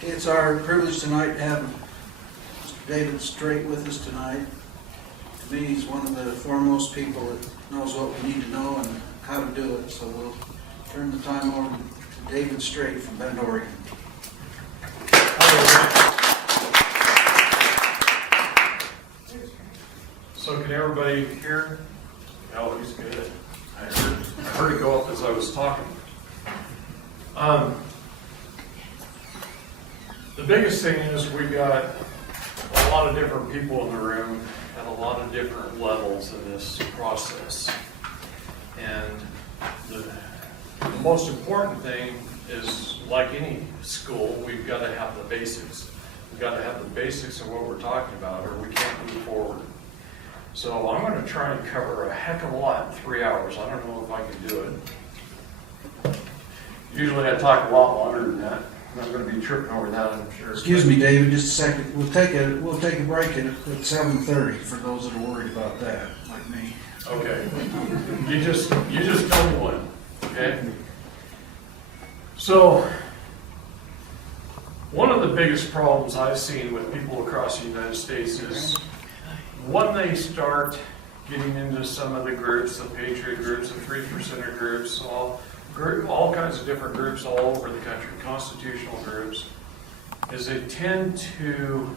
It's our privilege tonight to have Mr. David Straight with us tonight. To me, he's one of the foremost people that knows what we need to know and how to do it. So we'll turn the time over to David Straight from Bend, Oregon. So can everybody hear? Oh, he's good. I heard it go up as I was talking. The biggest thing is we got a lot of different people in the room at a lot of different levels in this process. And the most important thing is, like any school, we've got to have the basics. We've got to have the basics of what we're talking about, or we can't move forward. So I'm going to try and cover a heck of a lot in 3 hours. I don't know if I can do it. Usually I talk a lot longer than that. I'm going to be tripping over that, I'm sure. Excuse me, David, just a second. We'll take a break at 7:30 for those that are worried about that, like me. Okay. You just tell me when. Okay. So one of the biggest problems I've seen with people across the United States is when they start getting into some of the groups, the Patriot groups, the 3%er groups, all kinds of different groups all over the country, constitutional groups, is they tend to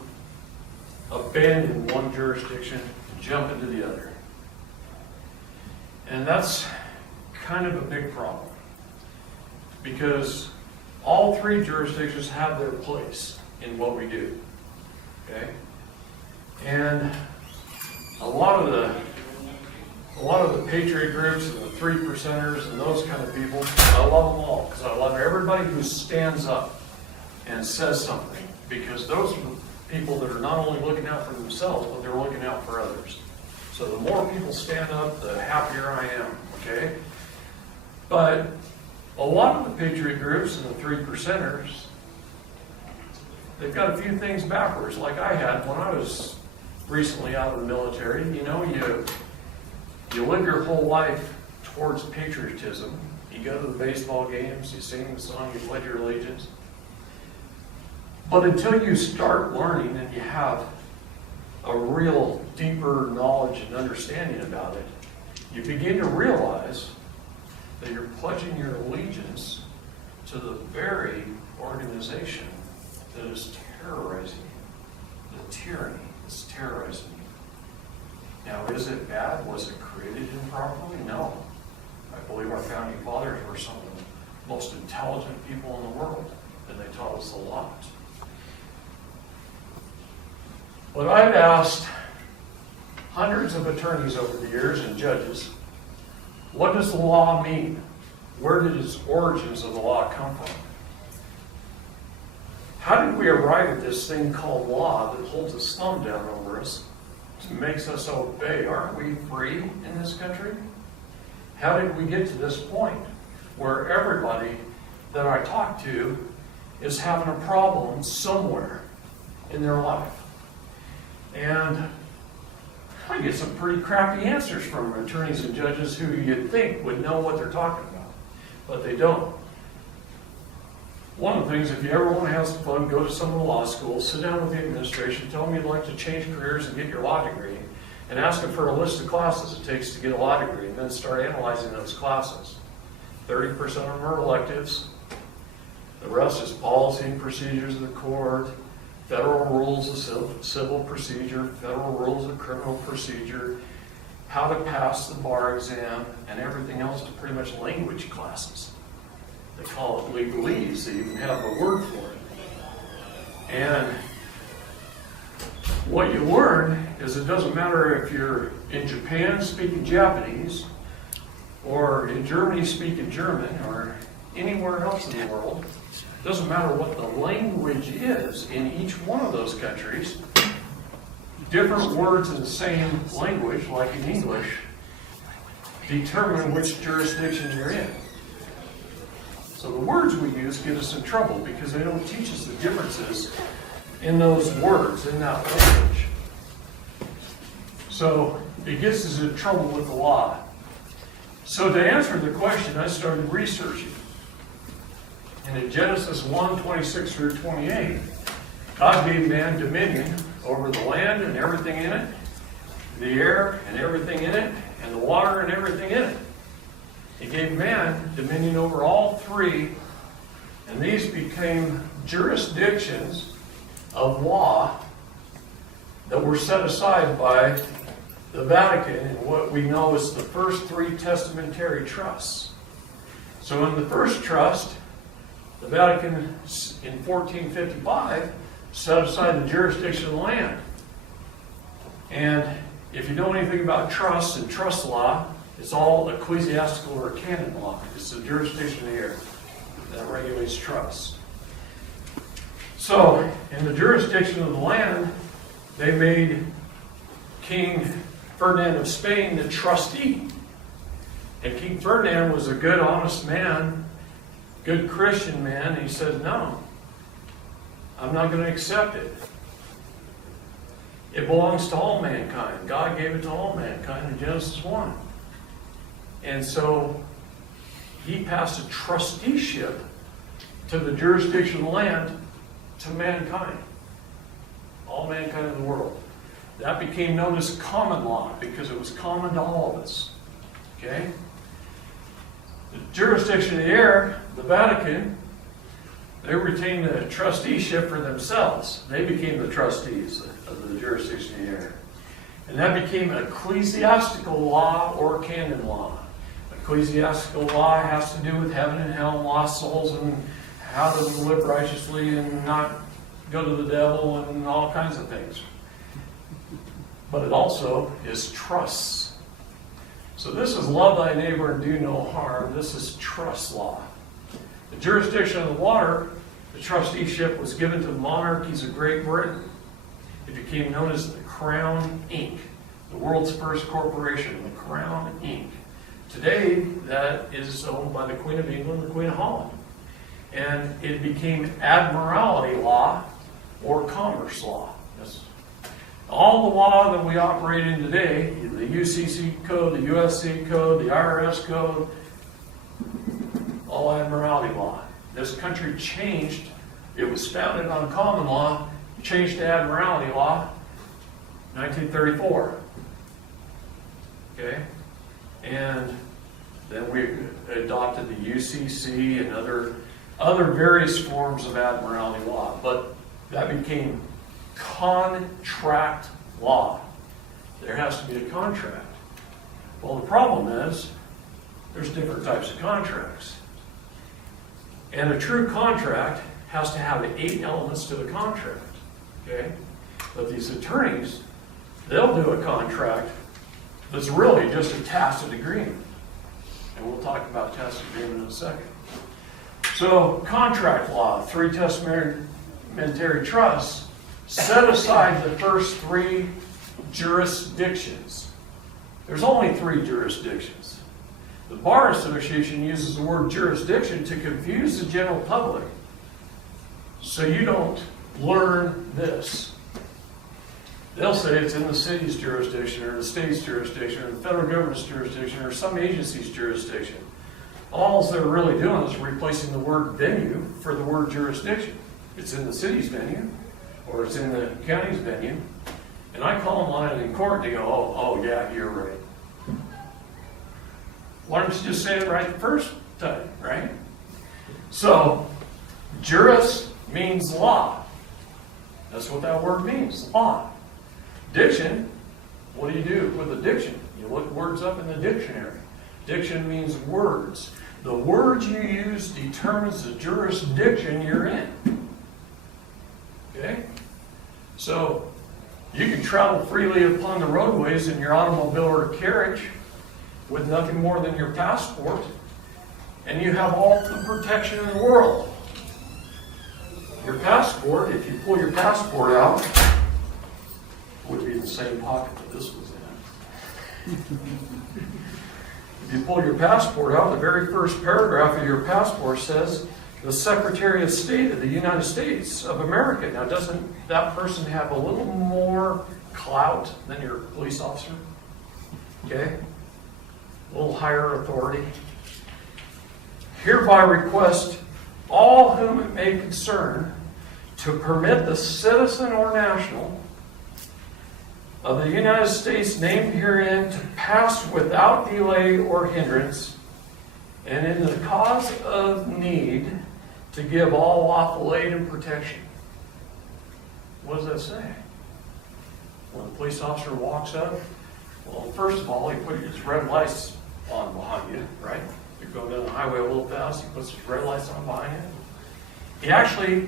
abandon one jurisdiction and jump into the other. And that's kind of a big problem, because all three jurisdictions have their place in what we do. Okay? And a lot of the Patriot groups and the 3%ers and those kind of people, I love them all, because I love everybody who stands up and says something, because those are the people that are not only looking out for themselves, but they're looking out for others. So the more people stand up, the happier I am, okay? But a lot of the Patriot groups and the 3%ers, they've got a few things backwards, like I had when I was recently out of the military. You know, you live your whole life towards patriotism. You go to the baseball games, you sing the song, you pledge your allegiance. But until you start learning and you have a real deeper knowledge and understanding about it, you begin to realize that you're pledging your allegiance to the very organization that is terrorizing you, the tyranny that's terrorizing you. Now, is it bad? Was it created improperly? No. I believe our founding fathers were some of the most intelligent people in the world, and they taught us a lot. But I've asked hundreds of attorneys over the years and judges, what does the law mean? Where did its origins of the law come from? How did we arrive at this thing called law that holds its thumb down over us, makes us obey? Aren't we free in this country? How did we get to this point where everybody that I talk to is having a problem somewhere in their life? And I get some pretty crappy answers from attorneys and judges who you'd think would know what they're talking about, but they don't. One of the things, if you ever want to have some fun, go to some of the law schools, sit down with the administration, tell them you'd like to change careers and get your law degree, and ask them for a list of classes it takes to get a law degree, and then start analyzing those classes. 30% of them are electives. The rest is policy and procedures of the court, federal rules of civil procedure, federal rules of criminal procedure, how to pass the bar exam, and everything else is pretty much language classes. They call it legalese. They even have a word for it. And what you learn is it doesn't matter if you're in Japan speaking Japanese, or in Germany speaking German, or anywhere else in the world. It doesn't matter what the language is in each one of those countries. Different words in the same language, like in English, determine which jurisdiction you're in. So the words we use get us in trouble because they don't teach us the differences in those words, in that language. So it gets us in trouble with the law. So to answer the question, I started researching. And in Genesis 1:26 through 28, God gave man dominion over the land and everything in it, the air and everything in it, and the water and everything in it. He gave man dominion over all three, and these became jurisdictions of law that were set aside by the Vatican in what we know as the first three testamentary trusts. So in the first trust, the Vatican in 1455 set aside the jurisdiction of the land. And if you know anything about trusts and trust law, it's all ecclesiastical or canon law. It's the jurisdiction of the air that regulates trusts. So, in the jurisdiction of the land, they made King Ferdinand of Spain the trustee. And King Ferdinand was a good, honest man, good Christian man. And he said, no, I'm not going to accept it. It belongs to all mankind. God gave it to all mankind in Genesis 1. And so he passed a trusteeship to the jurisdiction of the land to mankind. All mankind in the world. That became known as common law because it was common to all of us. Okay? The jurisdiction of the air, the Vatican, they retained the trusteeship for themselves. They became the trustees of the jurisdiction of the air. And that became ecclesiastical law or canon law. Ecclesiastical law has to do with heaven and hell and lost souls and how to live righteously and not go to the devil and all kinds of things. But it also is trusts. So this is love thy neighbor and do no harm. This is trust law. The jurisdiction of the water, the trusteeship was given to the monarchies of Great Britain. It became known as the Crown Inc., the world's first corporation, the Crown Inc. Today, that is owned by the Queen of England and the Queen of Holland. And it became admiralty law or commerce law. Yes. All the law that we operate in today, the UCC code, the USC code, the IRS code, all admiralty law. This country changed. It was founded on common law, changed to admiralty law, 1934. Okay? And then we adopted the UCC and other various forms of admiralty law. But that became contract law. There has to be a contract. Well, the problem is there's different types of contracts. And a true contract has to have 8 elements to the contract. Okay? But these attorneys, they'll do a contract that's really just a tacit agreement. And we'll talk about tacit agreement in a second. So, contract law, 3 testamentary trusts, set aside the first 3 jurisdictions. There's only 3 jurisdictions. The Bar Association uses the word jurisdiction to confuse the general public so you don't learn this. They'll say it's in the city's jurisdiction or the state's jurisdiction or the federal government's jurisdiction or some agency's jurisdiction. All they're really doing is replacing the word venue for the word jurisdiction. It's in the city's venue or it's in the county's venue. And I call them on it in court and they go, oh yeah, you're right. Why don't you just say it right the first time, right? So, juris means law. That's what that word means, law. Diction, what do you do with a diction? You look words up in the dictionary. Diction means words. The words you use determines the jurisdiction you're in. Okay? So, you can travel freely upon the roadways in your automobile or carriage with nothing more than your passport, and you have all the protection in the world. Your passport, if you pull your passport out, would be in the same pocket that this was in. If you pull your passport out, the very first paragraph of your passport says, the Secretary of State of the United States of America. Now, doesn't that person have a little more clout than your police officer? Okay? A little higher authority. Hereby request all whom it may concern, to permit the citizen or national of the United States named herein to pass without delay or hindrance, and in the cause of need to give all lawful aid and protection. What does that say? When a police officer walks up, well, first of all, he puts his red lights on behind you, right? You're going down the highway a little fast, he puts his red lights on behind you. He actually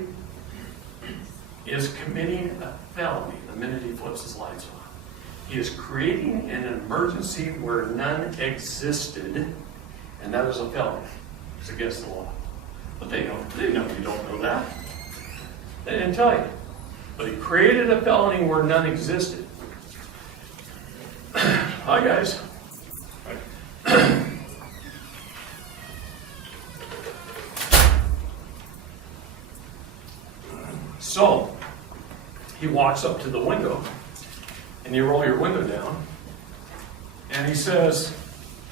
is committing a felony the minute he flips his lights on. He is creating an emergency where none existed, and that is a felony. It's against the law. But they know you don't know that. They didn't tell you. But he created a felony where none existed. Hi, guys. So, he walks up to the window, and you roll your window down, and he says,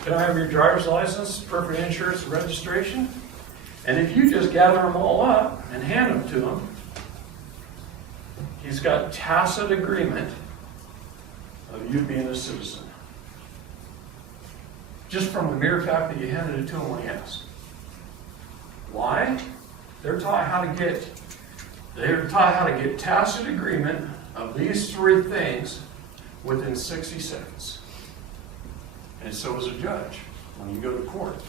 "Can I have your driver's license, proof of insurance, and registration?" And if you just gather them all up and hand them to him, he's got tacit agreement of you being a citizen. Just from the mere fact that you handed it to him when he asked. Why? They're taught how to get tacit agreement of these three things within 60 seconds. And so is a judge when you go to court.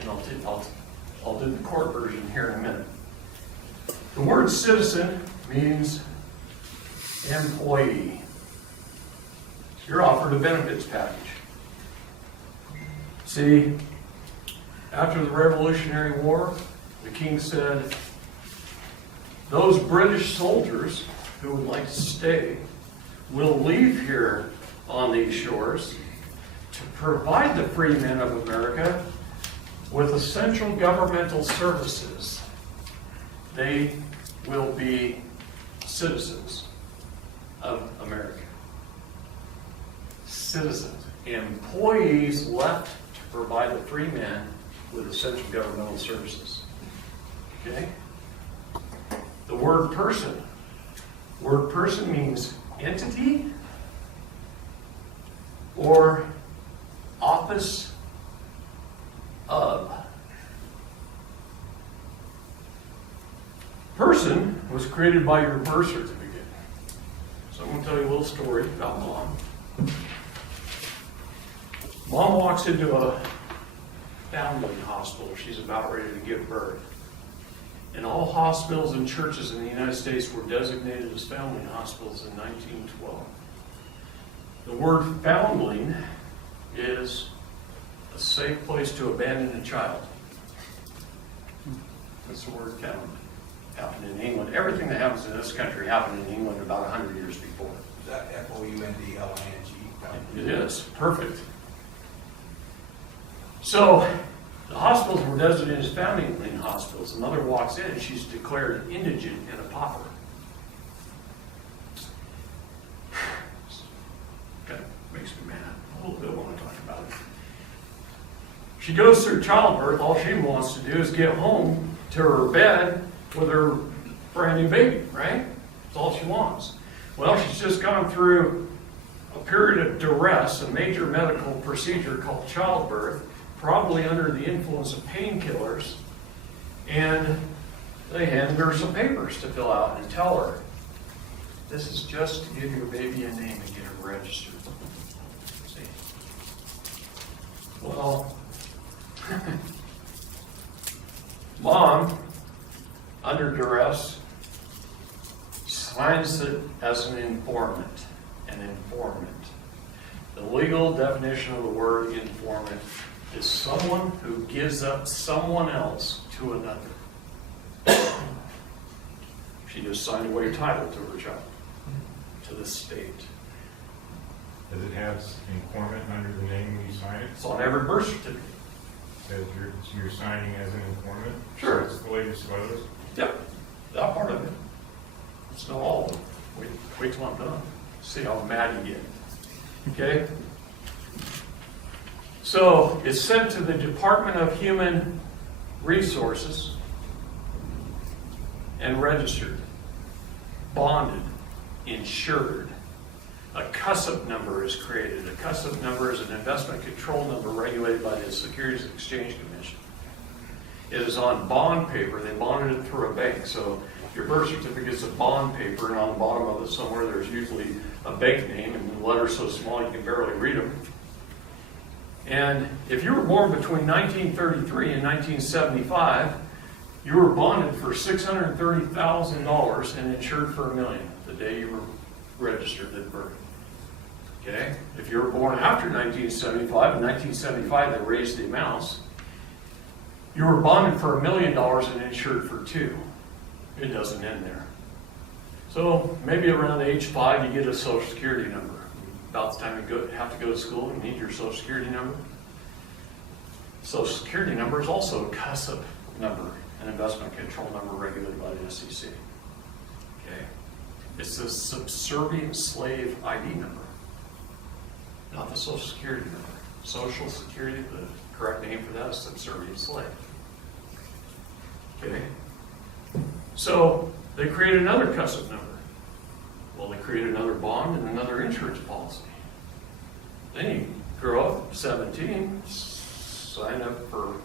And I'll do the court version here in a minute. The word citizen means employee. You're offered a benefits package. See, after the Revolutionary War, the king said, those British soldiers who would like to stay will leave here on these shores to provide the free men of America with essential governmental services. They will be citizens of America. Citizens. Employees left to provide the free men with essential governmental services. Okay? The word person. Word person means entity or office of. Person was created by your birth certificate. So I'm going to tell you a little story about Mom. Mom walks into a foundling hospital. She's about ready to give birth. And all hospitals and churches in the United States were designated as foundling hospitals in 1912. The word foundling is a safe place to abandon a child. That's the word found. Happened in England. Everything that happens in this country happened in England about 100 years before. Is that F-O-U-N-D-L-I-N-G? It is. Perfect. So, the hospitals were designated as foundling hospitals. The mother walks in and she's declared indigent and a pauper. Kind of makes me mad a little bit when I talk about it. She goes through childbirth. All she wants to do is get home to her bed with her brand new baby, right? That's all she wants. Well, she's just gone through a period of duress, a major medical procedure called childbirth, probably under the influence of painkillers, and they hand her some papers to fill out and tell her, this is just to give your baby a name and get her registered. See? Well, Mom, under duress, signs it as an informant. An informant. The legal definition of the word informant is someone who gives up someone else to another. She just signed away title to her child, to the state. Does it have informant under the name when you sign it? It's on every birth certificate. Says you're signing as an informant? Sure. So it's the latest photos? Yep, that part of it. It's not all of them. Wait till I'm done. See how mad you get. Okay? So, it's sent to the Department of Human Resources, and registered, bonded, insured. A CUSIP number is created. A CUSIP number is an investment control number regulated by the Securities and Exchange Commission. It is on bond paper. They bonded it through a bank. So your birth certificate is a bond paper, and on the bottom of it somewhere there's usually a bank name, and the letters so small you can barely read them. And if you were born between 1933 and 1975, you were bonded for $630,000 and insured for $1 million the day you were registered at birth. Okay? If you were born after 1975, in 1975 they raised the amounts, you were bonded for $1 million and insured for $2 million. It doesn't end there. So maybe around age 5 you get a Social Security number. About the time you have to go to school, you need your Social Security number. Social Security number is also a CUSIP number, an investment control number regulated by the SEC. Okay? It's a subservient slave ID number, not the Social Security number. Social Security, the correct name for that is subservient slave. Okay? So they created another CUSIP number. Well, they created another bond and another insurance policy. Then you grow up, 17, sign up for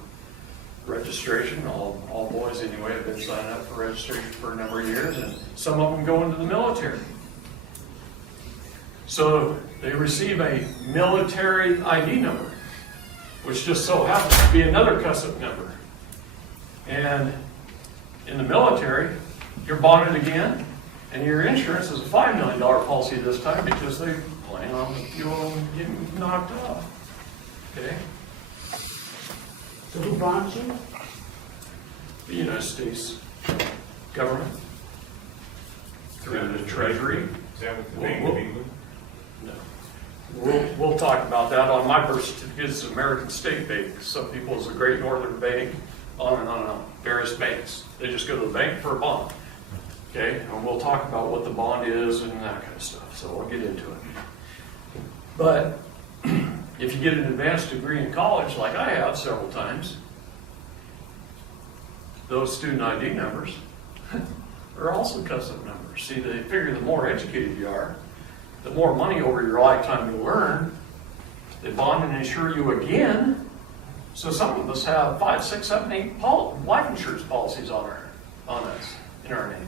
registration. All boys anyway have been signing up for registration for a number of years, and some of them go into the military. So they receive a military ID number, which just so happens to be another CUSIP number. And in the military, you're bonded again, and your insurance is a $5 million policy this time because they plan on you getting knocked off. Okay? So who bonds you? The United States government, through the Treasury. Is that what the Bank of England? No. We'll talk about that. On my birth certificate, it's American State Bank. Some people, it's the Great Northern Bank, on and on and on. Various banks. They just go to the bank for a bond. Okay? And we'll talk about what the bond is and that kind of stuff. So we'll get into it. But if you get an advanced degree in college, like I have several times, those student ID numbers are also CUSIP numbers. See, they figure the more educated you are, the more money over your lifetime you earn, they bond and insure you again. So some of us have 5, 6, 7, 8 life insurance policies on us, in our name.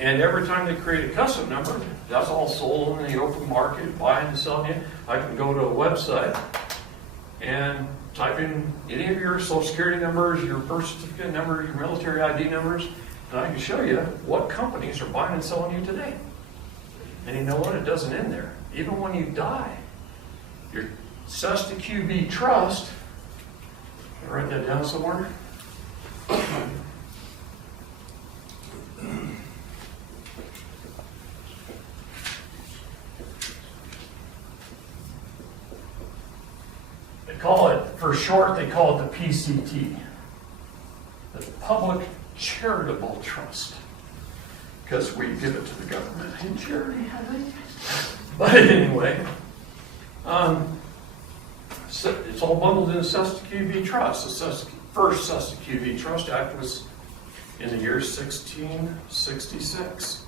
And every time they create a CUSIP number, that's all sold in the open market, buying and selling it. I can go to a website and type in any of your Social Security numbers, your birth certificate number, your military ID numbers, and I can show you what companies are buying and selling you today. And you know what? It doesn't end there. Even when you die, your Cesta QB Trust, can I write that down somewhere? They call it, for short, they call it the PCT, the Public Charitable Trust, because we give it to the government in charity, I think. But anyway, so it's all bundled in the Cesta QB Trust. The first Cesta QB Trust Act was in the year 1666.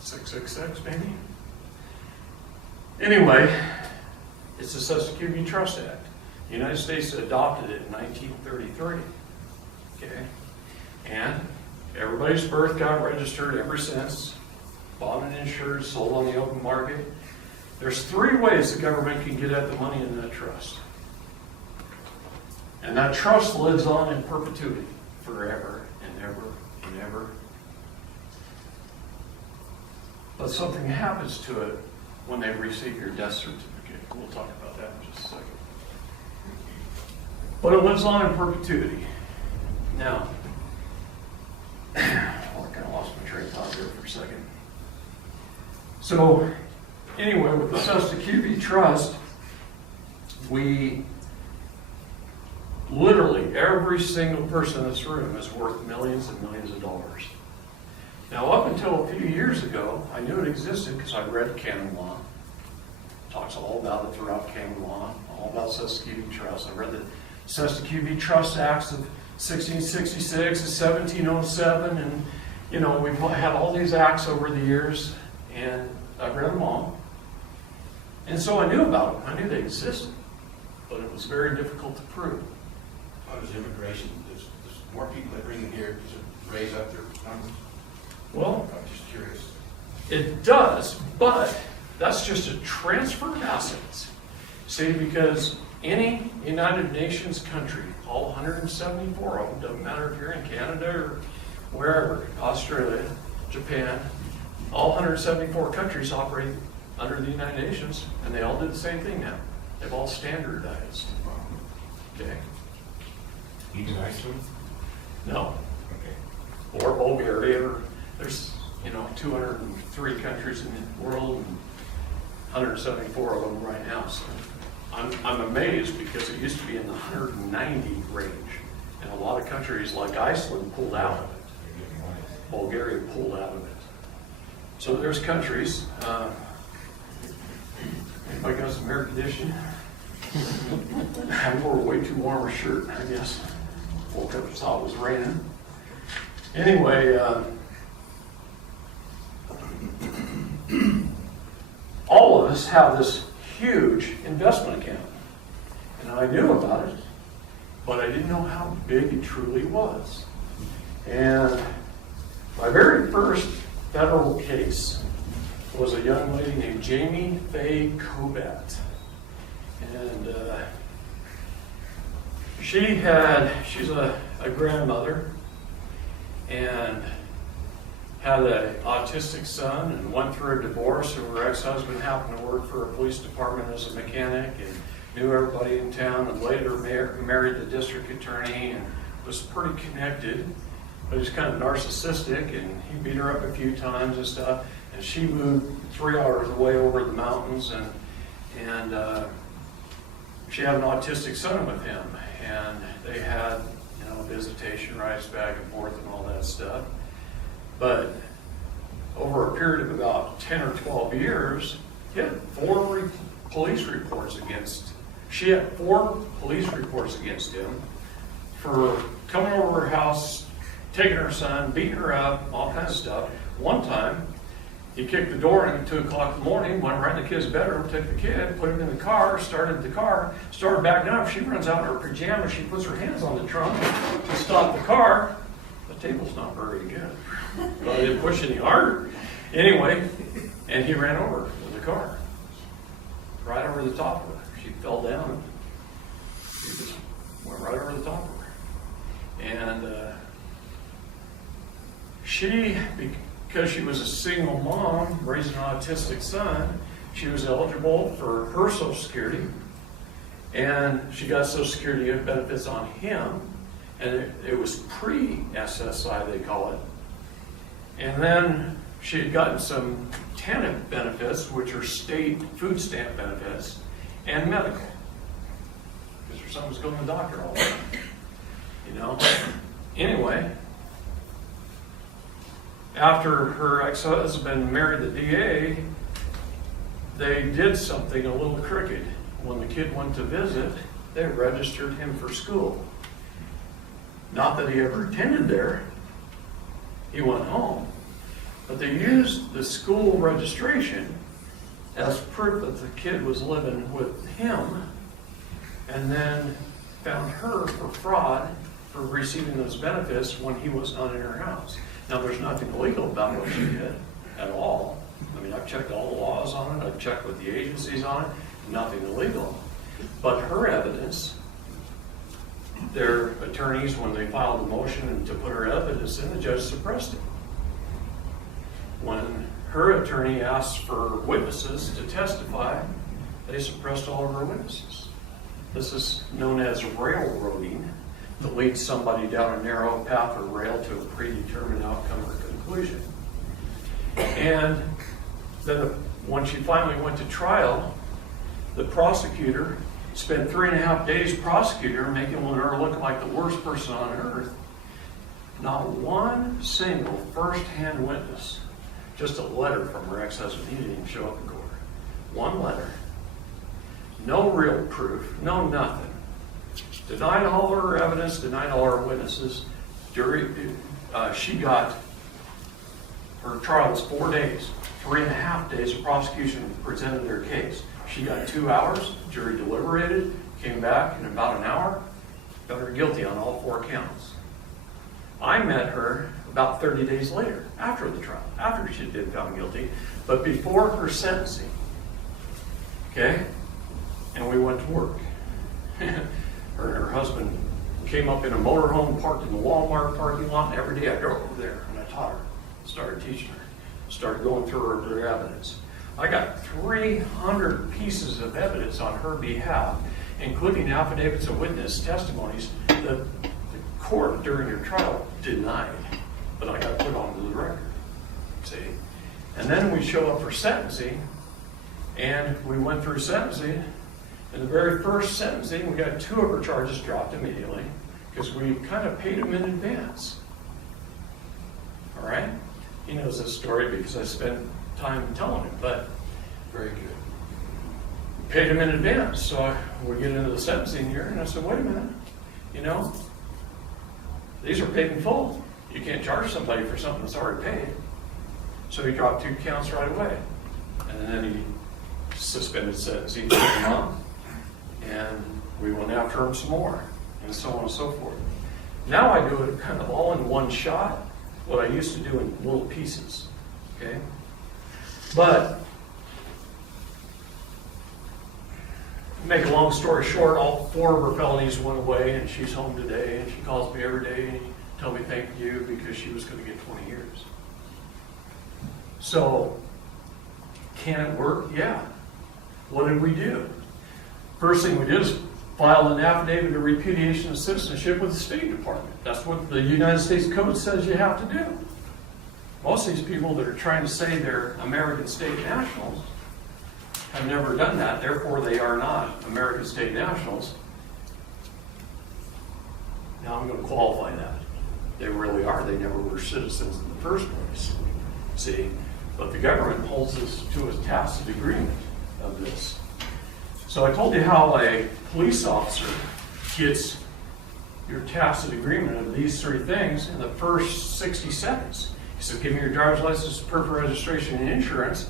666, maybe? Anyway, it's the Cesta QB Trust Act. The United States adopted it in 1933. Okay? And everybody's birth got registered ever since. Bought and insured, sold on the open market. There's 3 ways the government can get at the money in that trust. And that trust lives on in perpetuity, forever and ever and ever. But something happens to it when they receive your death certificate. We'll talk about that in just a second. But it lives on in perpetuity. Now, I kind of lost my train of thought here for a second. So, anyway, with the Cesta QB Trust, we literally, every single person in this room is worth millions and millions of dollars. Now, up until a few years ago, I knew it existed because I read canon law. It talks all about it throughout canon law, all about Cesta QB Trust. I read the Cesta QB Trust Acts of 1666 and 1707, and you know, we've had all these acts over the years, and I've read them all. And so I knew about them. I knew they existed, but it was very difficult to prove. How does immigration, there's more people that bring in here to raise up their numbers? Well, I'm just curious. it does, but that's just a transfer of assets. See, because any United Nations country, all 174 of them, doesn't matter if you're in Canada or wherever, Australia, Japan, all 174 countries operate under the United Nations, and they all do the same thing now. They've all standardized. Okay? Even Iceland? No. Okay. Or Bulgaria, or there's, you know, 203 countries in the world, and 174 of them right now. So I'm amazed because it used to be in the 190 range, and a lot of countries like Iceland pulled out of it. They're getting wise. Bulgaria pulled out of it. So there's countries. Anybody got some air conditioning? I wore a way too warm a shirt, I guess. Woke up and saw it was raining. Anyway, all of us have this huge investment account. And I knew about it, but I didn't know how big it truly was. And my very first federal case was a young lady named Jamie Faye Cobat. And she's a grandmother and had an autistic son and went through a divorce, and her ex-husband happened to work for a police department as a mechanic and knew everybody in town, and later married the district attorney and was pretty connected, but he was kind of narcissistic, and he beat her up a few times and stuff, and she moved 3 hours away over the mountains, and she had an autistic son with him, and they had, you know, visitation rights back and forth and all that stuff. But over a period of about 10 or 12 years, he had 4 police reports against. She had 4 police reports against him for coming over her house, taking her son, beating her up, all kinds of stuff. One time, he kicked the door in at 2 o'clock in the morning, went right in the kid's bedroom, took the kid, put him in the car, started backing up. She runs out in her pajamas, she puts her hands on the trunk to stop the car. The table's not very good. But I didn't push any harder. Anyway, and he ran over with the car. Right over the top of her. She fell down and he just went right over the top of her. And because she was a single mom raising an autistic son, she was eligible for her Social Security, and she got Social Security benefits on him, and it was pre-SSI, they call it. And then she had gotten some TANF benefits, which are state food stamp benefits, and medical, because her son was going to the doctor all the time, you know. Anyway, after her ex-husband married the DA, they did something a little crooked. When the kid went to visit, they registered him for school. Not that he ever attended there. He went home. But they used the school registration as proof that the kid was living with him, and then found her for fraud for receiving those benefits when he was not in her house. Now, there's nothing illegal about what she did at all. I mean, I've checked all the laws on it. I've checked with the agencies on it. Nothing illegal. But her evidence, their attorneys, when they filed the motion to put her evidence in, the judge suppressed it. When her attorney asked for witnesses to testify, they suppressed all of her witnesses. This is known as railroading, to lead somebody down a narrow path or rail to a predetermined outcome or conclusion. And then when she finally went to trial, the prosecutor spent 3.5 days prosecuting her, making her look like the worst person on earth. Not one single first-hand witness, just a letter from her ex-husband. He didn't even show up in court. One letter. No real proof, no nothing. Denied all her evidence, denied all her witnesses. She got, her trial was 4 days. 3.5 days of prosecution presented their case. She got 2 hours, jury deliberated, came back in about an hour, got her guilty on all 4 counts. I met her about 30 days later, after the trial, after she had been found guilty, but before her sentencing. Okay? And we went to work. Her and her husband came up in a motorhome, parked in the Walmart parking lot, and every day I drove over there and I taught her, started teaching her, started going through her evidence. I got 300 pieces of evidence on her behalf, including affidavits of witness testimonies that the court during her trial denied, but I got put onto the record. See? And then we show up for sentencing, and we went through sentencing. In the very first sentencing, we got 2 of her charges dropped immediately because we kind of paid him in advance. All right? He knows this story because I spent time telling him, but Very good. paid him in advance. So we get into the sentencing here, and I said, wait a minute, you know, these are paid in full. You can't charge somebody for something that's already paid. So he dropped 2 counts right away. And then he suspended sentencing for a month. And we went after him some more, and so on and so forth. Now I do it kind of all in one shot, what I used to do in little pieces, okay? But, make a long story short, all 4 of her felonies went away, and she's home today, and she calls me every day and tell me thank you because she was going to get 20 years. So, can it work? Yeah. What did we do? First thing we did is file an affidavit of repudiation of citizenship with the State Department. That's what the United States Code says you have to do. Most of these people that are trying to say they're American state nationals have never done that, therefore they are not American state nationals. Now I'm going to qualify that. They really are. They never were citizens in the first place. See? But the government holds us to a tacit agreement of this. So I told you how a police officer gets your tacit agreement of these 3 things in the first 60 seconds. He says, give me your driver's license, proof of registration, and insurance.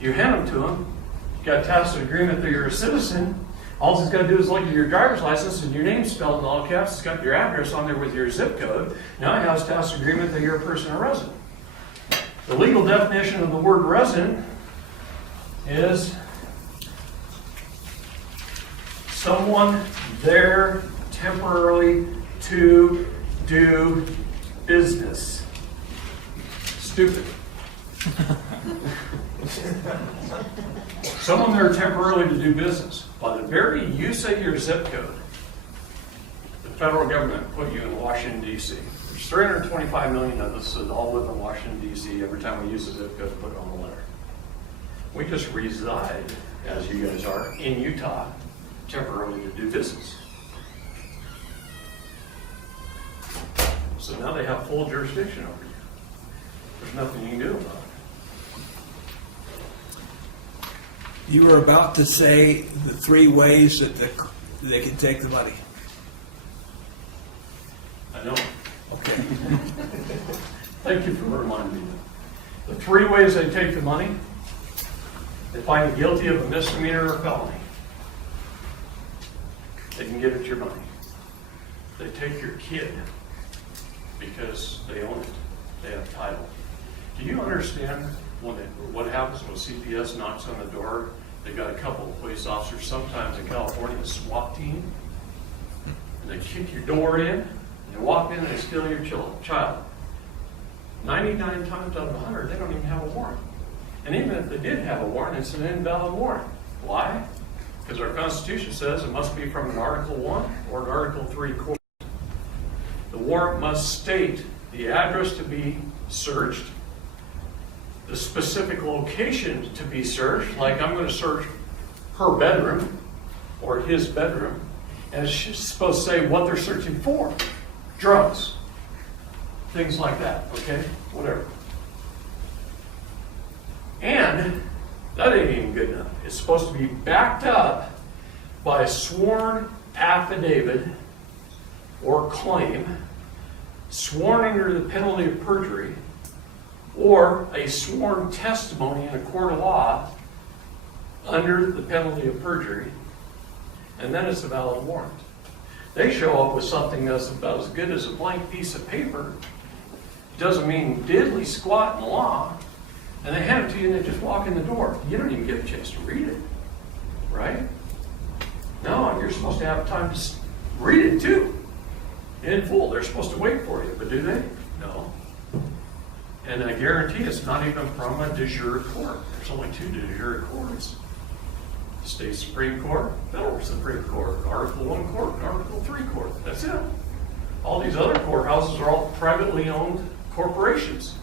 You hand them to him. You got a tacit agreement that you're a citizen. All he's got to do is look at your driver's license and your name spelled in all caps. It's got your address on there with your zip code. Now he has a tacit agreement that you're a person or resident. The legal definition of the word resident is someone there temporarily to do business. Stupid. Someone there temporarily to do business. By the very use of your zip code, the federal government put you in Washington, D.C. There's 325 million of us that all live in Washington, D.C. Every time we use the zip code, put it on the letter. We just reside, as you guys are, in Utah, temporarily to do business. So now they have full jurisdiction over you. There's nothing you can do about it. You were about to say the 3 ways that they can take the money. I know. Okay. Thank you for reminding me. The 3 ways they take the money: they find you guilty of a misdemeanor or felony. They can get at your money. They take your kid because they own it. They have title. Do you understand what happens when CPS knocks on the door? They've got a couple of police officers, sometimes in California, a SWAT team, and they kick your door in, and they walk in and they steal your child. 99 times out of 100, they don't even have a warrant. And even if they did have a warrant, it's an invalid warrant. Why? Because our Constitution says it must be from an Article 1 or an Article 3 court. The warrant must state the address to be searched, the specific location to be searched, like I'm going to search her bedroom or his bedroom, and it's supposed to say what they're searching for. Drugs, things like that, okay? Whatever. And that ain't even good enough. It's supposed to be backed up by a sworn affidavit or claim sworn under the penalty of perjury or a sworn testimony in a court of law under the penalty of perjury, and then it's a valid warrant. They show up with something that's about as good as a blank piece of paper. Doesn't mean diddly squat in the law, and they hand it to you and they just walk in the door. You don't even get a chance to read it, right? No, you're supposed to have time to read it too, in full. They're supposed to wait for you, but do they? No. And I guarantee it's not even from a de jure court. There's only two de jure courts. State Supreme Court, Federal Supreme Court, Article 1 Court, and Article 3 Court. That's it. All these other courthouses are all privately owned corporations.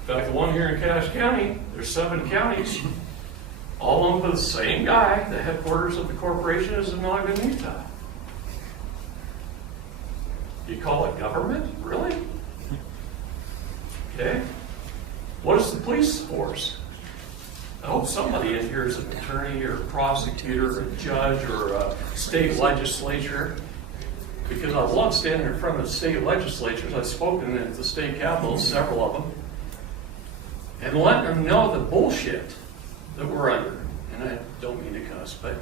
In fact, the one here in Cache County, there's 7 counties, all owned by the same guy. The headquarters of the corporation is in Ogden, Utah. You call it government? Really? Okay. What is the police force? I hope somebody in here is an attorney or a prosecutor or a judge or a state legislature, because I love standing in front of the state legislatures. I've spoken at the state capitals, several of them, and letting them know the bullshit that we're under. And I don't mean to cuss, but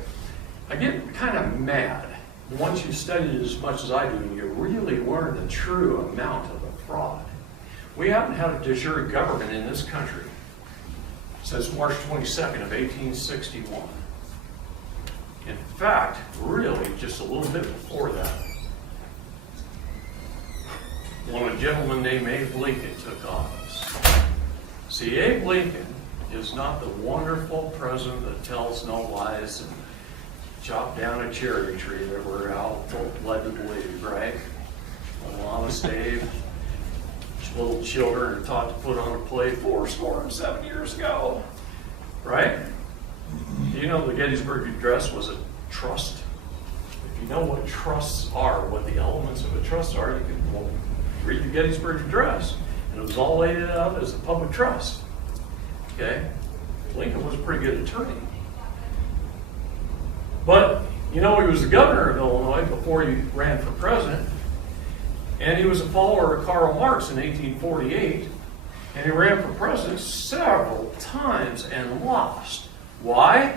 I get kind of mad once you've studied as much as I do and you really learn the true amount of the fraud. We haven't had a de jure government in this country since March 22nd of 1861. In fact, really just a little bit before that, when a gentleman named Abe Lincoln took office. See, Abe Lincoln is not the wonderful president that tells no lies and chopped down a cherry tree that we're all led to believe, right? An honest Abe. Little children are taught to put on a play 407 years ago, right? Do you know the Gettysburg Address was a trust? If you know what trusts are, what the elements of a trust are, you can read the Gettysburg Address, and it was all laid out as a public trust. Okay? Lincoln was a pretty good attorney. But, you know, he was the governor of Illinois before he ran for president. And he was a follower of Karl Marx in 1848, and he ran for president several times and lost. Why?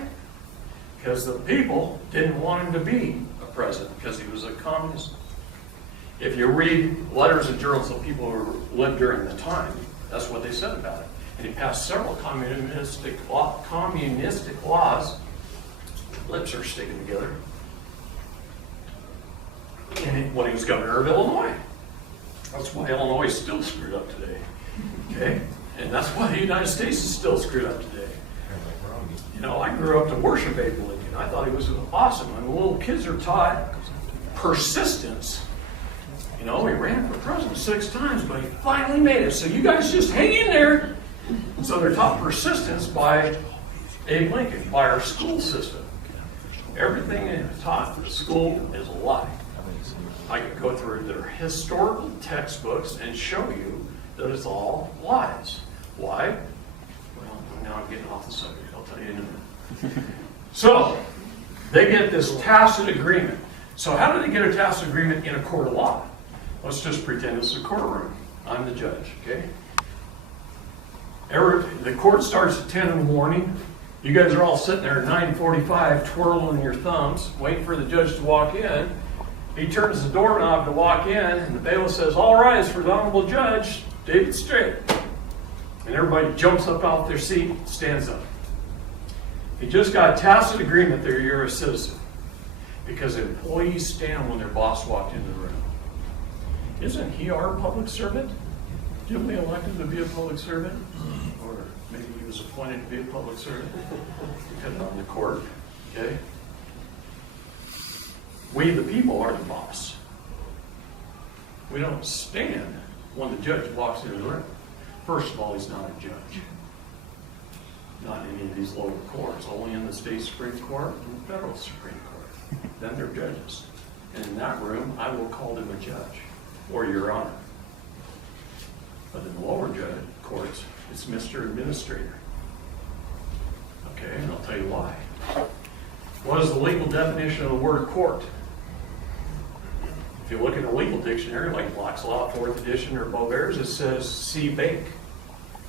Because the people didn't want him to be a president, because he was a communist. If you read letters and journals of people who lived during the time, that's what they said about it. And he passed several communistic laws. Lips are sticking together. And when he was governor of Illinois. That's why Illinois is still screwed up today. Okay? And that's why the United States is still screwed up today. You know, I grew up to worship Abe Lincoln. I thought he was awesome. And the little kids are taught persistence. You know, he ran for president 6 times, but he finally made it. So you guys just hang in there. So they're taught persistence by Abe Lincoln, by our school system. Everything is taught in school is a lie. I could go through their historical textbooks and show you that it's all lies. Why? Well, now I'm getting off the subject. I'll tell you in a minute. So, they get this tacit agreement. So how do they get a tacit agreement in a court of law? Let's just pretend it's a courtroom. I'm the judge, okay? The court starts at 10 in the morning. You guys are all sitting there at 9:45 twirling your thumbs, waiting for the judge to walk in. He turns the doorknob to walk in, and the bailiff says, "All rise for the Honorable Judge, David Strait." And everybody jumps up off their seat, stands up. You just got a tacit agreement that you're a citizen, because employees stand when their boss walked into the room. Isn't he our public servant? Didn't we elect him to be a public servant? Or maybe he was appointed to be a public servant, depending on the court, okay? We, the people, are the boss. We don't stand when the judge walks into the room. First of all, he's not a judge. Not in any of these lower courts, only in the state Supreme Court and the federal Supreme Court. Then they're judges. And in that room, I will call them a judge, or Your Honor. But in the lower courts, it's Mr. Administrator. Okay, and I'll tell you why. What is the legal definition of the word court? If you look in a legal dictionary like Black's Law, 4th edition, or Beauvair's, it says see bank,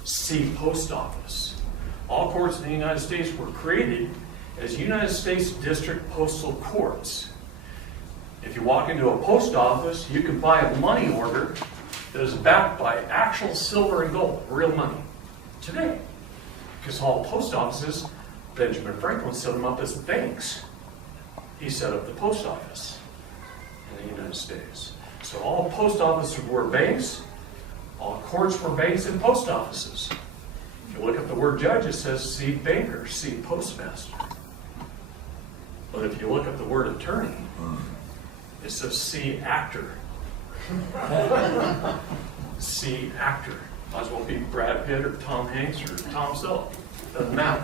see post office. All courts in the United States were created as United States District Postal Courts. If you walk into a post office, you can buy a money order that is backed by actual silver and gold, real money, today. Because all post offices, Benjamin Franklin set them up as banks. He set up the post office in the United States. So all post offices were banks, all courts were banks and post offices. If you look up the word judge, it says see banker, see postmaster. But if you look up the word attorney, it says see actor. See actor. Might as well be Brad Pitt or Tom Hanks or Tom Selleck. Doesn't matter.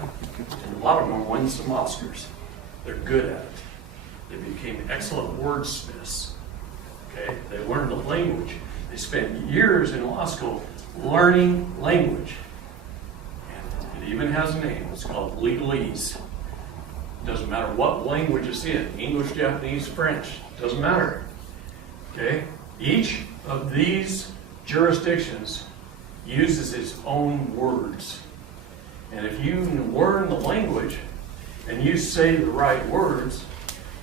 And a lot of them win some Oscars. They're good at it. They became excellent wordsmiths. Okay? They learned the language. They spent years in law school learning language. And it even has a name. It's called legalese. Doesn't matter what language it's in. English, Japanese, French. Doesn't matter. Okay? Each of these jurisdictions uses its own words. And if you learn the language and you say the right words,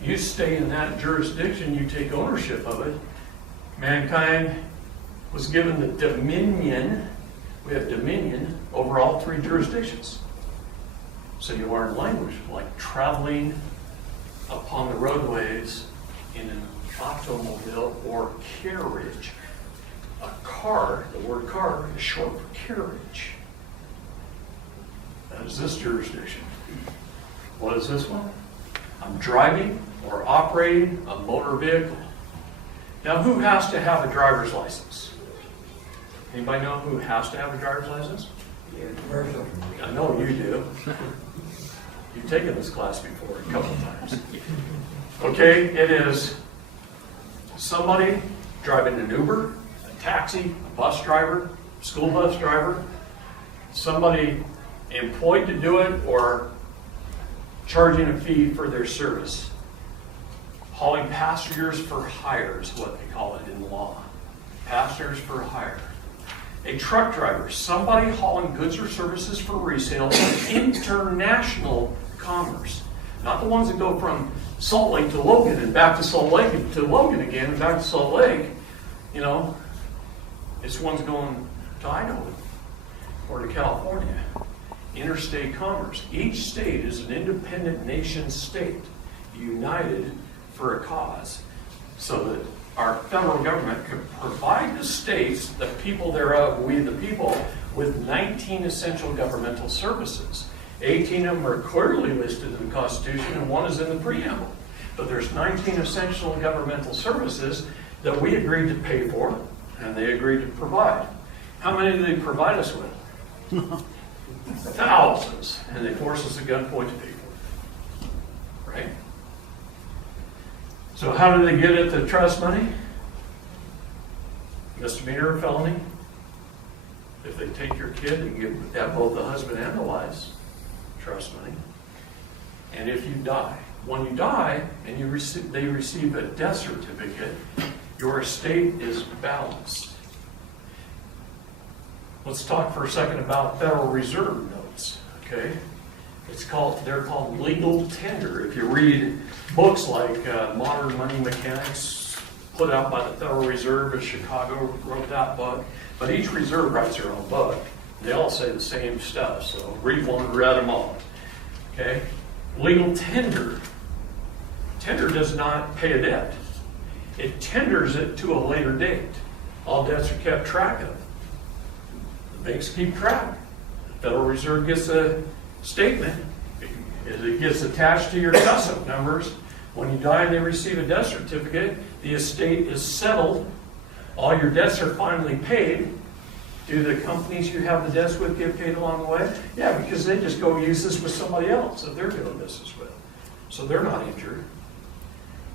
you stay in that jurisdiction, you take ownership of it. Mankind was given the dominion, we have dominion over all 3 jurisdictions. So you learn language, like traveling upon the roadways in an automobile or carriage. A car, the word car is short for carriage. That is this jurisdiction. What is this one? I'm driving or operating a motor vehicle. Now, who has to have a driver's license? Anybody know who has to have a driver's license? I know you do. You've taken this class before a couple of times. Okay, it is somebody driving an Uber, a taxi, a bus driver, school bus driver, somebody employed to do it or charging a fee for their service. Hauling passengers for hire is what they call it in law. Passengers for hire. A truck driver, somebody hauling goods or services for resale for international commerce. Not the ones that go from Salt Lake to Logan and back to Salt Lake and to Logan again and back to Salt Lake. You know, it's ones going to Idaho or to California. Interstate commerce. Each state is an independent nation state, united for a cause, so that our federal government could provide the states, the people thereof, we the people, with 19 essential governmental services. 18 of them are clearly listed in the Constitution, and 1 is in the preamble. But there's 19 essential governmental services that we agreed to pay for, and they agreed to provide. How many do they provide us with? Thousands. And they force us at gunpoint to pay for it. Right? So how do they get at the trust money? Misdemeanor or felony? If they take your kid, they can have both the husband and the wife's trust money. And if you die, when you die and they receive a death certificate, your estate is balanced. Let's talk for a second about Federal Reserve notes. Okay, they're called legal tender. If you read books like Modern Money Mechanics, put out by the Federal Reserve of Chicago, wrote that book. But each reserve writes their own book. They all say the same stuff. So read one, read them all. Okay, legal tender. Tender does not pay a debt. It tenders it to a later date. All debts are kept track of. The banks keep track. The Federal Reserve gets a statement. It gets attached to your custom numbers. When you die and they receive a death certificate, the estate is settled. All your debts are finally paid. Do the companies you have the debts with get paid along the way? Yeah, because they just go use this with somebody else that they're doing business with. So they're not injured.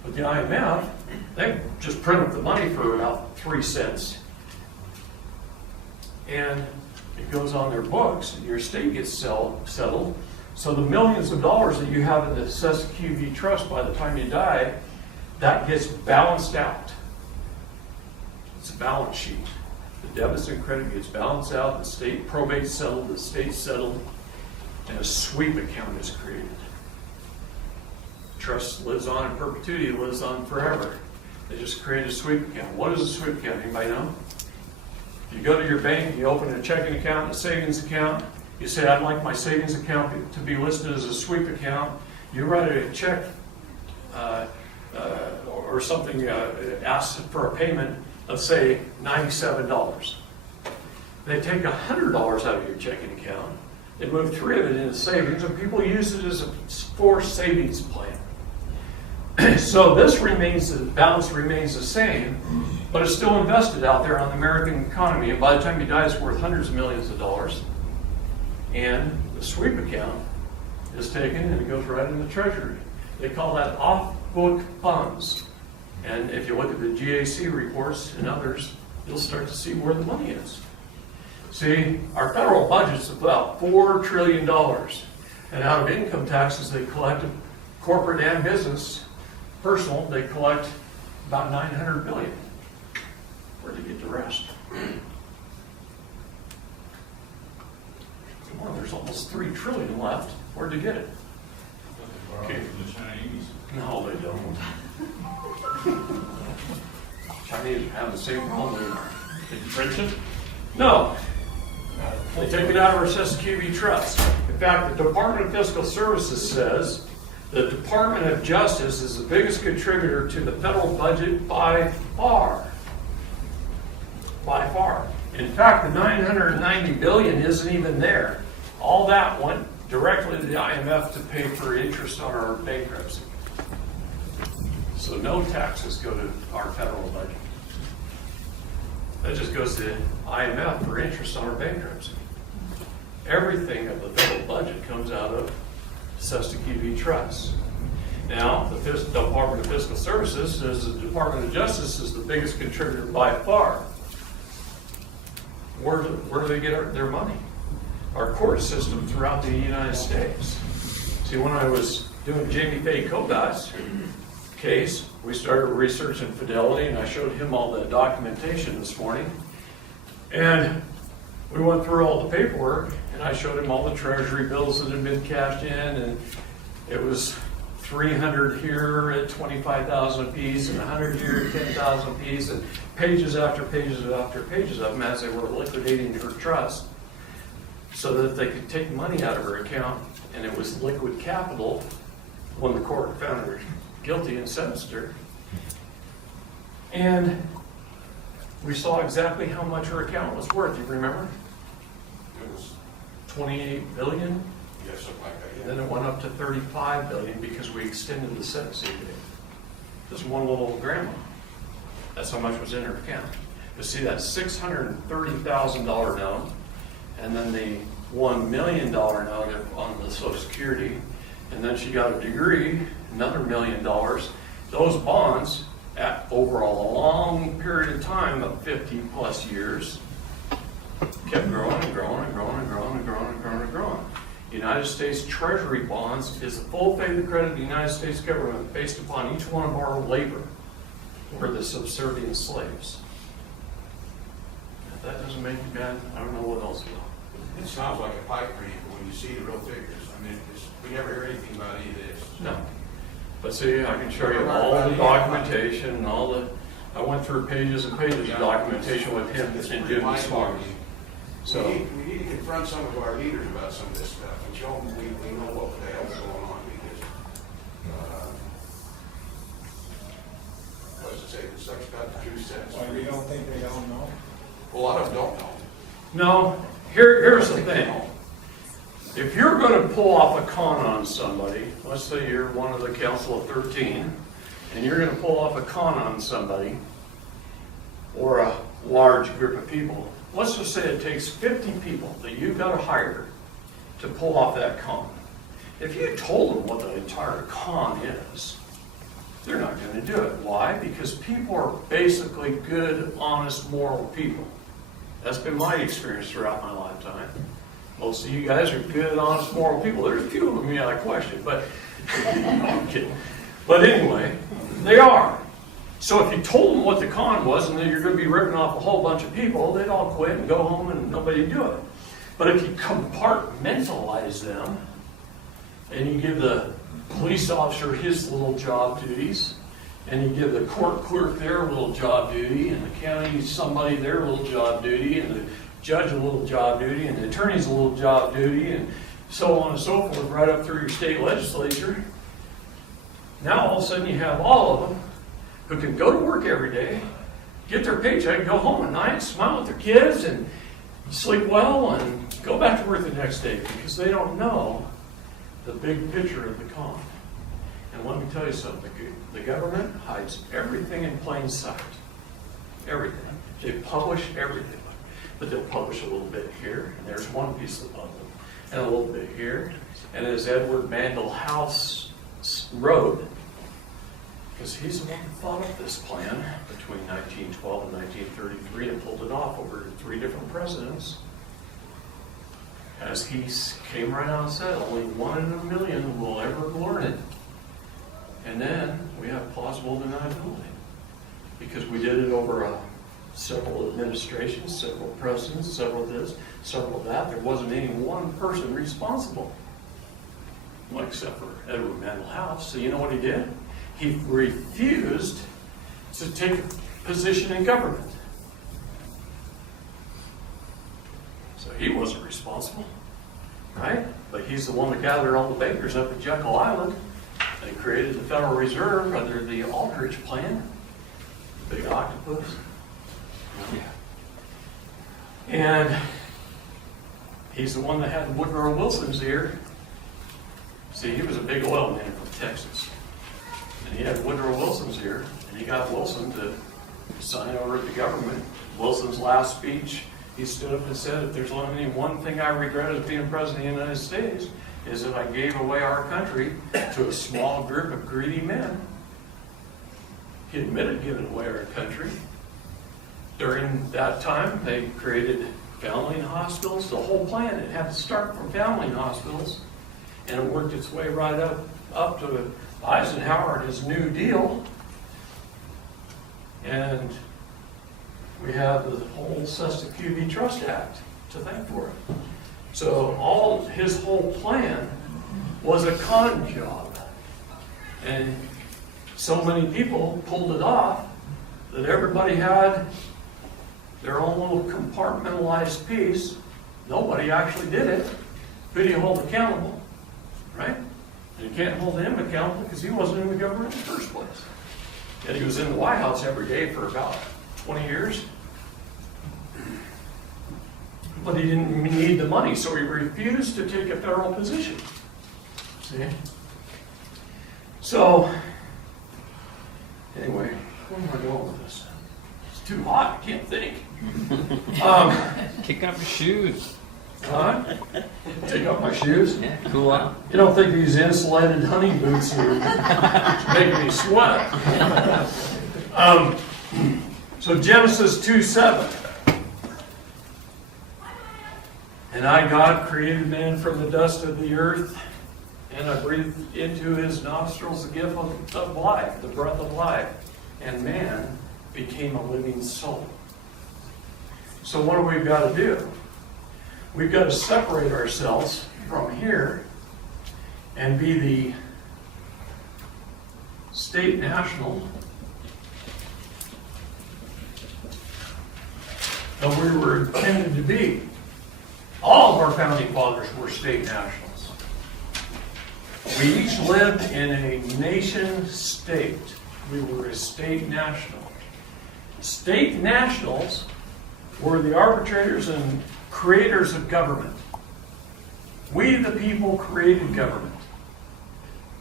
But the IMF, they just print up the money for about 3 cents. And it goes on their books, and your estate gets settled. So the millions of dollars that you have in the QV trust by the time you die, that gets balanced out. It's a balance sheet. The debits and credit gets balanced out, the state probate settled, the state settled, and a sweep account is created. Trust lives on in perpetuity, it lives on forever. They just create a sweep account. What is a sweep account? Anybody know? If you go to your bank, you open a checking account, and a savings account, you say, I'd like my savings account to be listed as a sweep account. You write a check or something, asks for a payment of, say, $97. They take $100 out of your checking account, they move 3 of it into savings, and people use it as a forced savings plan. So this remains, the balance remains the same, but it's still invested out there on the American economy, and by the time you die, it's worth hundreds of millions of dollars. And the sweep account is taken and it goes right in the treasury. They call that off-book funds. And if you look at the GAC reports and others, you'll start to see where the money is. See, our federal budget's about $4 trillion. And out of income taxes they collect, corporate and business, personal, they collect about $900 billion. Where'd they get the rest? Well, there's almost $3 trillion left. Where'd they get it? Okay, the Chinese. No, they don't. Chinese have the same problem. They print it? No. They take it out of our SSQB trust. In fact, the Department of Fiscal Services says the Department of Justice is the biggest contributor to the federal budget by far. By far. In fact, the $990 billion isn't even there. All that went directly to the IMF to pay for interest on our bankruptcy. So no taxes go to our federal budget. That just goes to the IMF for interest on our bankruptcy. Everything of the federal budget comes out of SSQB trusts. Now, the Department of Fiscal Services says the Department of Justice is the biggest contributor by far. Where do they get their money? Our court system throughout the United States. See, when I was doing Jamie Faye Kobat's case, we started researching fidelity, and I showed him all the documentation this morning. And we went through all the paperwork, and I showed him all the treasury bills that had been cashed in, and it was 300 here at 25,000 a piece, and 100 here at 10,000 a piece, and pages after pages after pages of them as they were liquidating her trust, so that they could take money out of her account, and it was liquid capital when the court found her guilty and sentenced her. And we saw exactly how much her account was worth. You remember? It was, 28 billion. yeah, something like that, yeah. Then it went up to 35 billion because we extended the sentencing date. Just one little grandma. That's how much was in her account. But see, that $630,000 note, and then the $1 million note on the Social Security, and then she got a degree, another $1 million. Those bonds, over a long period of time of 50 plus years, kept growing and growing and growing and growing and growing and growing and growing. United States Treasury bonds is the full faith and credit of the United States government based upon each one of our labor. We're the subservient slaves. If that doesn't make you bad, I don't know what else will. It sounds like a pipe dream, but when you see the real figures, I mean, we never hear anything about any of this. No. But see, I can show you all the documentation and all the, I went through pages and pages of documentation with him and Jim this morning. So We need to confront some of our leaders about some of this stuff and show them we know what the hell's going on, because, what does it say, the suck's got the true sense. Well, you don't think they all know? A lot of them don't know. no, here's the thing. If you're going to pull off a con on somebody, let's say you're one of the council of 13, and you're going to pull off a con on somebody, or a large group of people, let's just say it takes 50 people that you've got to hire to pull off that con. If you told them what the entire con is, they're not going to do it. Why? Because people are basically good, honest, moral people. That's been my experience throughout my lifetime. Most of you guys are good, honest, moral people. There's a few of them you got to question, but I'm kidding. But anyway, they are. So if you told them what the con was and that you're going to be ripping off a whole bunch of people, they'd all quit and go home and nobody'd do it. But if you compartmentalize them and you give the police officer his little job duties, and you give the court clerk their little job duty, and the county somebody their little job duty, and the judge a little job duty, and the attorney's a little job duty, and so on and so forth, right up through your state legislature. Now all of a sudden you have all of them who can go to work every day, get their paycheck, go home at night, smile with their kids, and sleep well, and go back to work the next day because they don't know the big picture of the con. And let me tell you something, the government hides everything in plain sight. Everything. They publish everything. But they'll publish a little bit here, and there's one piece of the puzzle, and a little bit here. And as Edward Mandell House wrote, because he's the one who thought up this plan between 1912 and 1933 and pulled it off over 3 different presidents. As he came right out and said, only 1 in a million will ever learn it. And then we have plausible deniability. Because we did it over several administrations, several presidents, several this, several that. There wasn't any one person responsible. Well, except for Edward Mandell House. So you know what he did? He refused to take a position in government. So he wasn't responsible, right? But he's the one that gathered all the bakers up at Jekyll Island. They created the Federal Reserve under the Aldrich plan. Big octopus. And he's the one that had Woodrow Wilson's ear. See, he was a big oil man from Texas. And he had Woodrow Wilson's ear, and he got Wilson to sign over the government. Wilson's last speech, he stood up and said, if there's only one thing I regret as being president of the United States, is that I gave away our country to a small group of greedy men. He admitted giving away our country. During that time, they created foundling hospitals. The whole plan, it had to start from foundling hospitals, and it worked its way right up to Eisenhower and his New Deal. And we have the whole Cesta QB Trust Act to thank for it. So his whole plan was a con job. And so many people pulled it off that everybody had their own little compartmentalized piece. Nobody actually did it. Who do you hold accountable? Right? And you can't hold him accountable because he wasn't in the government in the first place. And he was in the White House every day for about 20 years. But he didn't need the money, so he refused to take a federal position. See? So, anyway, where am I going with this? It's too hot, I can't think. Kick off your shoes. Huh? Take off my shoes? Yeah, cool out. You don't think these insulated hunting boots are making me sweat? So Genesis 2:7. And I, God, created man from the dust of the earth, and I breathed into his nostrils the gift of life, the breath of life, and man became a living soul. So what do we got to do? We've got to separate ourselves from here and be the state national that we were intended to be. All of our founding fathers were state nationals. We each lived in a nation state. We were a state national. State nationals were the arbitrators and creators of government. We, the people, created government.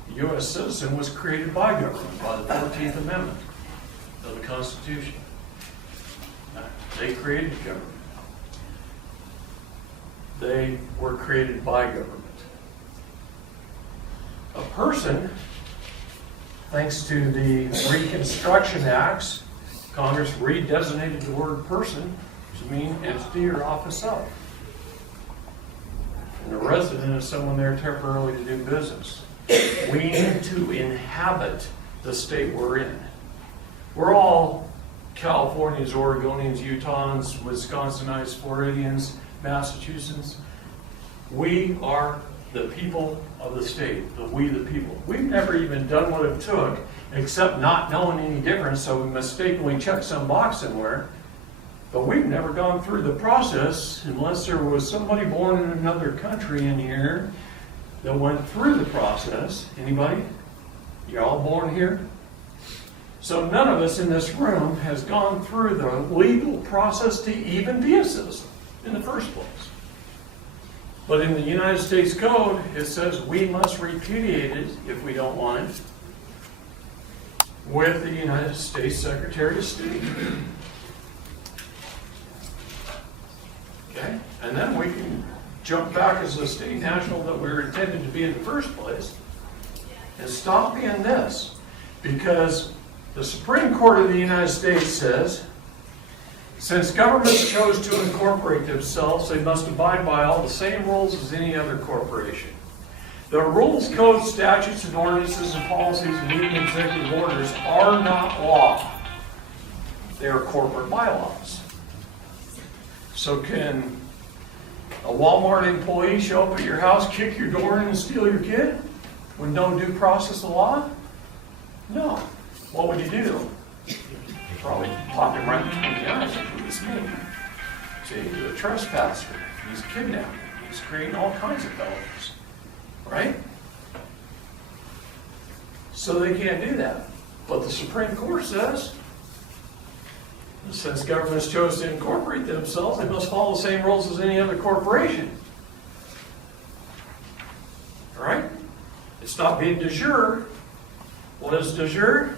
The U.S. citizen was created by government, by the 14th Amendment of the Constitution. They created government. They were created by government. A person, thanks to the Reconstruction Acts, Congress redesignated the word person to mean entity or office of. And a resident is someone there temporarily to do business. We need to inhabit the state we're in. We're all Californians, Oregonians, Utahns, Wisconsinites, Floridians, Massachusetts. We are the people of the state, we the people. We've never even done what it took, except not knowing any difference, so we mistakenly checked some box somewhere. But we've never gone through the process unless there was somebody born in another country in here that went through the process. Anybody? You're all born here? So none of us in this room has gone through the legal process to even be a citizen in the first place. But in the United States Code, it says we must repudiate it if we don't want it with the United States Secretary of State. Okay? And then we can jump back as a state national that we were intended to be in the first place and stop being this. Because the Supreme Court of the United States says, since governments chose to incorporate themselves, they must abide by all the same rules as any other corporation. The rules, codes, statutes, and ordinances and policies and even executive orders are not law. They are corporate bylaws. So can a Walmart employee show up at your house, kick your door in, and steal your kid with no due process of law? No. What would you do? Probably pop him right between the eyes if he was me. See, he's a trespasser. He's kidnapping. He's creating all kinds of felonies. Right? So they can't do that. But the Supreme Court says, since governments chose to incorporate themselves, they must follow the same rules as any other corporation. All right? It stopped being de jure. What is de jure?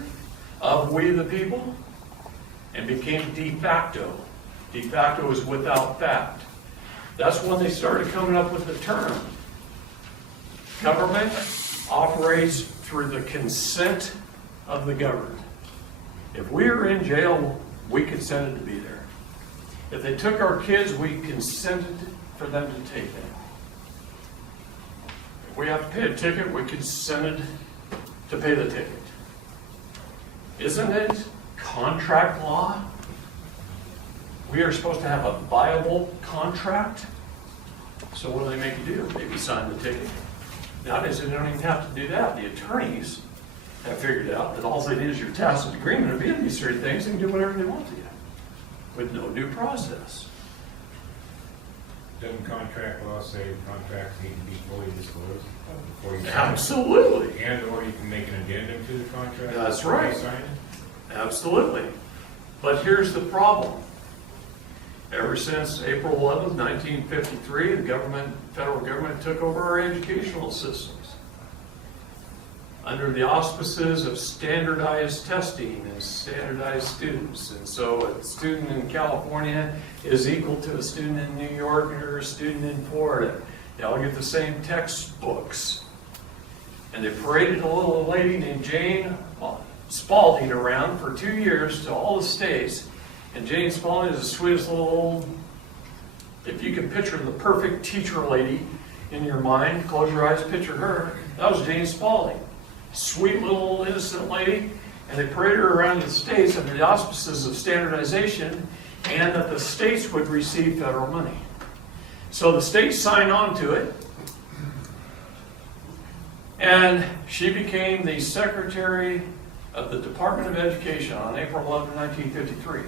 Of we the people. And became de facto. De facto is without fact. That's when they started coming up with the term. Government operates through the consent of the governed. If we are in jail, we consented to be there. If they took our kids, we consented for them to take them. If we have to pay a ticket, we consented to pay the ticket. Isn't it contract law? We are supposed to have a viable contract. So what do they make you do? Maybe sign the ticket. Nowadays they don't even have to do that. The attorneys have figured out that all they need is your tacit agreement to be in these certain things and do whatever they want to you with no due process. Doesn't contract law say contracts need to be fully disclosed before you sign it? Absolutely. And or you can make an addendum to the contract? That's before you right. sign it? Absolutely. But here's the problem. Ever since April 11th, 1953, the federal government took over our educational systems under the auspices of standardized testing and standardized students. And so a student in California is equal to a student in New York or a student in Florida. They all get the same textbooks. And they paraded a little lady named Jane Spalding around for 2 years to all the states. And Jane Spalding is the sweetest little, if you can picture the perfect teacher lady in your mind, close your eyes, picture her. That was Jane Spalding. Sweet little innocent lady. And they paraded her around the states under the auspices of standardization and that the states would receive federal money. So the states signed on to it. And she became the Secretary of the Department of Education on April 11, 1953.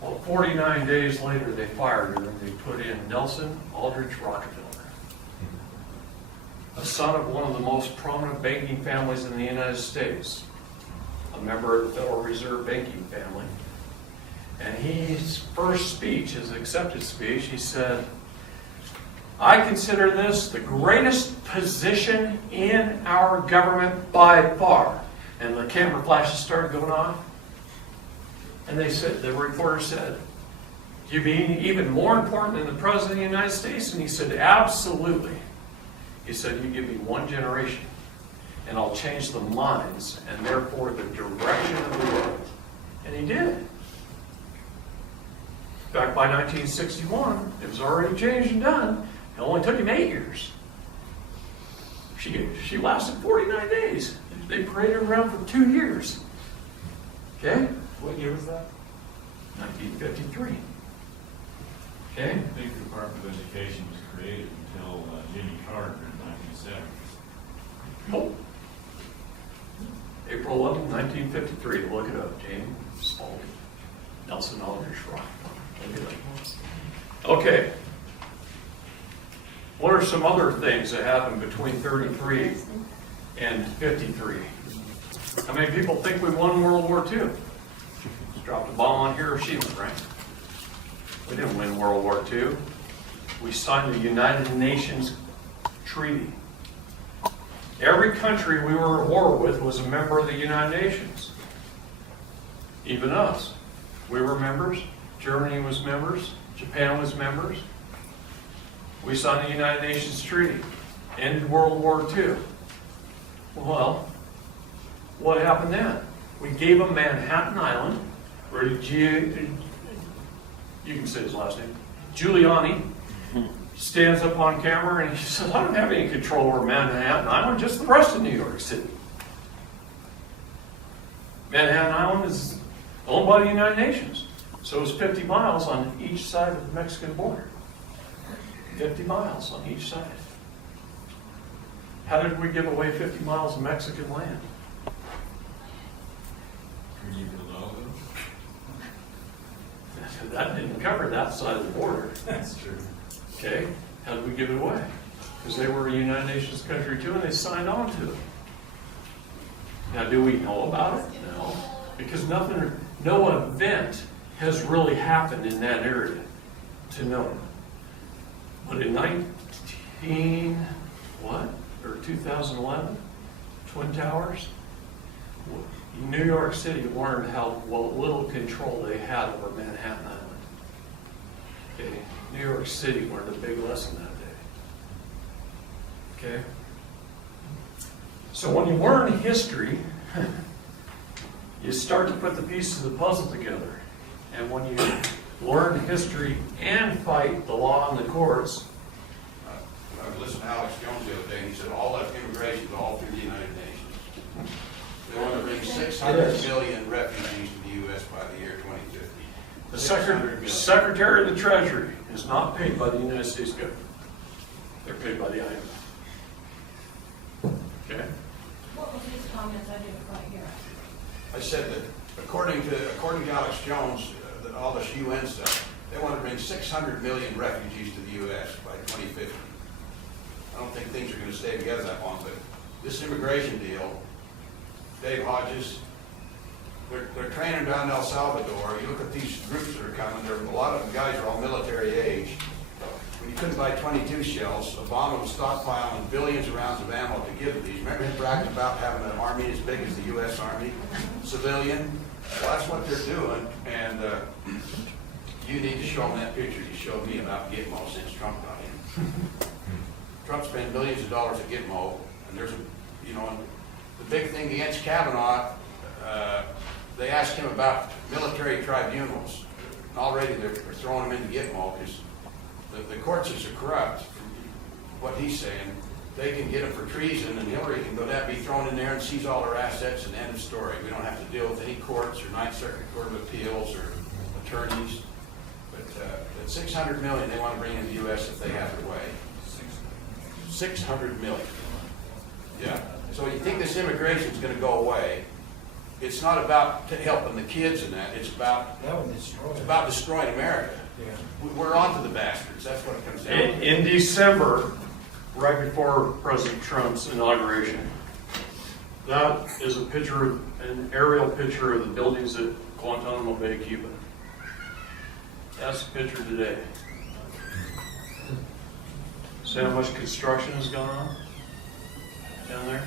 Well, 49 days later, they fired her and they put in Nelson Aldrich Rockefeller, a son of one of the most prominent banking families in the United States, a member of the Federal Reserve banking family. And his first speech, his acceptance speech, he said, "I consider this the greatest position in our government by far." And the camera flashes started going off. And they said, the reporter said, "You mean even more important than the President of the United States?" And he said, "Absolutely." He said, "You give me one generation, and I'll change the minds, and therefore the direction of the world." And he did. Back by 1961, it was already changed and done. It only took him 8 years. She lasted 49 days. They paraded around for 2 years. Okay? What year was that? 1953. Okay? I think the Department of Education was created until Jimmy Carter in 1970. Nope. April 11, 1953. Look it up. James Spalding. Nelson Aldrich Rock. Okay. What are some other things that happened between 33 and 53? How many people think we won World War II? Just dropped a bomb on Hiroshima, right? We didn't win World War II. We signed the United Nations Treaty. Every country we were at war with was a member of the United Nations. Even us. We were members. Germany was members. Japan was members. We signed the United Nations Treaty. Ended World War II. Well, what happened then? We gave them Manhattan Island, where you can say his last name, Giuliani, stands up on camera and he says, I don't have any control over Manhattan Island, just the rest of New York City. Manhattan Island is owned by the United Nations. So it's 50 miles on each side of the Mexican border. 50 miles on each side. How did we give away 50 miles of Mexican land? Were you below them? That didn't cover that side of the border. That's true. Okay, how did we give it away? Because they were a United Nations country too, and they signed on to it. Now, do we know about it? No, because no event has really happened in that area to know it. But in 2011, Twin Towers, New York City learned how little control they had over Manhattan Island. Okay. New York City learned a big lesson that day. Okay? So when you learn history, you start to put the pieces of the puzzle together. And when you learn history and fight the law and the courts. I was listening to Alex Jones the other day, and he said all that immigration is all through the United Nations. They want to bring 600 million refugees to the U.S. by the year 2050. The Secretary of the Treasury is not paid by the United States government. They're paid by the IMF. Okay? What was his comments? I didn't quite hear. I said that according to Alex Jones, all this UN stuff, they want to bring 600 million refugees to the U.S. by 2050. I don't think things are going to stay together that long, but this immigration deal, Dave Hodges, they're training down in El Salvador. You look at these groups that are coming, a lot of the guys are all military age. When you couldn't buy 22 shells, Obama was stockpiling billions of rounds of ammo to give to these. Remember him bragging about having an army as big as the U.S. Army, civilian? Well, that's what they're doing, and you need to show them that picture you showed me about Gitmo since Trump got in. Trump spent millions of dollars at Gitmo, and there's the big thing against Kavanaugh, they asked him about military tribunals. And already they're throwing him into Gitmo because the courts are corrupt, what he's saying. They can get him for treason, and Hillary can go down, be thrown in there and seize all her assets, and end of story. We don't have to deal with any courts or Ninth Circuit Court of Appeals or attorneys. But at 600 million, they want to bring in the U.S. if they have their way. 600 million. Yeah. So you think this immigration is going to go away? It's not about helping the kids in that. It's about destroying America. Yeah. We're onto the bastards. That's what it comes down to. In December, right before President Trump's inauguration, that is an aerial picture of the buildings at Guantanamo Bay, Cuba. That's the picture today. See how much construction has gone on down there?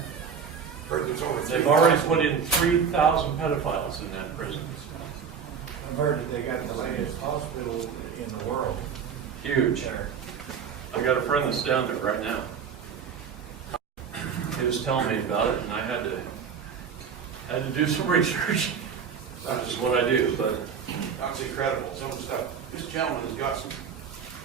They've already put in 3,000 pedophiles in that prison. I've heard that they got the latest hospital in the world. Huge. I got a friend that's down there right now. He was telling me about it, and I had to do some research. That's just what I do, but That's incredible. Some of the stuff. This gentleman has got some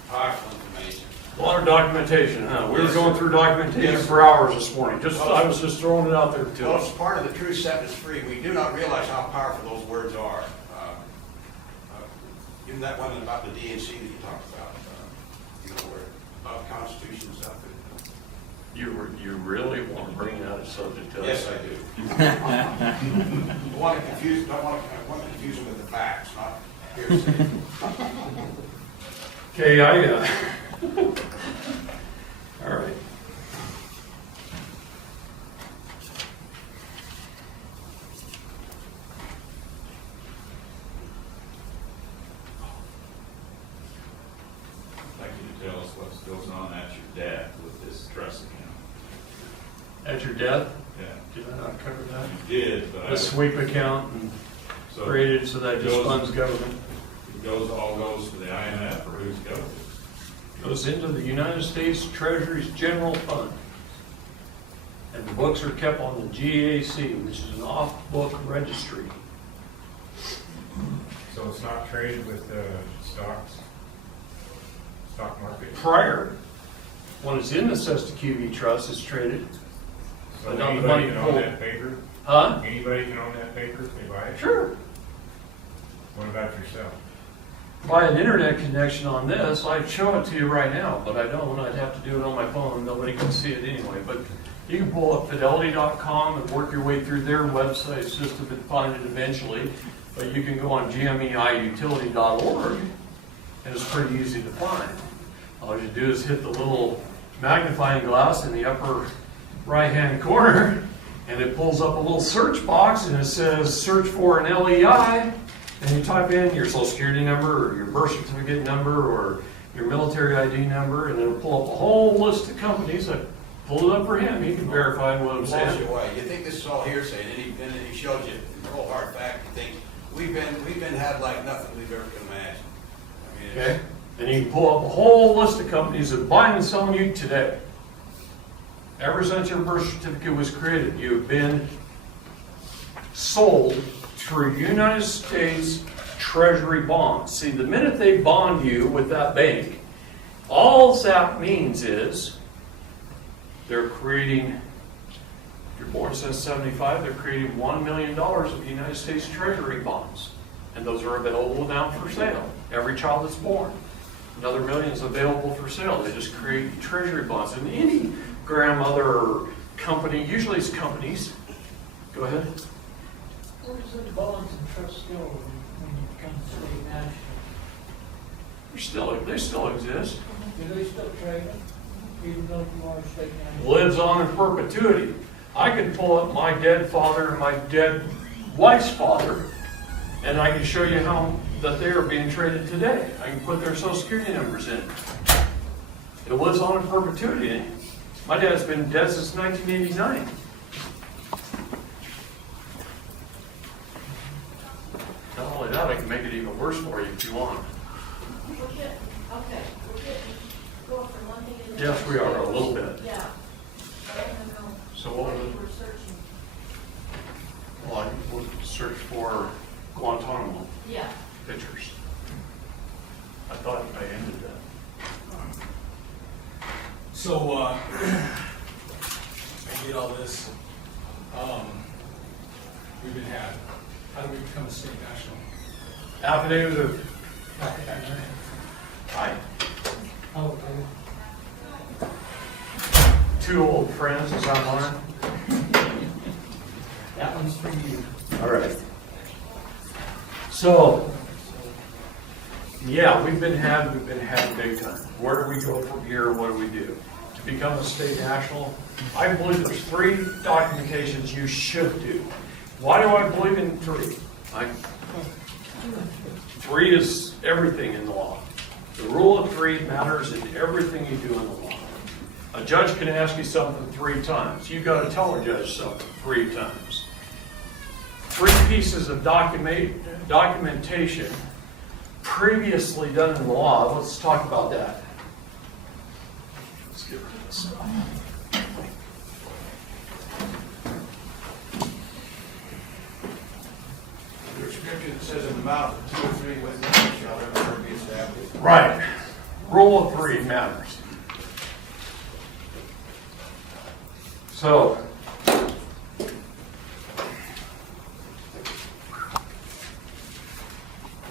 powerful information. A lot of documentation, huh? We were Yes, going sir. through documentation Yes, for sir. hours this morning. I was just throwing it out there too. Well, it's part of the true set is free. We do not realize how powerful those words are. Even that one about the DNC that you talked about, where about Constitution and stuff. You really want to bring that subject to us? Yes, I do. I want to confuse, I want to confuse them with the facts, not hearsay. Okay, all right. I'd like you to tell us what goes on at your death with this trust account. At your death, Yeah, did I not cover that? you did, but The sweep account and so created so that just goes- funds government. all goes to the IMF, or who's it go to? Goes into the United States Treasury's General Fund. And the books are kept on the GAC, which is an off-book registry. So it's not traded with the stock market? Prior, when it's in the Sesta QV Trust, it's traded. So But not the anybody money can own pulled. that paper? Huh? Anybody can own that paper if they buy it? Sure. What about yourself? Buy an internet connection on this, I'd show it to you right now, but I don't. I'd have to do it on my phone. Nobody can see it anyway. But you can pull up fidelity.com and work your way through their website system and find it eventually. But you can go on gmeiutility.org, and it's pretty easy to find. All you do is hit the little magnifying glass in the upper right-hand corner, and it pulls up a little search box, and it says search for an LEI, and you type in your social security number or your birth certificate number or your military ID number, and it'll pull up a whole list of companies. I pulled it up for him. He can verify what I'm Blows saying. you away. You think this is all hearsay, and then he shows you the whole hard fact. You think we've been had like nothing we've ever could imagine. I mean, Okay? And you can pull up a whole list of companies that are buying and selling you today. Ever since your birth certificate was created, you've been sold through United States Treasury bonds. See, the minute they bond you with that bank, all that means is they're creating, if you're born since 75, they're creating $1 million of United States Treasury bonds. And those are available now for sale. Every child that's born. Another $1 million is available for sale. They just create treasury bonds. And any grandmother or company, usually it's companies. Go ahead. Where does the bonds and trusts go when you become state national? They still exist. Do they still trade them, even though you are a state national? Lives on in perpetuity. I could pull up my dead father and my dead wife's father, and I can show you how that they are being traded today. I can put their social security numbers in. It lives on in perpetuity. My dad's been dead since 1989. Not only that, I can make it even worse for you if you want. We're getting, okay, we're getting, going from one thing to the Yes, we are, a little bit. Yeah. I don't know. So what was it? We're searching. Well, I would search for Guantanamo Yeah. pictures. I thought I ended that. So, I get all this. We've been had. How do we become a state national? Affidavit of, hi, Oh, two old friends, is that mine? that one's for you. All right. So, yeah, we've been had big time. Where do we go from here? What do we do? To become a state national, I believe there's 3 documentations you should do. Why do I believe in 3? 3 is everything in the law. The rule of 3 matters in everything you do in the law. A judge can ask you something 3 times. You've got to tell a judge something 3 times. 3 pieces of documentation previously done in the law. Let's talk about that. Let's get rid of this stuff. There's scripture that says in the mouth of 2 or 3 witnesses shall every word be established. Right. Rule of 3 matters. So,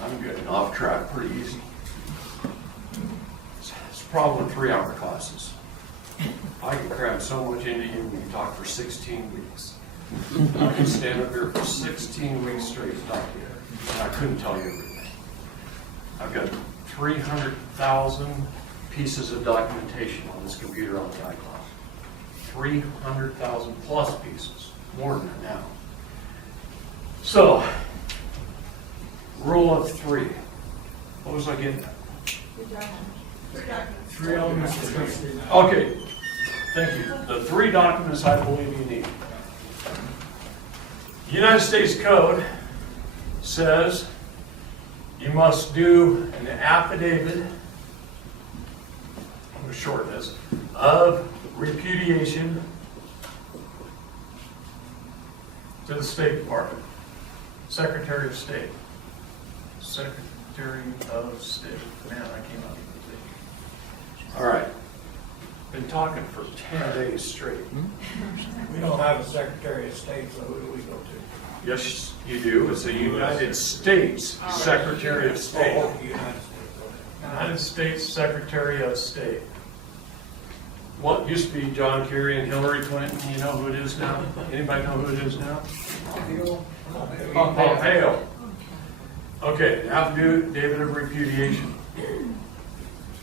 I'm getting off track pretty easy. It's a problem with 3-hour classes. I can cram so much into you when you talk for 16 weeks. I can stand up here for 16 weeks straight and talk to you, and I couldn't tell you everything. I've got 300,000 pieces of documentation on this computer on the iCloud. 300,000 plus pieces, more than that now. So, rule of 3. What was I getting at? 3 elements of trust. Okay, thank you. The 3 documents I believe you need. United States Code says you must do an affidavit, I'm going to shorten this, of repudiation to the State Department, Secretary of State. Secretary of State. Man, I came up with it. All right. Been talking for 10 days straight. We don't have a Secretary of State, so who do we go to? Yes, you do. It's the United States Secretary of State. Oh, the United States, okay. United States Secretary of State. What used to be John Kerry and Hillary Clinton, you know who it is now? Anybody know who it is now? Pompeo. Okay, affidavit of repudiation.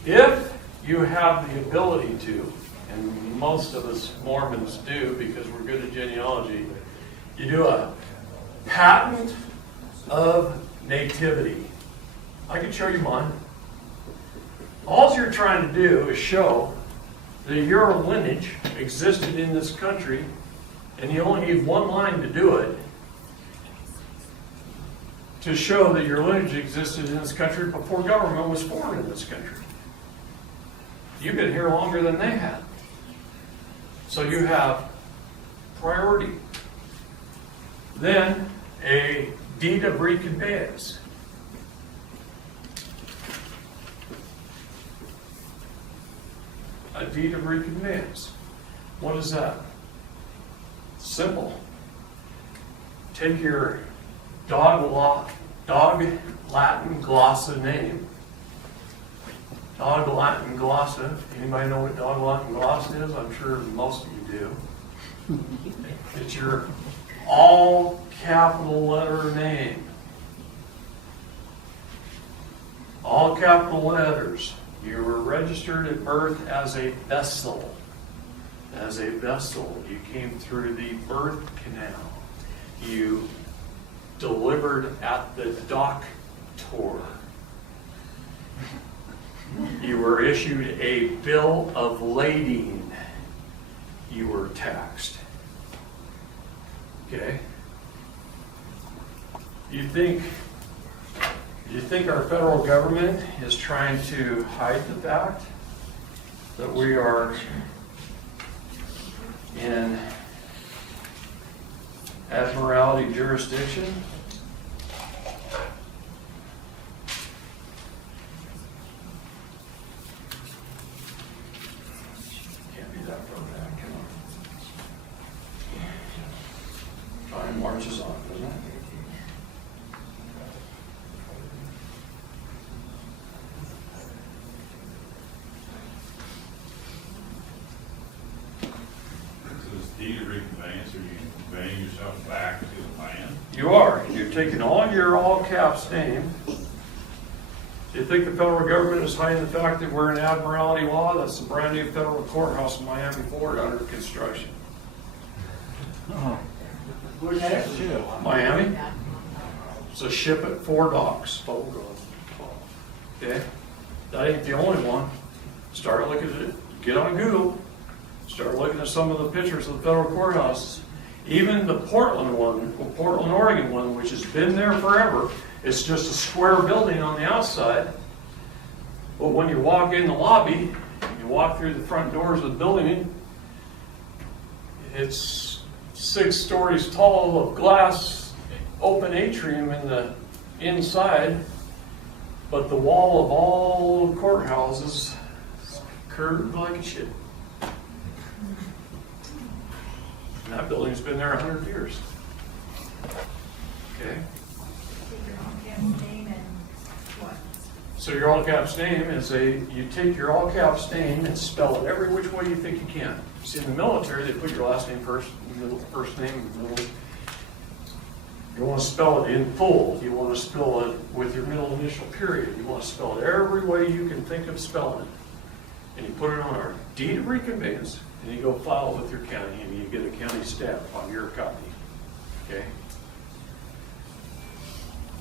If you have the ability to, and most of us Mormons do because we're good at genealogy, you do a patent of nativity. I can show you mine. All you're trying to do is show that your lineage existed in this country, and you only need one line to do it, to show that your lineage existed in this country before government was formed in this country. You've been here longer than they had. So you have priority. Then a deed of reconveyance. A deed of reconveyance. What is that? Simple. Take your dog Latin glossa name. Dog Latin glossa. Anybody know what dog Latin glossa is? I'm sure most of you do. It's your all capital letter name. All capital letters. You were registered at birth as a vessel. As a vessel. You came through the birth canal. You delivered at the doctor. You were issued a bill of lading. You were taxed. Okay? You think our federal government is trying to hide the fact that we are in admiralty jurisdiction? Can't be that far back, come on. Time marches on, doesn't it? Deed of reconveyance, are you conveying yourself back to the land? You are. You're taking all your all caps name. Do you think the federal government is hiding the fact that we're in admiralty law? That's a brand new federal courthouse in Miami, Florida under construction. Where's that? Miami. It's a ship at 4 docks. Okay? That ain't the only one. Start looking at it. Get on Google. Start looking at some of the pictures of the federal courthouses. Even the Portland, Oregon one, which has been there forever, it's just a square building on the outside. But when you walk in the lobby, you walk through the front doors of the building, it's 6 stories tall of glass, open atrium in the inside, but the wall of all courthouses is curved like a shit. And that building's been there 100 years. Okay? Take your own camp's name and what? So your all caps name is you take your all caps name and spell it every which way you think you can. See, in the military, they put your last name first, middle, first name, middle. You want to spell it in full. You want to spell it with your middle initial period. You want to spell it every way you can think of spelling it. And you put it on our deed of reconveyance, and you go file it with your county, and you get a county stamp on your copy. Okay?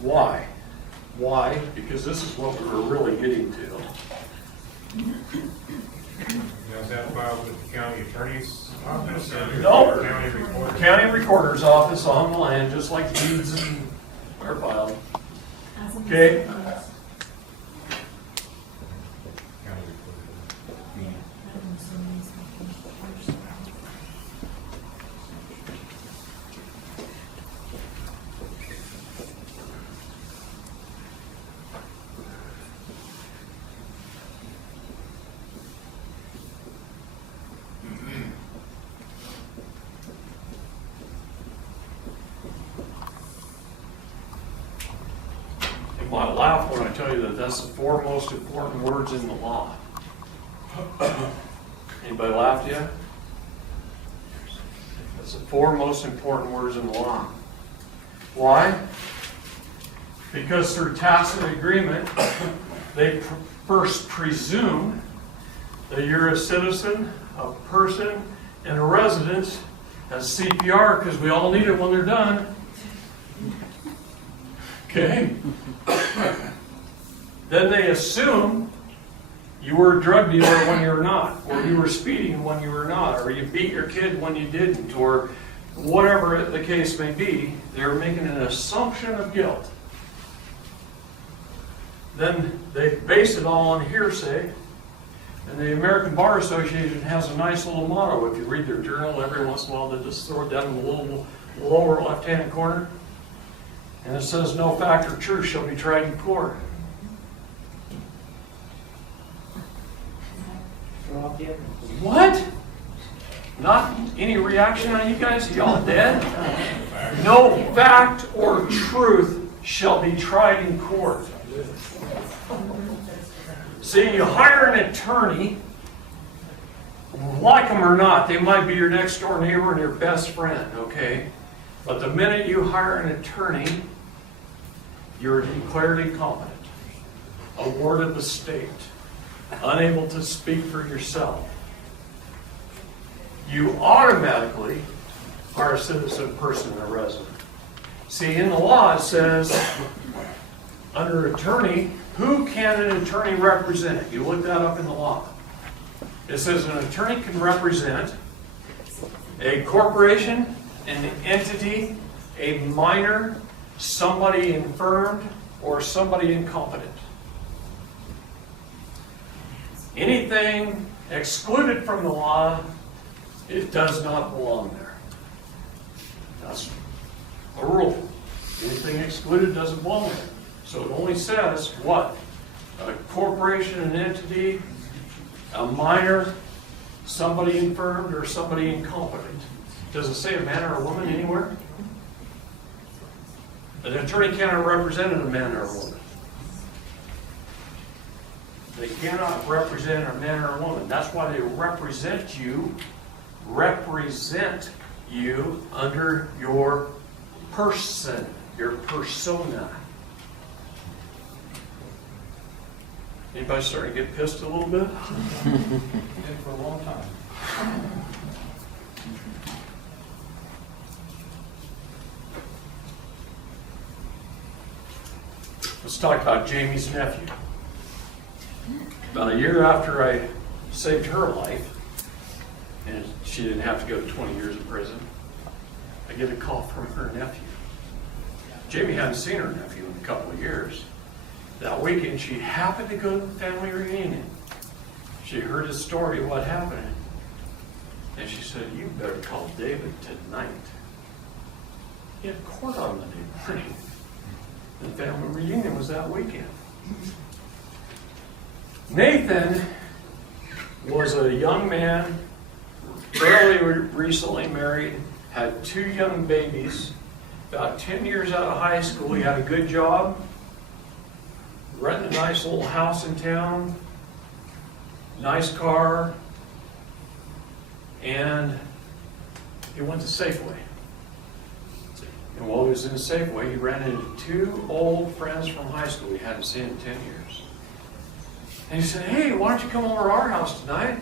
Why? Why? Because this is what we were really getting to. Now, is that filed with the county attorney's office? No. County recorder? County recorder's office on the land, just like deeds and are filed. Okay? County recorder. You might laugh when I tell you that that's the four most important words in the law. Anybody laughed yet? That's the four most important words in the law. Why? Because through tacit agreement, they first presume that you're a citizen, a person, and a resident as CPR, because we all need it when they're done. Okay? Then they assume you were a drug dealer when you were not, or you were speeding when you were not, or you beat your kid when you didn't, or whatever the case may be. They're making an assumption of guilt. Then they base it all on hearsay. And the American Bar Association has a nice little motto. If you read their journal, every once in a while they just throw it down in the little lower left-hand corner. And it says, no fact or truth shall be tried in court. What? Not any reaction on you guys? Y'all dead? No fact or truth shall be tried in court. See, you hire an attorney, like them or not, they might be your next door neighbor and your best friend, okay? But the minute you hire an attorney, you're declared incompetent, a ward of the state, unable to speak for yourself. You automatically are a citizen, person, and a resident. See, in the law it says, under attorney, who can an attorney represent? You look that up in the law. It says an attorney can represent a corporation, an entity, a minor, somebody infirmed, or somebody incompetent. Anything excluded from the law, it does not belong there. That's a rule. Anything excluded doesn't belong there. So it only says what? A corporation, an entity, a minor, somebody infirmed, or somebody incompetent. Does it say a man or a woman anywhere? An attorney cannot represent a man or a woman. They cannot represent a man or a woman. That's why they represent you under your person, your persona. Anybody starting to get pissed a little bit? Been for a long time. Let's talk about Jamie's nephew. About a year after I saved her life, and she didn't have to go to 20 years in prison, I get a call from her nephew. Jamie hadn't seen her nephew in a couple of years. That weekend, she happened to go to the family reunion. She heard his story of what happened. And she said, you better call David tonight. He had court on Monday morning. The family reunion was that weekend. Nathan was a young man, fairly recently married, had 2 young babies, about 10 years out of high school. He had a good job, rented a nice little house in town, nice car, and he went to Safeway. And while he was in Safeway, he ran into 2 old friends from high school he hadn't seen in 10 years. And he said, "Hey, why don't you come over to our house tonight?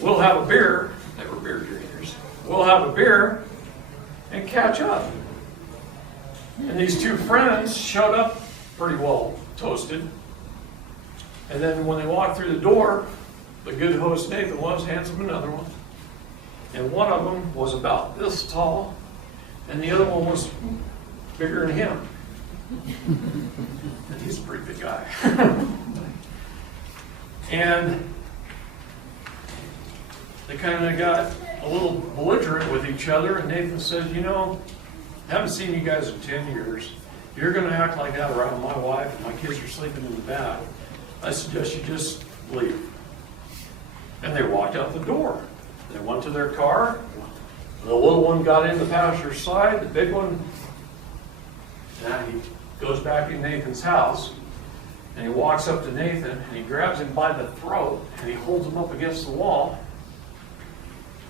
We'll have a beer." They were beer drinkers. "We'll have a beer and catch up." And these 2 friends showed up pretty well toasted. And then when they walked through the door, the good host Nathan hands them another one. And one of them was about this tall, and the other one was bigger than him. And he's a pretty big guy. And they kind of got a little belligerent with each other, and Nathan said, "You know, I haven't seen you guys in 10 years. If you're going to act like that around my wife and my kids are sleeping in the back, I suggest you just leave." And they walked out the door. They went to their car. The little one got in the passenger side. The big one, now he goes back in Nathan's house, and he walks up to Nathan, and he grabs him by the throat, and he holds him up against the wall.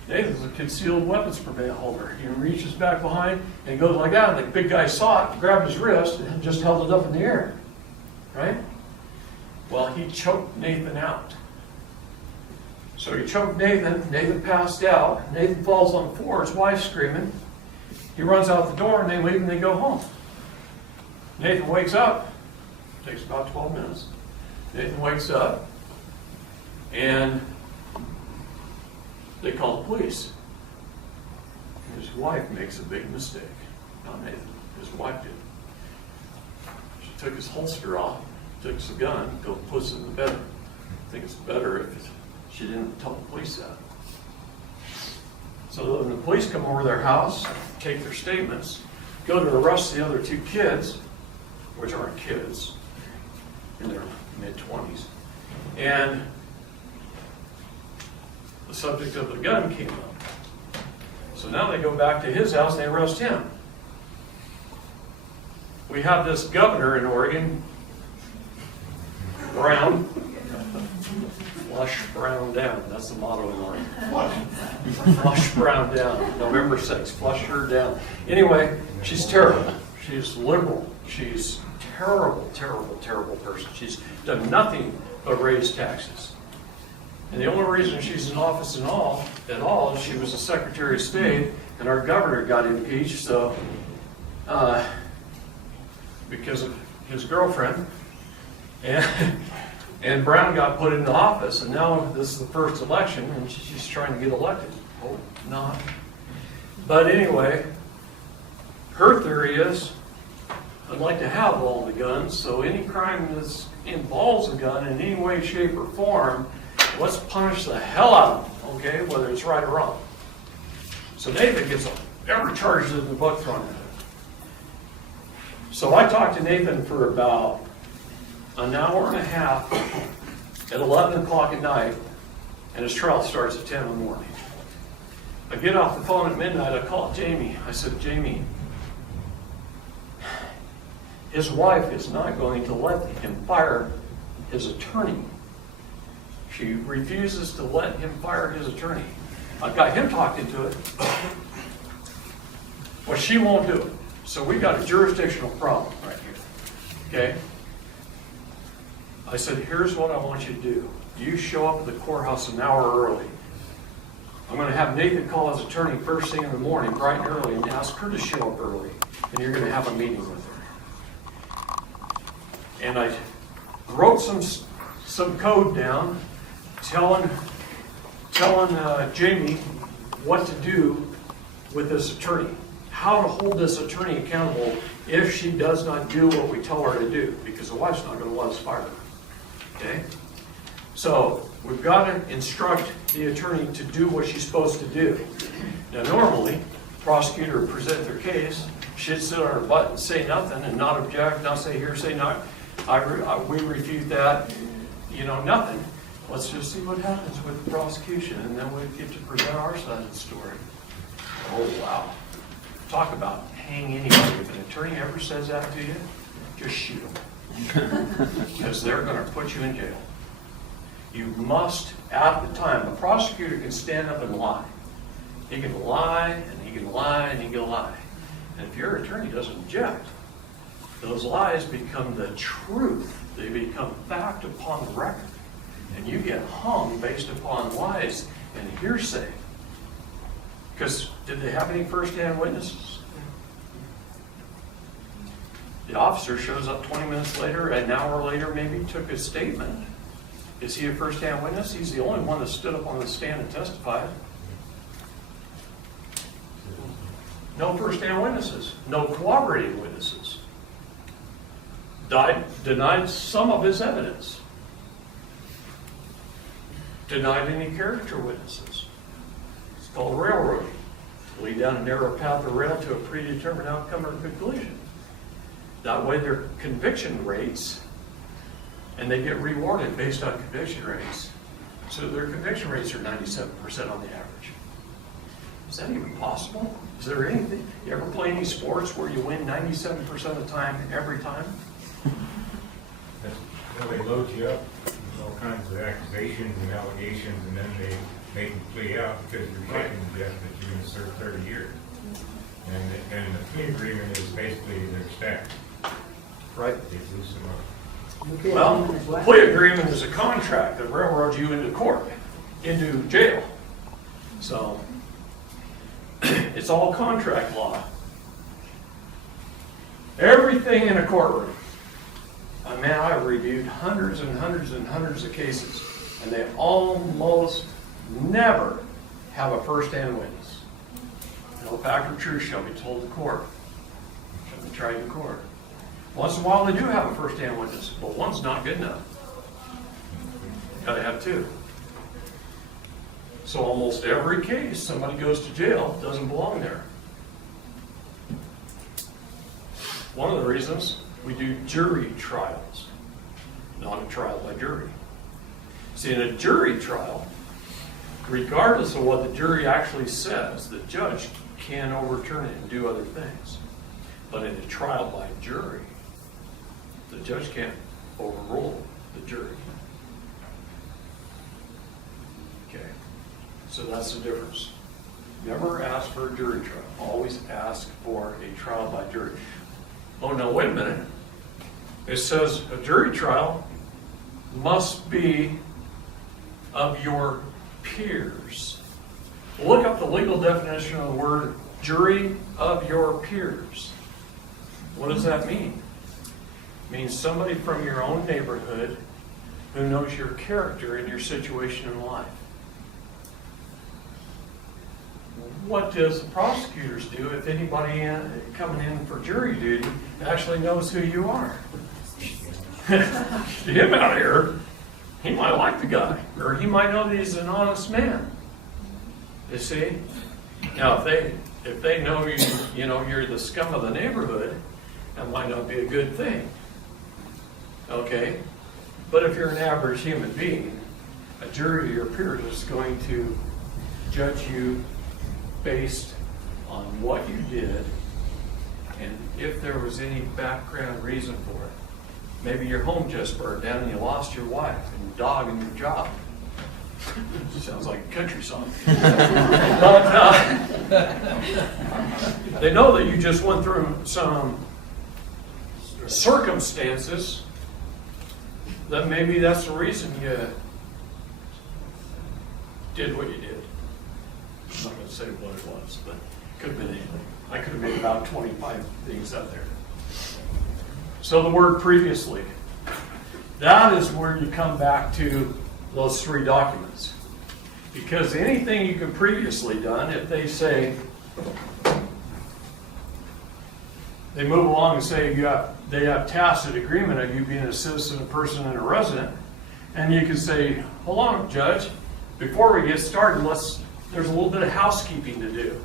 Nathan's a concealed weapons permit holder. He reaches back behind, and he goes like that, and the big guy saw it, grabbed his wrist, and just held it up in the air. Right? Well, he choked Nathan out. So he choked Nathan. Nathan passed out. Nathan falls on the floor. His wife's screaming. He runs out the door, and they leave, and they go home. Nathan wakes up. Takes about 12 minutes. Nathan wakes up, and they call the police. And his wife makes a big mistake. Not Nathan. His wife did. She took his holster off, took his gun, puts it in the bed. I think it's better if she didn't tell the police that. So when the police come over their house, take their statements, go to arrest the other 2 kids, which aren't kids, in their mid-20s, and the subject of the gun came up. So now they go back to his house and they arrest him. We have this governor in Oregon, Brown, flush Brown down. That's the motto in Oregon. Flush Brown down. November 6th, flush her down. Anyway, she's terrible. She's liberal. She's terrible, terrible, terrible person. She's done nothing but raise taxes. And the only reason she's in office at all is she was a Secretary of State, and our governor got impeached, so because of his girlfriend, and Brown got put into office, and now this is the first election, and she's trying to get elected. Hope not. But anyway, her theory is, I'd like to have all the guns, so any crime that involves a gun in any way, shape, or form, let's punish the hell out of them, okay, whether it's right or wrong. So Nathan gets every charge in the book thrown at him. So I talked to Nathan for about an hour and a half at 11 o'clock at night, and his trial starts at 10 in the morning. I get off the phone at midnight, I call Jamie. I said, "Jamie, his wife is not going to let him fire his attorney. She refuses to let him fire his attorney. I've got him talked into it. Well, she won't do it. So we got a jurisdictional problem right here. Okay? I said, here's what I want you to do. You show up at the courthouse an hour early. I'm going to have Nathan call his attorney first thing in the morning, bright and early, and ask her to show up early. And you're going to have a meeting with her." And I wrote some code down, telling Jamie what to do with this attorney, how to hold this attorney accountable if she does not do what we tell her to do, because the wife's not going to let us fire her. Okay? So we've got to instruct the attorney to do what she's supposed to do. Now normally, the prosecutor would present their case, she'd sit on her butt and say nothing and not object, not say here, say not, we refute that, nothing. Let's just see what happens with the prosecution, and then we get to present our side of the story. Oh, wow. Talk about hang anybody. If an attorney ever says that to you, just shoot them. Because they're going to put you in jail. You must, at the time, the prosecutor can stand up and lie. He can lie, and he can lie, and he can lie. And if your attorney doesn't object, those lies become the truth. They become fact upon the record. And you get hung based upon lies and hearsay. Because did they have any first-hand witnesses? The officer shows up 20 minutes later, an hour later maybe, took a statement. Is he a first-hand witness? He's the only one that stood up on the stand and testified. No first-hand witnesses. No corroborating witnesses. Denied some of his evidence. Denied any character witnesses. It's called railroading. Lead down a narrow path of rail to a predetermined outcome or conclusion. That way their conviction rates, and they get rewarded based on conviction rates. So their conviction rates are 97% on the average. Is that even possible? Is there anything? You ever play any sports where you win 97% of the time, every time? They load you up with all kinds of accusations and allegations, and then they make you plea out because you're taking the death that you're going to serve 30 years. And the plea agreement is basically their stack. Right. They loosen up. Well, the plea agreement is a contract that railroads you into court, into jail. So, it's all contract law. Everything in a courtroom. Man, I've reviewed hundreds and hundreds and hundreds of cases, and they almost never have a first-hand witness. No fact or truth shall be told to court. Shall be tried in court. Once in a while they do have a first-hand witness, but one's not good enough. Gotta have two. So almost every case somebody goes to jail doesn't belong there. One of the reasons we do jury trials, not a trial by jury. See, in a jury trial, regardless of what the jury actually says, the judge can overturn it and do other things. But in a trial by jury, the judge can't overrule the jury. Okay, so that's the difference. Never ask for a jury trial. Always ask for a trial by jury. Oh, no, wait a minute. It says a jury trial must be of your peers. Look up the legal definition of the word jury of your peers. What does that mean? It means somebody from your own neighborhood who knows your character and your situation in life. What does the prosecutors do if anybody coming in for jury duty actually knows who you are? Get him out of here. He might like the guy, or he might know that he's an honest man. You see? Now, if they know you're the scum of the neighborhood, that might not be a good thing. Okay? But if you're an average human being, a jury of your peers is going to judge you based on what you did and if there was any background reason for it. Maybe your home just burned down and you lost your wife and your dog and your job. Sounds like a country song. But they know that you just went through some circumstances that maybe that's the reason you did what you did. I'm not going to say what it was, but it could have been anything. I could have made about 25 things up there. So the word previously, that is where you come back to those three documents. Because anything you can previously done, if they say, they move along and say they have tacit agreement of you being a citizen, a person, and a resident, and you can say, hold on, Judge, before we get started, there's a little bit of housekeeping to do.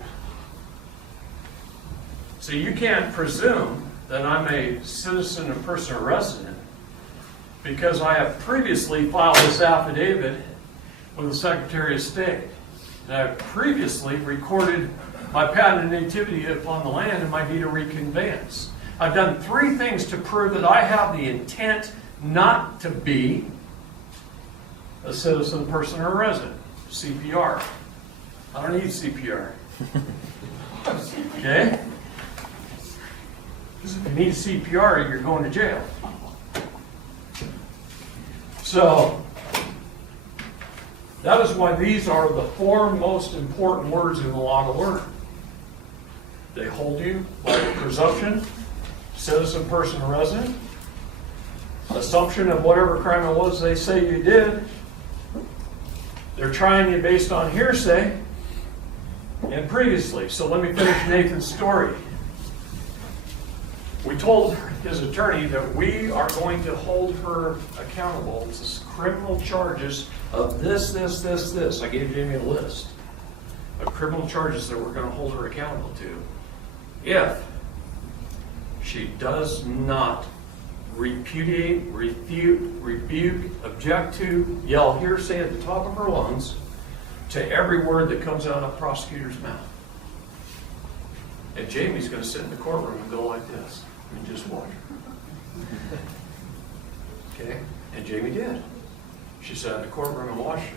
So you can't presume that I'm a citizen, a person, or resident because I have previously filed this affidavit with the Secretary of State. And I've previously recorded my patent and nativity upon the land and my deed of reconveyance. I've done 3 things to prove that I have the intent not to be a citizen, person, or resident. CPR. I don't need CPR. Okay? Because if you need CPR, you're going to jail. So, that is why these are the 4 most important words in the law to learn. They hold you by presumption, citizen, person, or resident, assumption of whatever crime it was they say you did. They're trying you based on hearsay and previously. So let me finish Nathan's story. We told his attorney that we are going to hold her accountable to criminal charges of this. I gave Jamie a list of criminal charges that we're going to hold her accountable to if she does not repudiate, refute, rebuke, object to, yell hearsay at the top of her lungs to every word that comes out of the prosecutor's mouth. And Jamie's going to sit in the courtroom and go like this and just watch her. Okay? And Jamie did. She sat in the courtroom and watched her.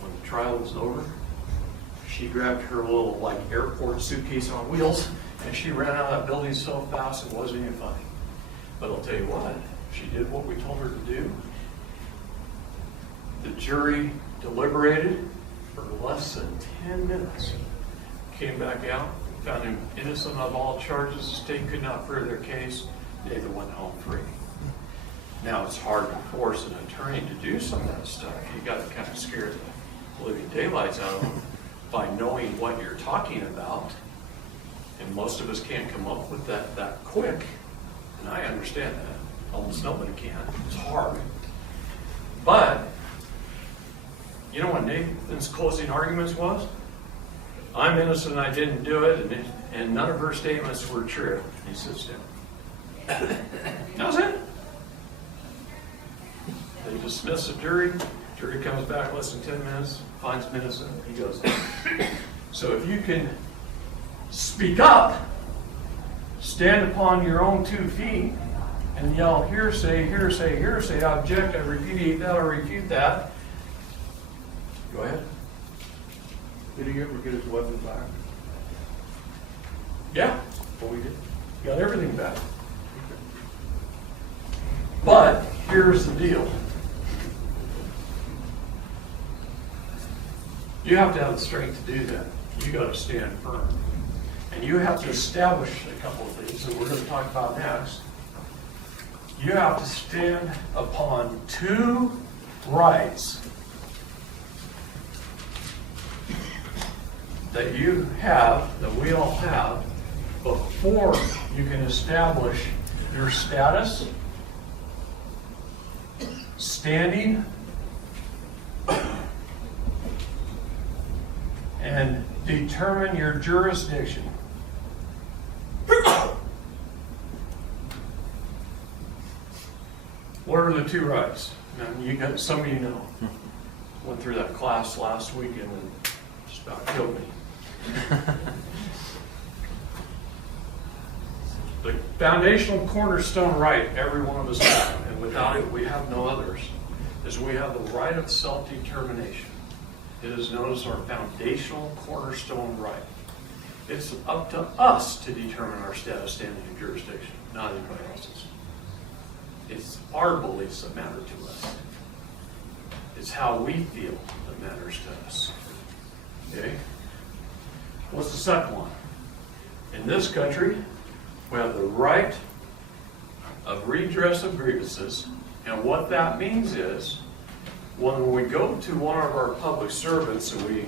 When the trial was over, she grabbed her little like airport suitcase on wheels and she ran out of that building so fast it wasn't even funny. But I'll tell you what, she did what we told her to do. The jury deliberated for less than 10 minutes. Came back out, found him innocent of all charges. The state could not prove their case. Nathan went home free. Now it's hard to force an attorney to do some of that stuff. You got to kind of scare the living daylights out of them by knowing what you're talking about. And most of us can't come up with that quick. And I understand that. Almost nobody can. It's hard. But, you know what Nathan's closing arguments was? I'm innocent, I didn't do it, and none of her statements were true. He sits down. That was it. They dismiss the jury. Jury comes back less than 10 minutes, finds him innocent, he goes home. So if you can speak up, stand upon your own 2 feet, and yell hearsay, hearsay, hearsay, I object, I repudiate that, I refute that. Go ahead. Did he ever get his weapon back? Yeah. Well, we did. Got everything back. But here's the deal. You have to have the strength to do that. You got to stand firm. And you have to establish a couple of things that we're going to talk about next. You have to stand upon 2 rights that you have, that we all have, before you can establish your status, standing, and determine your jurisdiction. What are the 2 rights? Now, you got some of you know. Went through that class last week and just about killed me. The foundational cornerstone right every one of us have, and without it we have no others, is we have the right of self-determination. It is known as our foundational cornerstone right. It's up to us to determine our status, standing, and jurisdiction, not anybody else's. It's our beliefs that matter to us. It's how we feel that matters to us. Okay? What's the second one? In this country, we have the right of redress of grievances, and what that means is, when we go to one of our public servants and we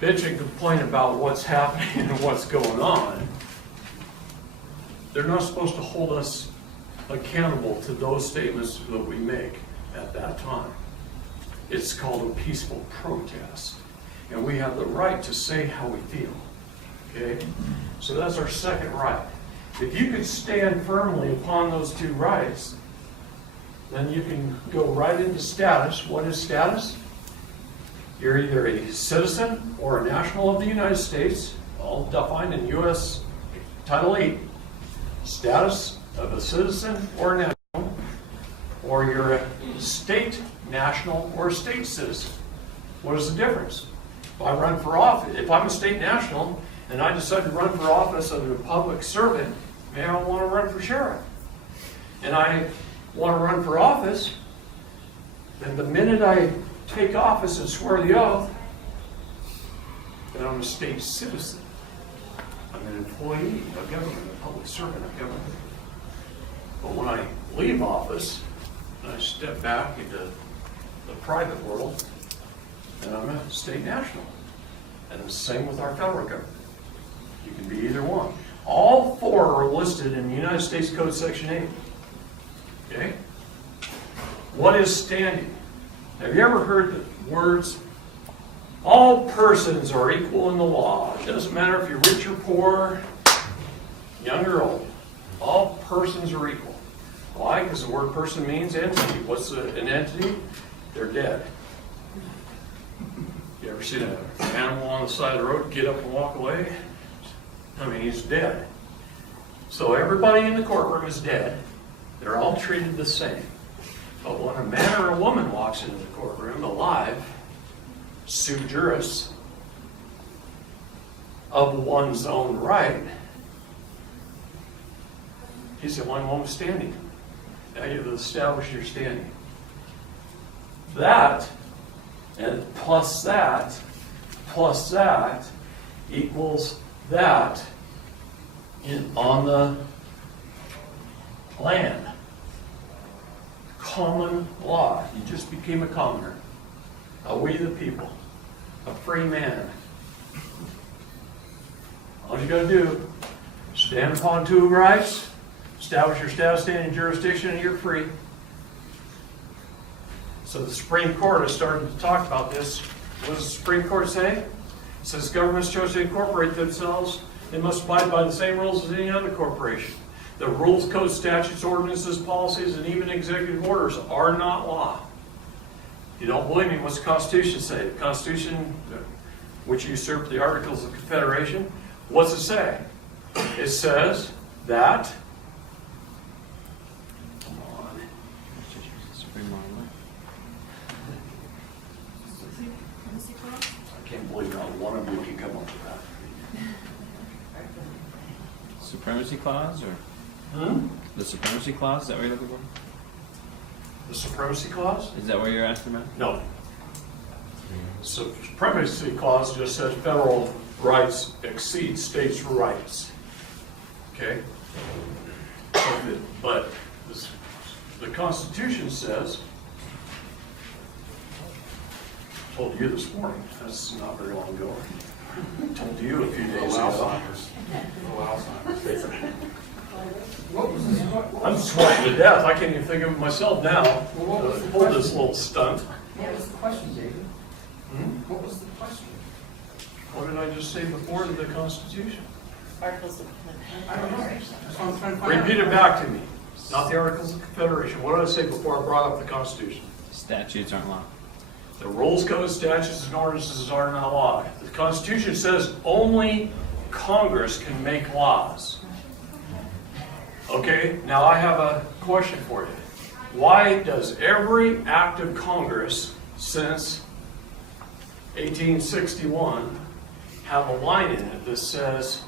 bitch and complain about what's happening and what's going on, they're not supposed to hold us accountable to those statements that we make at that time. It's called a peaceful protest. And we have the right to say how we feel. Okay? So that's our second right. If you could stand firmly upon those 2 rights, then you can go right into status. What is status? You're either a citizen or a national of the United States, all defined in U.S. Title 8, status of a citizen or a national, or you're a state national or a state citizen. What is the difference? If I run for office, if I'm a state national and I decide to run for office as a public servant, maybe I want to run for sheriff, and I want to run for office, then the minute I take office and swear the oath, then I'm a state citizen. I'm an employee of government, a public servant of government. But when I leave office and I step back into the private world, then I'm a state national. And the same with our federal government. You can be either one. All four are listed in the United States Code Section 8. Okay? What is standing? Have you ever heard the words, all persons are equal in the law? It doesn't matter if you're rich or poor, young or old. All persons are equal. Why? Because the word person means entity. What's an entity? They're dead. You ever seen an animal on the side of the road get up and walk away? I mean, he's dead. So everybody in the courtroom is dead. They're all treated the same. But when a man or a woman walks into the courtroom alive, sui juris, of one's own right, he's the one woman standing. Now you've established your standing. That, and plus that equals that on the land. Common law. You just became a commoner. A we the people. A free man. All you got to do, stand upon two rights, establish your status, standing jurisdiction, and you're free. So the Supreme Court has started to talk about this. What does the Supreme Court say? It says governments chose to incorporate themselves. They must abide by the same rules as any other corporation. The rules, codes, statutes, ordinances, policies, and even executive orders are not law. If you don't believe me, what's the Constitution say? The Constitution, which usurped the Articles of Confederation, what's it say? It says that, come on, I can't believe not one of you can come up with that. Supremacy clause or Hmm? the supremacy clause? Is that what you're looking for? The Supremacy Clause? Is that what you're asking about? No. So Supremacy Clause just says federal rights exceed states' rights. Okay? But the Constitution says, I told you this morning, that's not very long ago. I told you a few days ago. I'm sweating to death. I can't even think of it myself now. Hold this little stunt. What was the question, David? Hmm? What was the question? What did I just say before to the Constitution? Articles of I don't know. Confederation. That's what I'm trying to find out. Repeat it back to me. Not the Articles of Confederation. What did I say before I brought up the Constitution? Statutes aren't law. The rules, codes, statutes, and ordinances are not law. The Constitution says only Congress can make laws. Okay, now I have a question for you. Why does every act of Congress since 1861 have a line in it that says,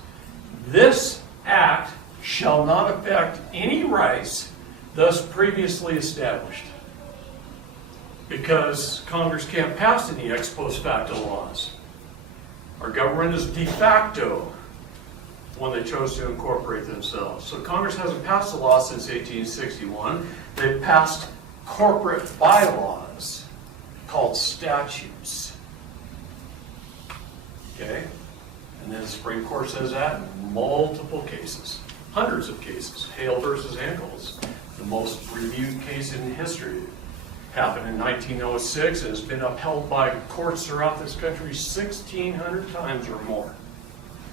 this act shall not affect any rights thus previously established? Because Congress can't pass any ex post facto laws. Our government is de facto when they chose to incorporate themselves. So Congress hasn't passed a law since 1861. They've passed corporate bylaws called statutes. Okay? And then the Supreme Court says that in multiple cases. Hundreds of cases. Hale versus Ankles, the most reviewed case in history. Happened in 1906 and has been upheld by courts throughout this country 1,600 times or more.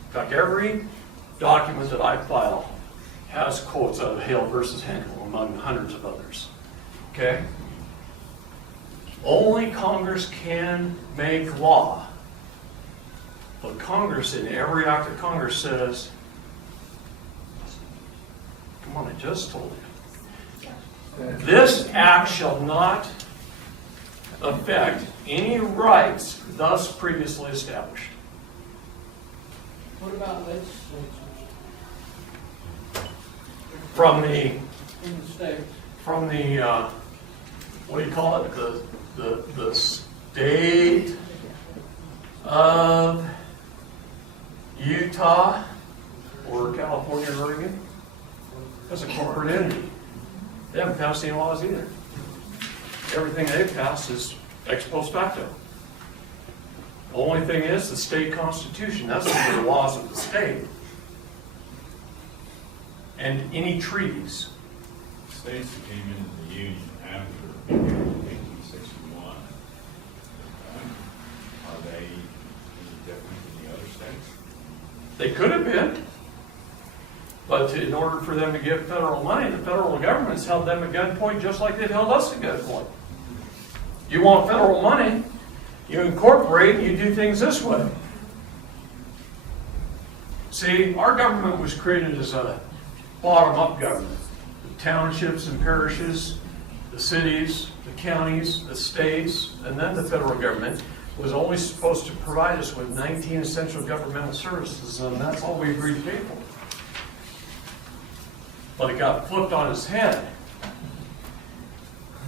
In fact, every document that I file has quotes out of Hale versus Henkel, among hundreds of others. Okay? Only Congress can make law. But Congress, in every act of Congress, says, come on, I just told you. This act shall not affect any rights thus previously established. What about legislatures From the, in the states? what do you call it? The state of Utah or California or Oregon. That's a corporate entity. They haven't passed any laws either. Everything they've passed is ex post facto. The only thing is the state constitution. That's the laws of the state. And any treaties. States that came into the Union after 1861, are they any different than the other states? They could have been. But in order for them to get federal money, the federal government's held them at gunpoint just like they've held us at gunpoint. You want federal money, you incorporate and you do things this way. See, our government was created as a bottom-up government. The townships and parishes, the cities, the counties, the states, and then the federal government was only supposed to provide us with 19 essential governmental services, and that's all we agreed to pay for. But it got flipped on its head.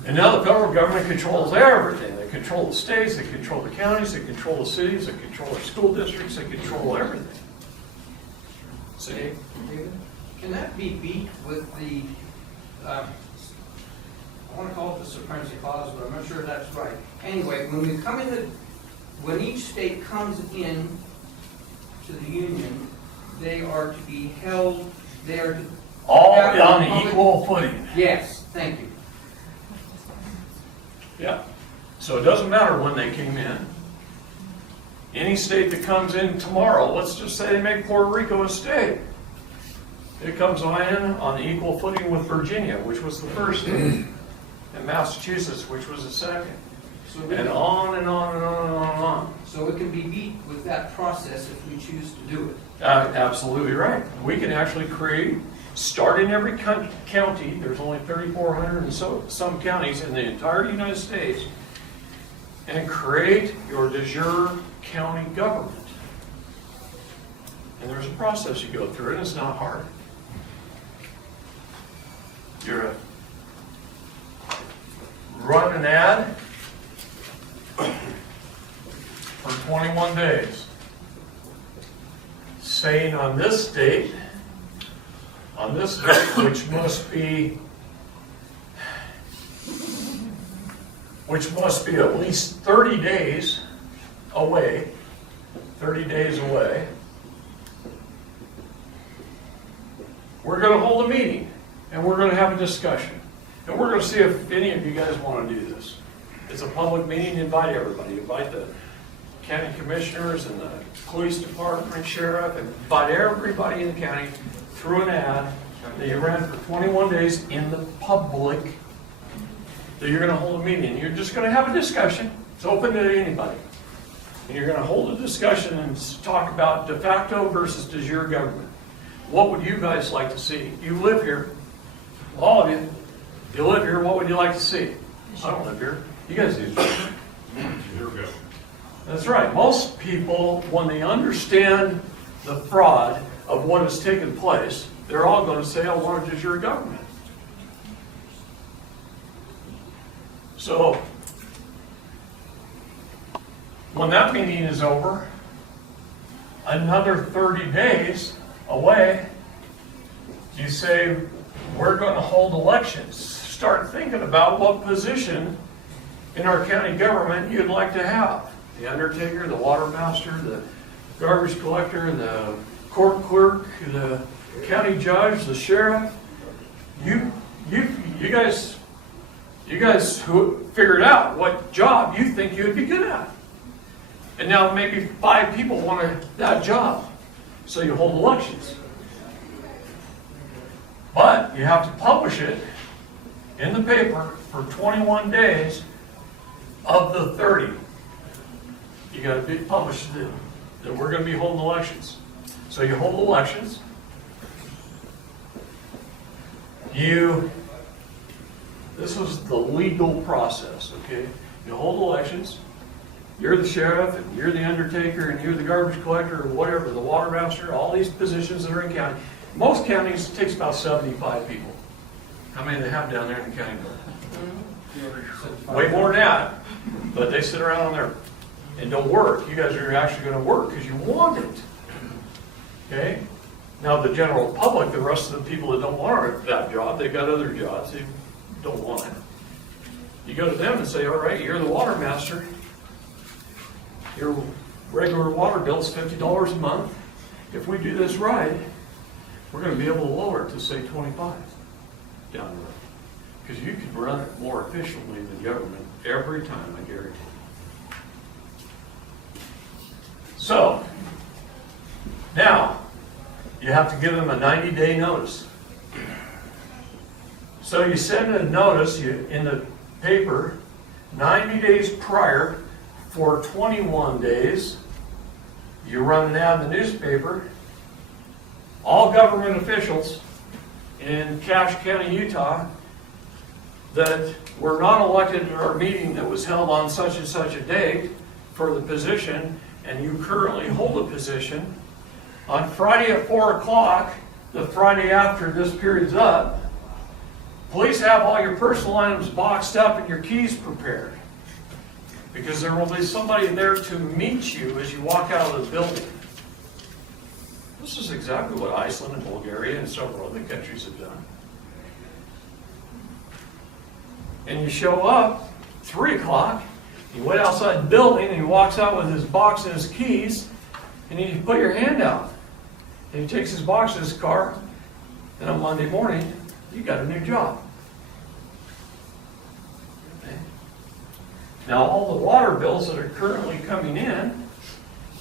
And now the federal government controls everything. They control the states, they control the counties, they control the cities, they control our school districts, they control everything. See? David, can that be beat with the, I want to call it the supremacy clause, but I'm not sure that's right. Anyway, when we come in, when each state comes in to the Union, they are to be held, they are to... All on equal footing. Yes, thank you. Yeah. So it doesn't matter when they came in. Any state that comes in tomorrow, let's just say they make Puerto Rico a state. It comes in on equal footing with Virginia, which was the first state, and Massachusetts, which was the second. So And on and on and on and on and on. So it can be beat with that process if we choose to do it. Absolutely right. We can actually create, start in every county, there's only 3,400 and some counties in the entire United States, and create your de jure county government. And there's a process you go through, and it's not hard. You're run an ad for 21 days, saying on this date, which must be at least 30 days away, we're going to hold a meeting, and we're going to have a discussion. And we're going to see if any of you guys want to do this. It's a public meeting, invite everybody. Invite the county commissioners and the police department, sheriff, and invite everybody in the county through an ad that you ran for 21 days in the public, that you're going to hold a meeting. You're just going to have a discussion. It's open to anybody. And you're going to hold a discussion and talk about de facto versus de jure government. What would you guys like to see? You live here. All of you. You live here. What would you like to see? I don't live here. You guys do. Here we go. That's right. Most people, when they understand the fraud of what has taken place, they're all going to say, I want a de jure government. So, when that meeting is over, another 30 days away, you say, we're going to hold elections. Start thinking about what position in our county government you'd like to have. The undertaker, the water master, the garbage collector, the court clerk, the county judge, the sheriff. You guys who figured out what job you think you'd be good at. And now maybe 5 people want that job. So you hold elections. But you have to publish it in the paper for 21 days of the 30, you got to publish that we're going to be holding elections. So you hold elections. This was the legal process, okay? You hold elections. You're the sheriff, and you're the undertaker, and you're the garbage collector, or whatever, the water master, all these positions that are in county. Most counties, it takes about 75 people. How many do they have down there in the county board? Way more than that, but they sit around on there and don't work. You guys are actually going to work because you want it. Okay? Now the general public, the rest of the people that don't want that job, they've got other jobs, they don't want it. You go to them and say, all right, you're the water master. Your regular water bill is $50 a month. If we do this right, we're going to be able to lower it to say 25 down the road. Because you can run it more efficiently than government every time, I guarantee. So, now, you have to give them a 90-day notice. So you send a notice in the paper 90 days prior for 21 days. You run an ad in the newspaper. All government officials in Cache County, Utah, that were not elected at our meeting that was held on such and such a date for the position, and you currently hold a position, on Friday at 4 o'clock, the Friday after this period's up, please have all your personal items boxed up and your keys prepared. Because there will be somebody there to meet you as you walk out of the building. This is exactly what Iceland and Bulgaria and several other countries have done. And you show up, 3 o'clock, you went outside the building, and he walks out with his box and his keys, and you put your hand out. And he takes his box to his car, and on Monday morning, you got a new job. Okay. Now, all the water bills that are currently coming in,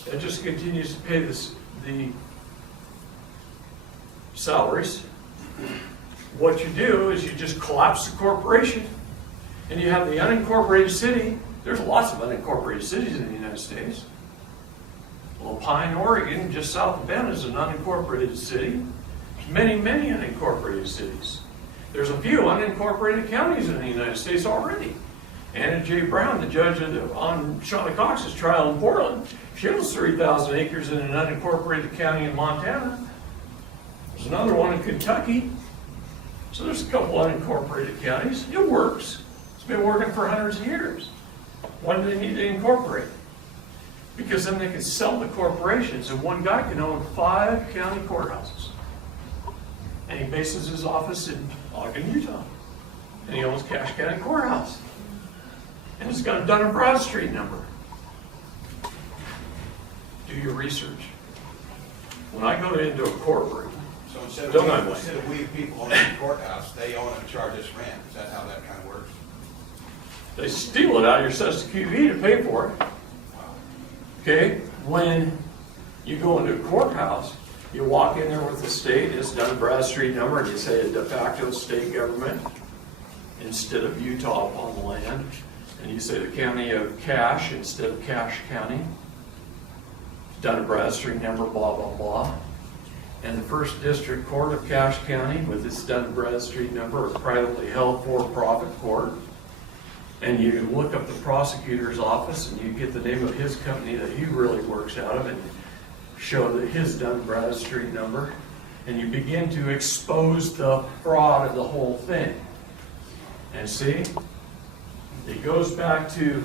it just continues to pay the salaries. What you do is you just collapse the corporation, and you have the unincorporated city. There's lots of unincorporated cities in the United States. Pine, Oregon, just south of Bend, is an unincorporated city. Many, many unincorporated cities. There's a few unincorporated counties in the United States already. Anna J. Brown, the judge on Charlie Cox's trial in Portland, she owns 3,000 acres in an unincorporated county in Montana. There's another one in Kentucky. So there's a couple unincorporated counties. It works. It's been working for hundreds of years. Why do they need to incorporate? Because then they can sell the corporations, and one guy can own 5 county courthouses. And he bases his office in Ogden, Utah. And he owns Cache County Courthouse. And it's got a Dun & Bradstreet number. Do your research. When I go into a courtroom, So instead Don't of we people owning the courthouse, they own it and charge us rent. Is that how that kind of works? they steal it out of your Social Security to pay for it. Okay? When you go into a courthouse, you walk in there with the state, it's Dun & Bradstreet number, and you say a de facto state government instead of Utah upon the land. And you say the county of Cache instead of Cache County. Dun & Bradstreet number, blah, blah, blah. And the First District Court of Cache County with its Dun & Bradstreet number, a privately held for-profit court. And you look up the prosecutor's office and you get the name of his company that he really works out of and show that his Dun & Bradstreet number. And you begin to expose the fraud of the whole thing. And see, it goes back to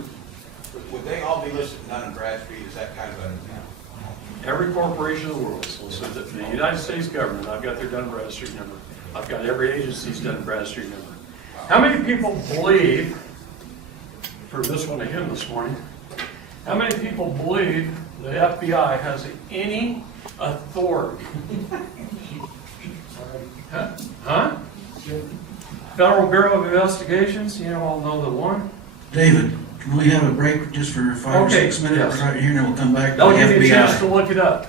Would they all be listed in Dun & Bradstreet? Is that kind of a... every corporation in the world. So the United States government, I've got their Dun & Bradstreet number. I've got every agency's Dun & Bradstreet number. How many people believe, for this one to him this morning, how many people believe the FBI has any authority? Huh? Federal Bureau of Investigations, you all know the one. David, can we have a break just for 5 or 6 minutes yes. right here, and then we'll come back to the They'll give you a chance to FBI? look it up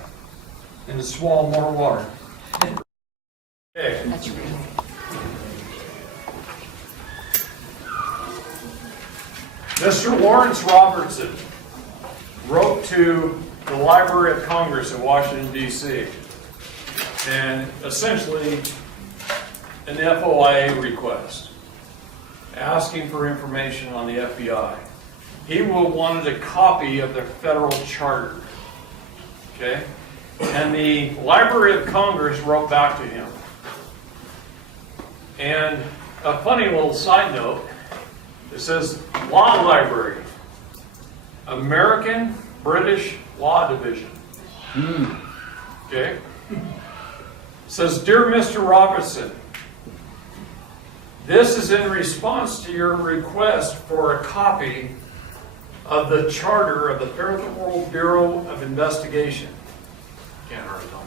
and to swallow more water. Okay. That's real. Mr. Lawrence Robertson wrote to the Library of Congress in Washington, D.C., and essentially an FOIA request, asking for information on the FBI. He wanted a copy of the federal charter, okay? And the Library of Congress wrote back to him. And a funny little side note, it says, Law Library, American British Law Division. Okay? It says, Dear Mr. Robertson, this is in response to your request for a copy of the charter of the Federal Bureau of Investigation. Can't hardly talk.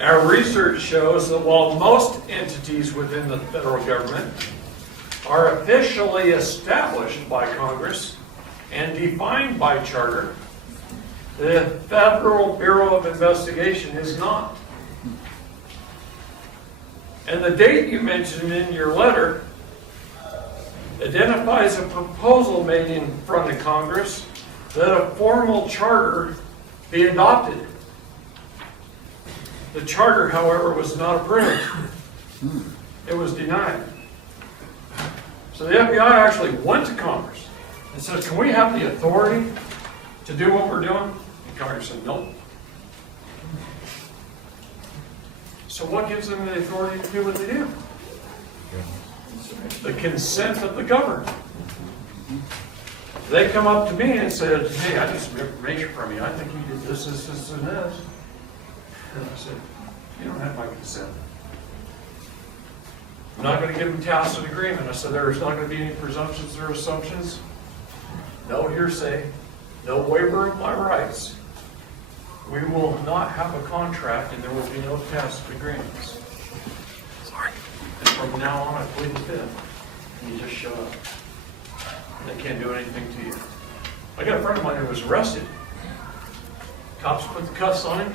Our research shows that while most entities within the federal government are officially established by Congress and defined by charter, the Federal Bureau of Investigation is not. And the date you mentioned in your letter identifies a proposal made in front of Congress that a formal charter be adopted. The charter, however, was not approved. It was denied. So the FBI actually went to Congress and said, can we have the authority to do what we're doing? And Congress said, nope. So what gives them the authority to do what they do? The consent of the governed. They come up to me and said, hey, I need some information from you. I think you did this, this, this, and this. And I said, you don't have my consent. I'm not going to give them tacit agreement. I said, there's not going to be any presumptions or assumptions. No hearsay. No waiver of my rights. We will not have a contract and there will be no tacit agreements. Sorry. And from now on, I plead the fifth. And you just shut up. They can't do anything to you. I got a friend of mine who was arrested. Cops put the cuffs on him.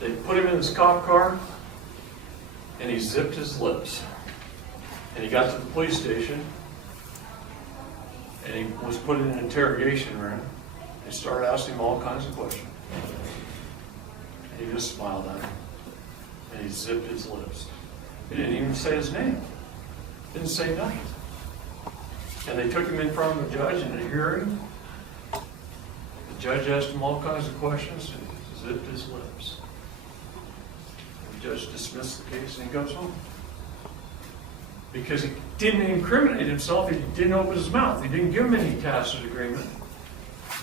They put him in his cop car, and he zipped his lips. And he got to the police station, and he was put in an interrogation room. They started asking him all kinds of questions. And he just smiled at him, and he zipped his lips. He didn't even say his name. Didn't say nothing. And they took him in front of the judge in a hearing. The judge asked him all kinds of questions, and he zipped his lips. The judge dismissed the case and he goes home. Because he didn't incriminate himself, he didn't open his mouth. He didn't give him any tacit agreement.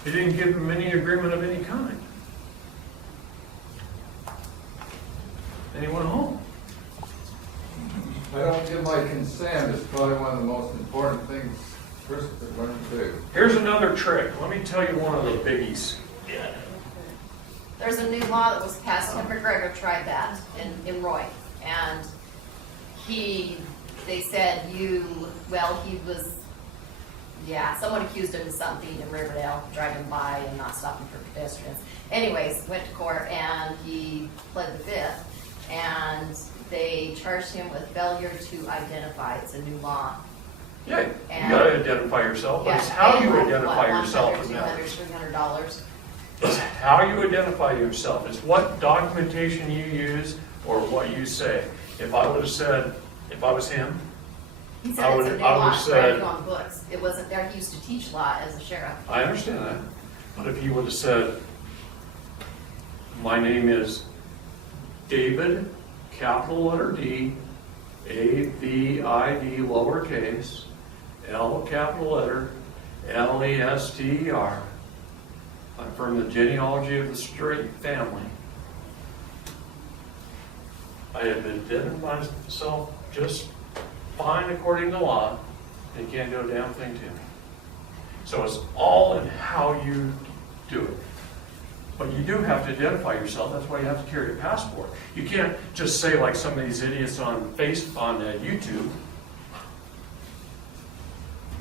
He didn't give him any agreement of any kind. And he went home. I don't give my consent is probably one of the most important things Christopher learned to do. Here's another trick. Let me tell you one of the biggies. There's a new law that was passed, Tim McGregor tried that in Roy, and they said he was, someone accused him of something in Riverdale, driving by and not stopping for pedestrians. Anyways, went to court and he pled the fifth, and they charged him with failure to identify. It's a new law. Yeah, you gotta identify yourself, but it's how you identify yourself that matters. $300. It's how you identify yourself. It's what documentation you use or what you say. If I would have said, if I was him, He said I it's would a new have law, said, brand new on books. It wasn't there. He used to teach law as a sheriff. I understand that. But if he would have said, my name is David, capital letter D, A-V-I-D, lowercase, L, capital letter, L-E-S-T-E-R. I'm from the genealogy of the Straight family. I have identified myself just fine according to law, and you can't do a damn thing to me. So it's all in how you do it. But you do have to identify yourself. That's why you have to carry a passport. You can't just say like some of these idiots on YouTube.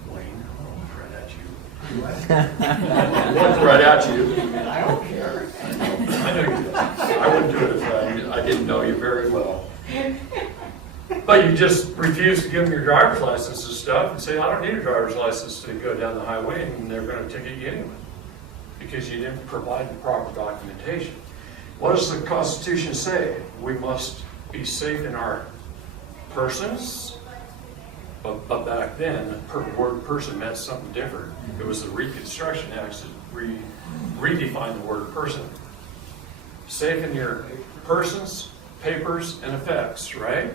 Wayne, I looked right at you. Looked right at you. I don't care. I know you did. I wouldn't do it if I didn't know you very well. But you just refuse to give them your driver's license stuff and say, I don't need a driver's license to go down the highway, and they're gonna ticket you anyway, because you didn't provide the proper documentation. What does the Constitution say? We must be safe in our persons, but back then, the word person meant something different. It was the Reconstruction Act that redefined the word person. Safe in your persons, papers, and effects, right?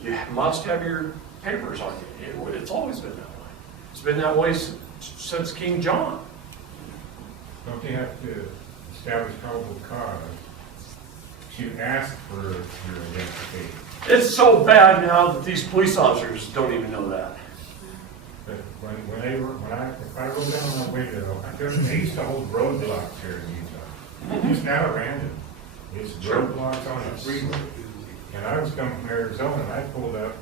You must have your papers on you. It's always been that way. It's been that way since King John. Don't you have to establish probable cause to ask for your identification? It's so bad now that these police officers don't even know that. But if I roll down my window, they used to hold roadblocks here in Utah. Just now random. It's roadblocks on the freeway. And I was coming from Arizona, and I pulled up,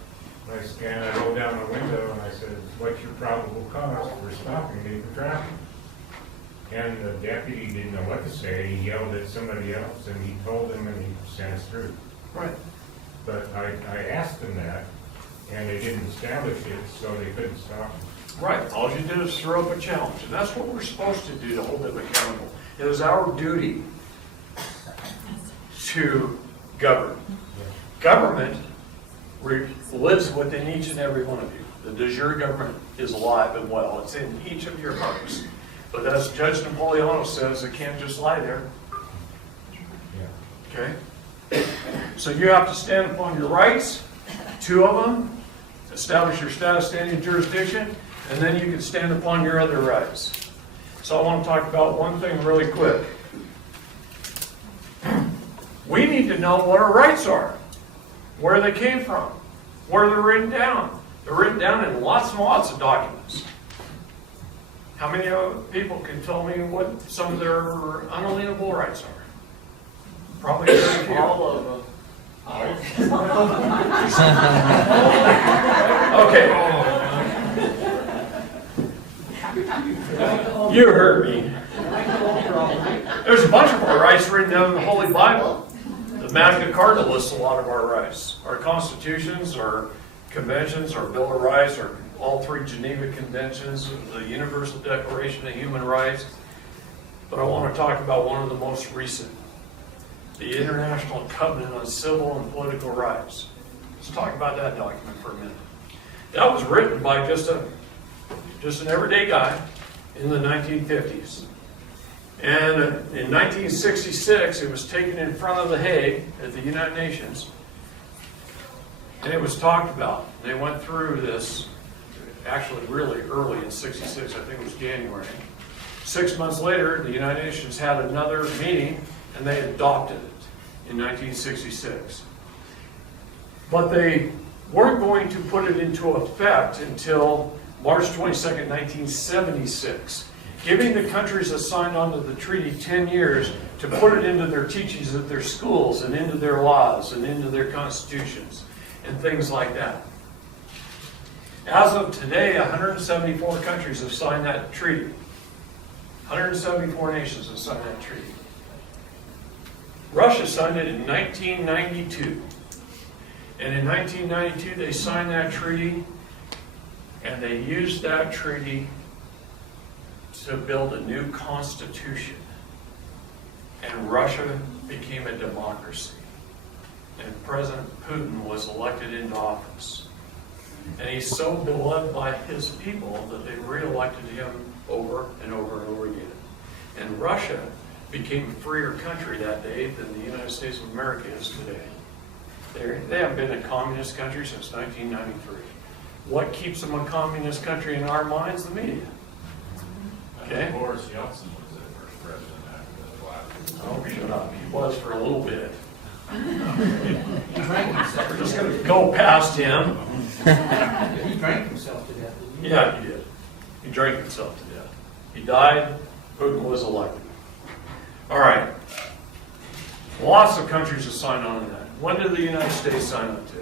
and I rolled down my window, and I said, what's your probable cause for stopping me for traffic? And the deputy didn't know what to say. He yelled at somebody else, and he told them, and he sent us through. Right. But I asked them that, and they didn't establish it, so they couldn't stop me. Right. All you do is throw up a challenge. And that's what we're supposed to do to hold them accountable. It is our duty to govern. Government lives within each and every one of you. The de jure government is alive and well. It's in each of your hearts. But as Judge Napoleano says, it can't just lie there. Okay? So you have to stand upon your rights, 2 of them, establish your status, standing, jurisdiction, and then you can stand upon your other rights. So I want to talk about one thing really quick. We need to know what our rights are, where they came from, where they're written down. They're written down in lots and lots of documents. How many people can tell me what some of their unalienable rights are? Probably very few. All of them. Okay. You heard me. There's a bunch of our rights written down in the Holy Bible. The Magna Carta lists a lot of our rights. Our constitutions, our conventions, our Bill of Rights, our all 3 Geneva Conventions, the Universal Declaration of Human Rights. But I want to talk about one of the most recent, the International Covenant on Civil and Political Rights. Let's talk about that document for a minute. That was written by just an everyday guy in the 1950s. And in 1966, it was taken in front of The Hague at the United Nations, and it was talked about. They went through this, actually really early in 66, I think it was January. 6 months later, the United Nations had another meeting, and they adopted it in 1966. But they weren't going to put it into effect until March 22nd, 1976. Giving the countries that signed on to the treaty 10 years to put it into their teachings at their schools and into their laws and into their constitutions and things like that. As of today, 174 countries have signed that treaty. 174 nations have signed that treaty. Russia signed it in 1992. And in 1992, they signed that treaty, and they used that treaty to build a new constitution. And Russia became a democracy. And President Putin was elected into office. And he's so beloved by his people that they re-elected him over and over and over again. And Russia became a freer country that day than the United States of America is today. They have been a communist country since 1993. What keeps them a communist country in our minds? The media. Okay? Boris Yeltsin was the first president after the collapse. Oh, shut up. He was for a little bit. He drank himself. We're just going to go past him. He drank himself to death. Didn't he? Yeah, he did. He drank himself to death. He died. Putin was elected. All right. Lots of countries have signed on to that. When did the United States sign up to?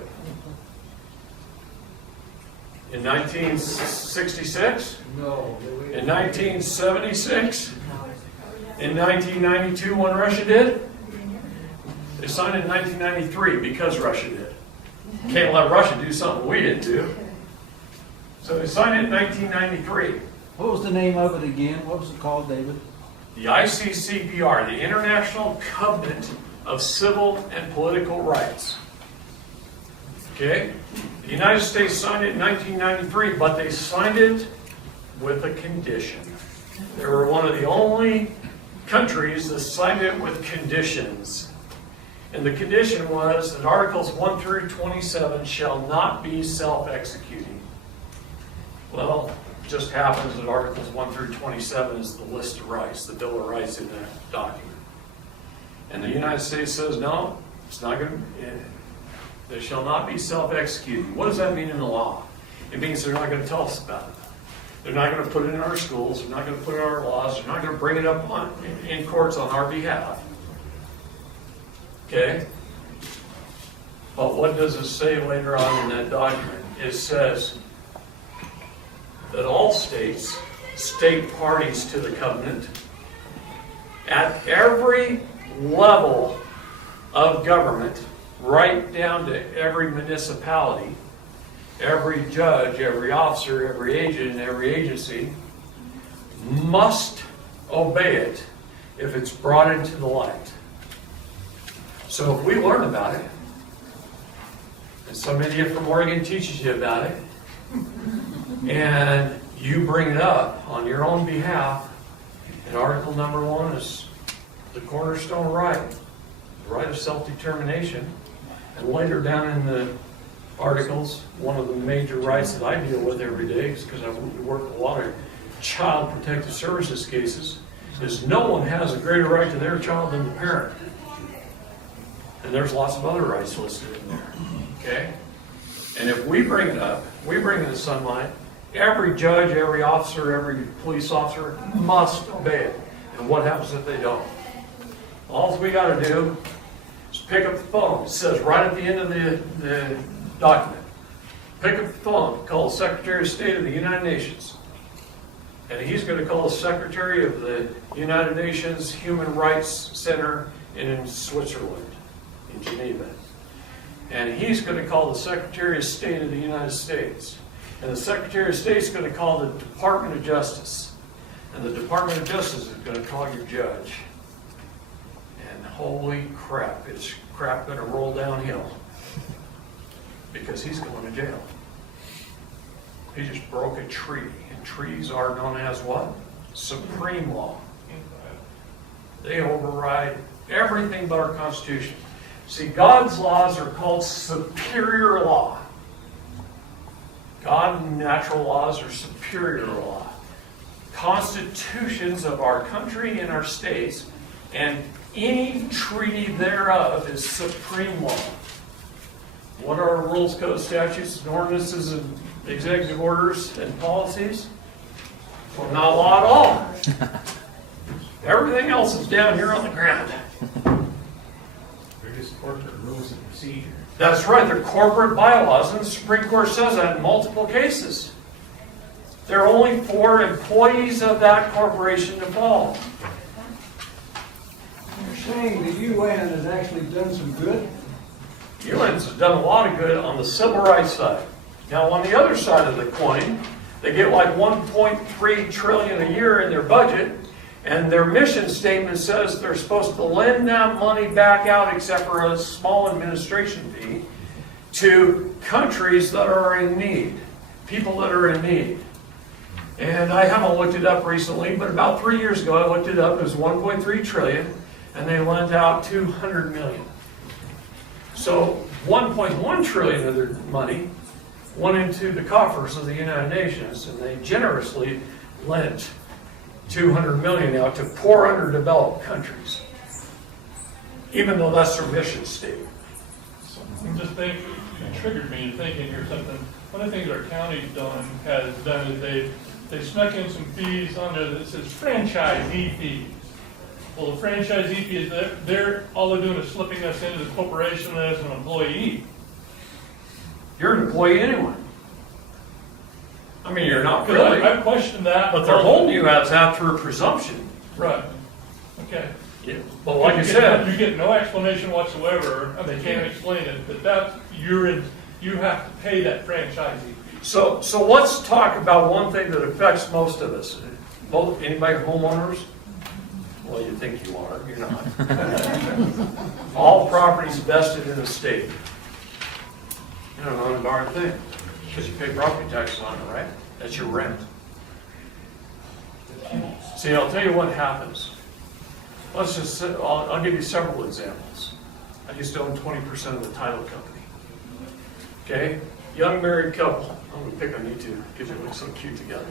In 1966? No. In 1976? In 1992 when Russia did? They signed it in 1993 because Russia did. Can't let Russia do something we didn't do. So they signed it in 1993. What was the name of it again? What was it called, David? The ICCPR, the International Covenant of Civil and Political Rights. Okay? The United States signed it in 1993, but they signed it with a condition. They were one of the only countries that signed it with conditions. And the condition was that Articles 1 through 27 shall not be self-executing. Well, it just happens that Articles 1 through 27 is the list of rights, the Bill of Rights in that document. And the United States says, no, it's not going to, they shall not be self-executing. What does that mean in the law? It means they're not going to tell us about it. They're not going to put it in our schools. They're not going to put it in our laws. They're not going to bring it up in courts on our behalf. Okay? But what does it say later on in that document? It says that all states, state parties to the covenant, at every level of government, right down to every municipality, every judge, every officer, every agent, every agency, must obey it if it's brought into the light. So if we learn about it, and some idiot from Oregon teaches you about it, and you bring it up on your own behalf, and Article number 1 is the cornerstone right, the right of self-determination, and later down in the articles, one of the major rights that I deal with every day, because I work with a lot of child protective services cases, is no one has a greater right to their child than the parent. And there's lots of other rights listed in there. Okay? And if we bring it up, we bring it to sunlight, every judge, every officer, every police officer must obey it. And what happens if they don't? All we got to do is pick up the phone. It says right at the end of the document. Pick up the phone, call the Secretary of State of the United Nations. And he's going to call the Secretary of the United Nations Human Rights Center in Switzerland, in Geneva. And he's going to call the Secretary of State of the United States. And the Secretary of State is going to call the Department of Justice. And the Department of Justice is going to call your judge. And holy crap, is crap going to roll downhill. Because he's going to jail. He just broke a treaty. And treaties are known as what? Supreme law. They override everything but our Constitution. See, God's laws are called superior law. God and natural laws are superior law. Constitutions of our country and our states, and any treaty thereof is supreme law. What are our rules, codes, statutes, and ordinances, and executive orders and policies? Well, not law at all. Everything else is down here on the ground. They're just corporate rules of procedure. That's right, they're corporate bylaws, and the Supreme Court says that in multiple cases. They're only for employees of that corporation to follow. You're saying the UN has actually done some good? UN's done a lot of good on the civil rights side. Now, on the other side of the coin, they get like 1.3 trillion a year in their budget, and their mission statement says they're supposed to lend that money back out, except for a small administration fee, to countries that are in need, people that are in need. And I haven't looked it up recently, but about 3 years ago I looked it up. It was 1.3 trillion, and they lent out 200 million. So 1.1 trillion of their money went into the coffers of the United Nations, and they generously lent 200 million out to poor, underdeveloped countries, even though that's their mission statement. I'm just thinking, it triggered me to thinking here something. One of the things our county's has done is they snuck in some fees on there that says franchisee fees. Well, the franchisee fees, all they're doing is slipping us into the corporation as an employee. You're an employee anyway. I mean, you're not really. I questioned that. But they're holding you as that through presumption. Right. Okay. Yeah. But like I said, you get no explanation whatsoever, and they can't explain it. But you have to pay that franchisee fee. So let's talk about one thing that affects most of us. Anybody homeowners? Well, you think you are, you're not. All properties vested in the state. You don't own a darn thing, because you pay property taxes on it, right? That's your rent. See, I'll tell you what happens. Let's just, I'll give you several examples. I used to own 20% of the title company. Okay? Young married couple. I'm going to pick on you two because you look so cute together.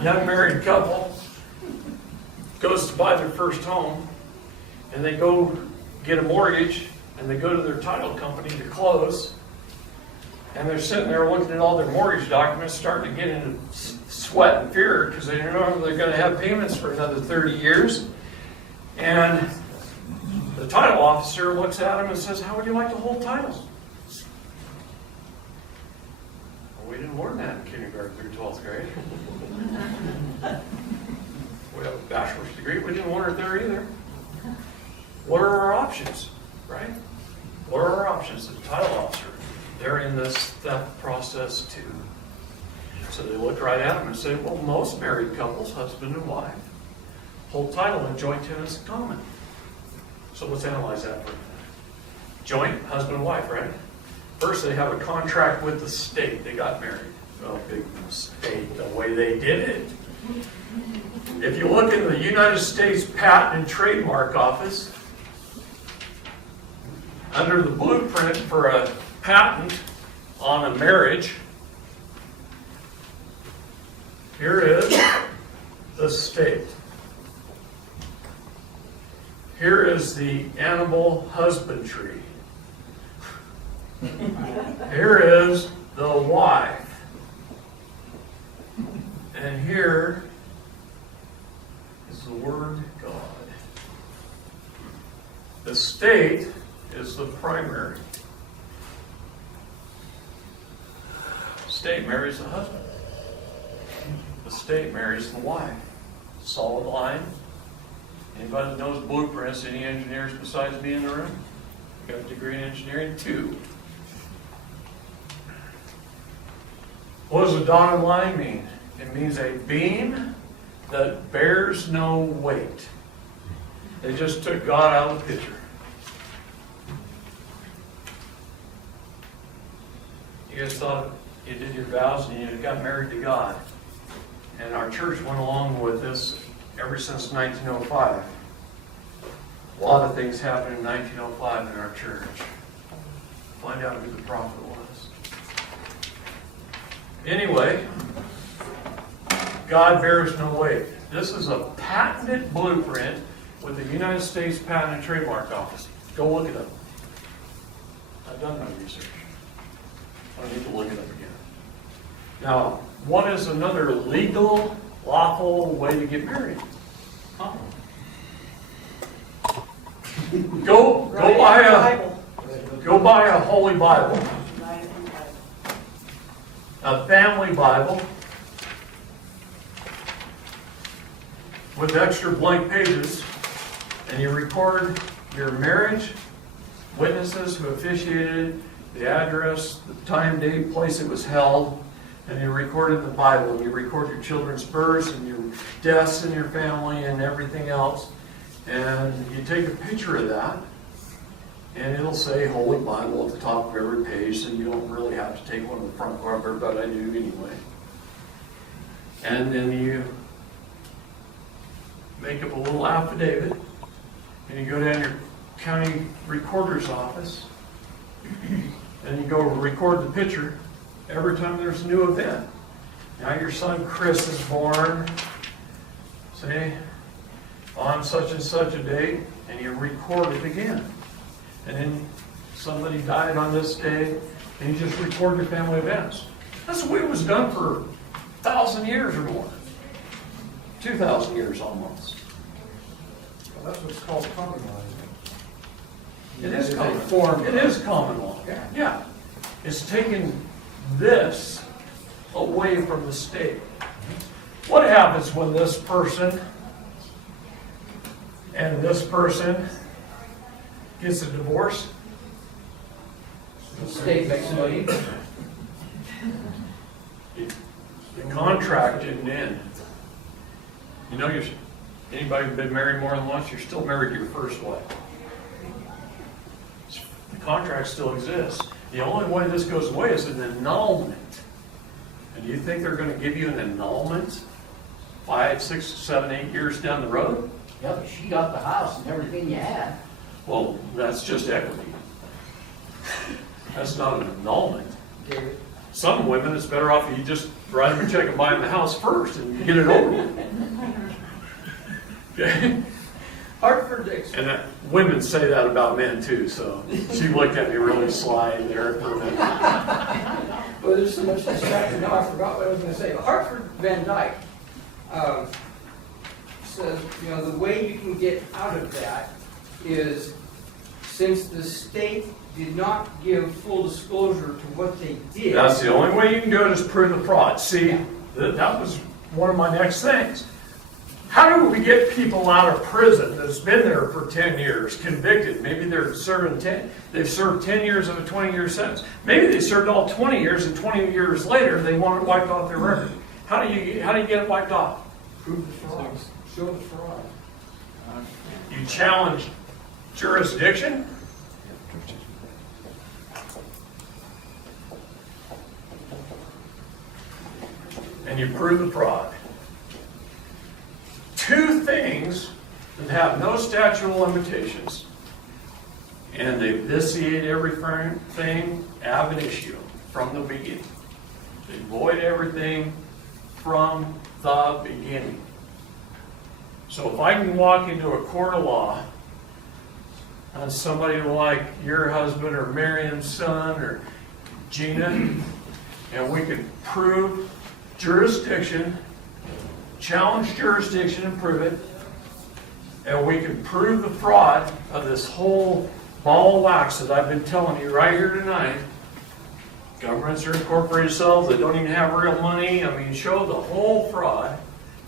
Young married couple goes to buy their first home, and they go get a mortgage, and they go to their title company to close, and they're sitting there looking at all their mortgage documents, starting to get into sweat and fear because they don't know if they're going to have payments for another 30 years. And the title officer looks at them and says, "How would you like to hold titles?" Well, we didn't learn that in kindergarten through 12th grade. We have a bachelor's degree. We didn't learn it there either. What are our options, right? What are our options? The title officer, they're in this theft process too. So they look right at them and say, well, most married couples, husband and wife, hold title and joint tenants in common. So let's analyze that for a minute. Joint, husband and wife, right? First, they have a contract with the state. They got married. Oh, big mistake, the way they did it. If you look in the United States Patent and Trademark Office, under the blueprint for a patent on a marriage, here is the state. Here is the animal husbandry. Here is the wife. And here is the word God. The state is the primary. The state marries the husband. The state marries the wife. Solid line. Anybody that knows blueprints, any engineers besides me in the room? Got a degree in engineering? 2. What does a dotted line mean? It means a beam that bears no weight. They just took God out of the picture. You guys thought you did your vows and you got married to God. And our church went along with this ever since 1905. A lot of things happened in 1905 in our church. Find out who the prophet was. Anyway, God bears no weight. This is a patented blueprint with the United States Patent and Trademark Office. Go look it up. I've done my research. I don't need to look it up again. Now, what is another legal, lawful way to get married? Huh? Go buy a Holy Bible, a family Bible with extra blank pages, and you record your marriage, witnesses who officiated, the address, the time, date, place it was held, and you record it in the Bible. And you record your children's births and your deaths in your family and everything else. And you take a picture of that, and it'll say Holy Bible at the top of every page, so you don't really have to take one of the front cover, but I do anyway. And then you make up a little affidavit, and you go down to your county recorder's office, and you go record the picture every time there's a new event. Now your son Chris is born, say, on such and such a date, and you record it again. And then somebody died on this day, and you just record your family events. That's the way it was done for 1,000 years or more. 2,000 years almost. Well, that's what's called common law. It is common. It is common law. Yeah. It's taking this away from the state. What happens when this person and this person gets a divorce? The state makes a million. The contract didn't end. You know, anybody who's been married more than once, you're still married to your first wife. The contract still exists. The only way this goes away is an annulment. And do you think they're going to give you an annulment 5, 6, 7, 8 years down the road? Yeah, but she got the house and everything you had. Well, that's just equity. That's not an annulment. David? Some women, it's better off if you just write them a check and buy them the house first and get it over with. Okay? Hartford, And women say that about men too, so she looked at me really sly there for a minute. well, there's so much distraction now, I forgot what I was going to say. Hartford Van Dyke says, you know, the way you can get out of that is since the state did not give full disclosure to what they did. That's the only way you can do it is prove the fraud. See, that was one of my next things. How do we get people out of prison that's been there for 10 years, convicted? Maybe they're serving they've served 10 years of a 20-year sentence. Maybe they served all 20 years and 20 years later they want it wiped off their record. How do you get it wiped off? Prove the fraud. Show the fraud. You challenge jurisdiction? And you prove the fraud. Two things that have no statute of limitations, and they vitiate everything ab initio from the beginning. They void everything from the beginning. So if I can walk into a court of law on somebody like your husband or Miriam's son or Gina, and we could prove jurisdiction, challenge jurisdiction and prove it, and we can prove the fraud of this whole ball of wax that I've been telling you right here tonight. Governments are incorporated cells that don't even have real money. I mean, show the whole fraud,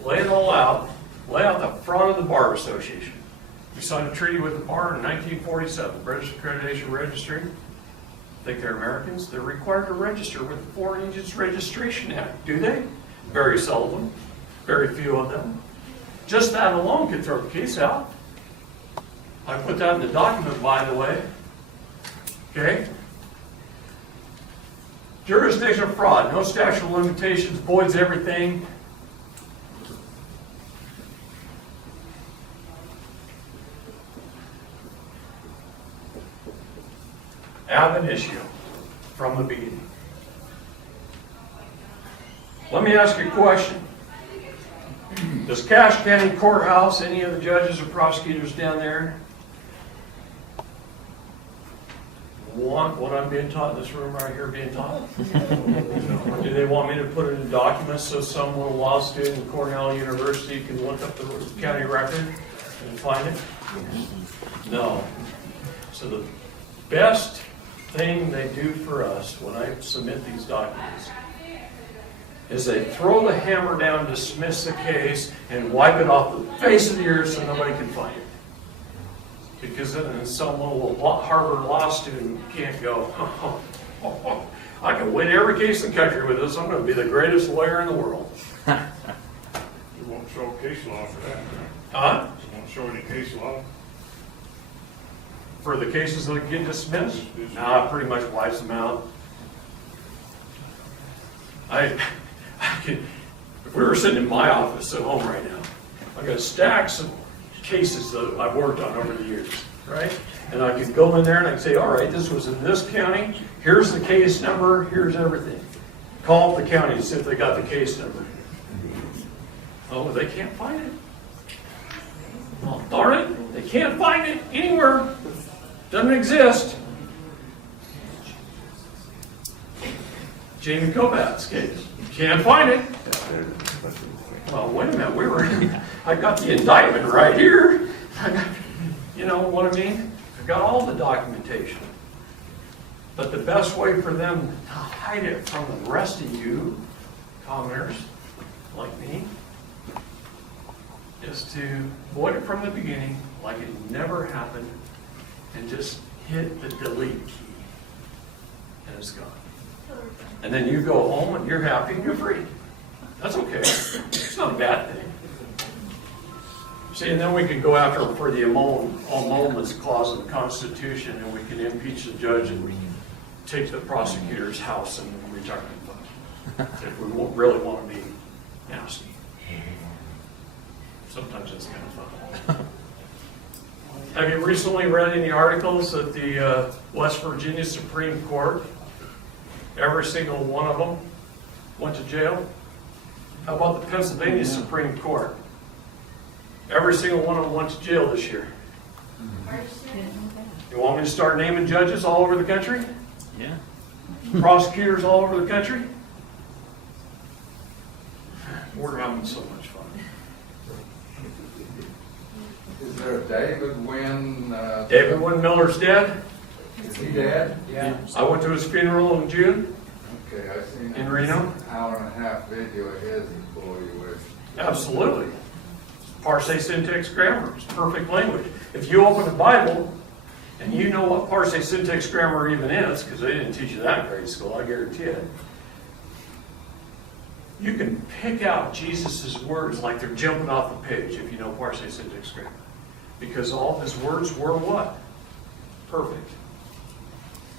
lay it all out, lay out the fraud of the Bar Association. We signed a treaty with the bar in 1947, British Accreditation Registry. Think they're Americans? They're required to register with the Foreign Agents Registration Act, do they? Very seldom. Very few of them. Just that alone could throw the case out. I put that in the document, by the way. Okay? Jurisdiction of fraud, no statute of limitations, voids everything. Ab initio, from the beginning. Let me ask you a question. Does Cache County Courthouse, any of the judges or prosecutors down there, want what I'm being taught in this room right here being taught? Or do they want me to put it in documents so some little law student at Cornell University can look up the county record and find it? No. So the best thing they do for us when I submit these documents is they throw the hammer down, dismiss the case, and wipe it off the face of the earth so nobody can find it. Because then some little Harvard law student can't go, I can win every case in the country with this. I'm going to be the greatest lawyer in the world. You won't show case law for that, right? Huh? You won't show any case law? For the cases that get dismissed? Nah, pretty much wipes them out. If we were sitting in my office at home right now, I got stacks of cases that I've worked on over the years, right? And I could go in there and I could say, all right, this was in this county, here's the case number, here's everything. Call up the county and see if they got the case number. Oh, they can't find it. Oh, darn it, they can't find it anywhere. Doesn't exist. Jamie Kobat's case. Can't find it. Well, wait a minute. I got the indictment right here. You know what I mean? I've got all the documentation. But the best way for them to hide it from the rest of you, commoners like me, is to void it from the beginning like it never happened and just hit the delete key and it's gone. And then you go home and you're happy and you're free. That's okay. It's not a bad thing. See, and then we can go after them for the emoluments clause of the Constitution, and we can impeach the judge, and we can take the prosecutor's house and retirement fund if we really want to be nasty. Sometimes it's kind of fun. Have you recently read any articles that the West Virginia Supreme Court, every single one of them went to jail? How about the Pennsylvania Supreme Court? Every single one of them went to jail this year. You want me to start naming judges all over the country? Yeah. Prosecutors all over the country? We're having so much fun. Is there a David Wynn? David Wynn Miller's dead. Is he dead? Yeah. I went to his funeral in June. Okay, I seen In Reno? an hour and a half video of his before you wish. Absolutely. Parse, syntax, grammar is perfect language. If you open the Bible and you know what parse, syntax, grammar even is, because they didn't teach you that in grade school, I guarantee it, you can pick out Jesus' words like they're jumping off the page if you know parse, syntax, grammar. Because all of his words were what? Perfect.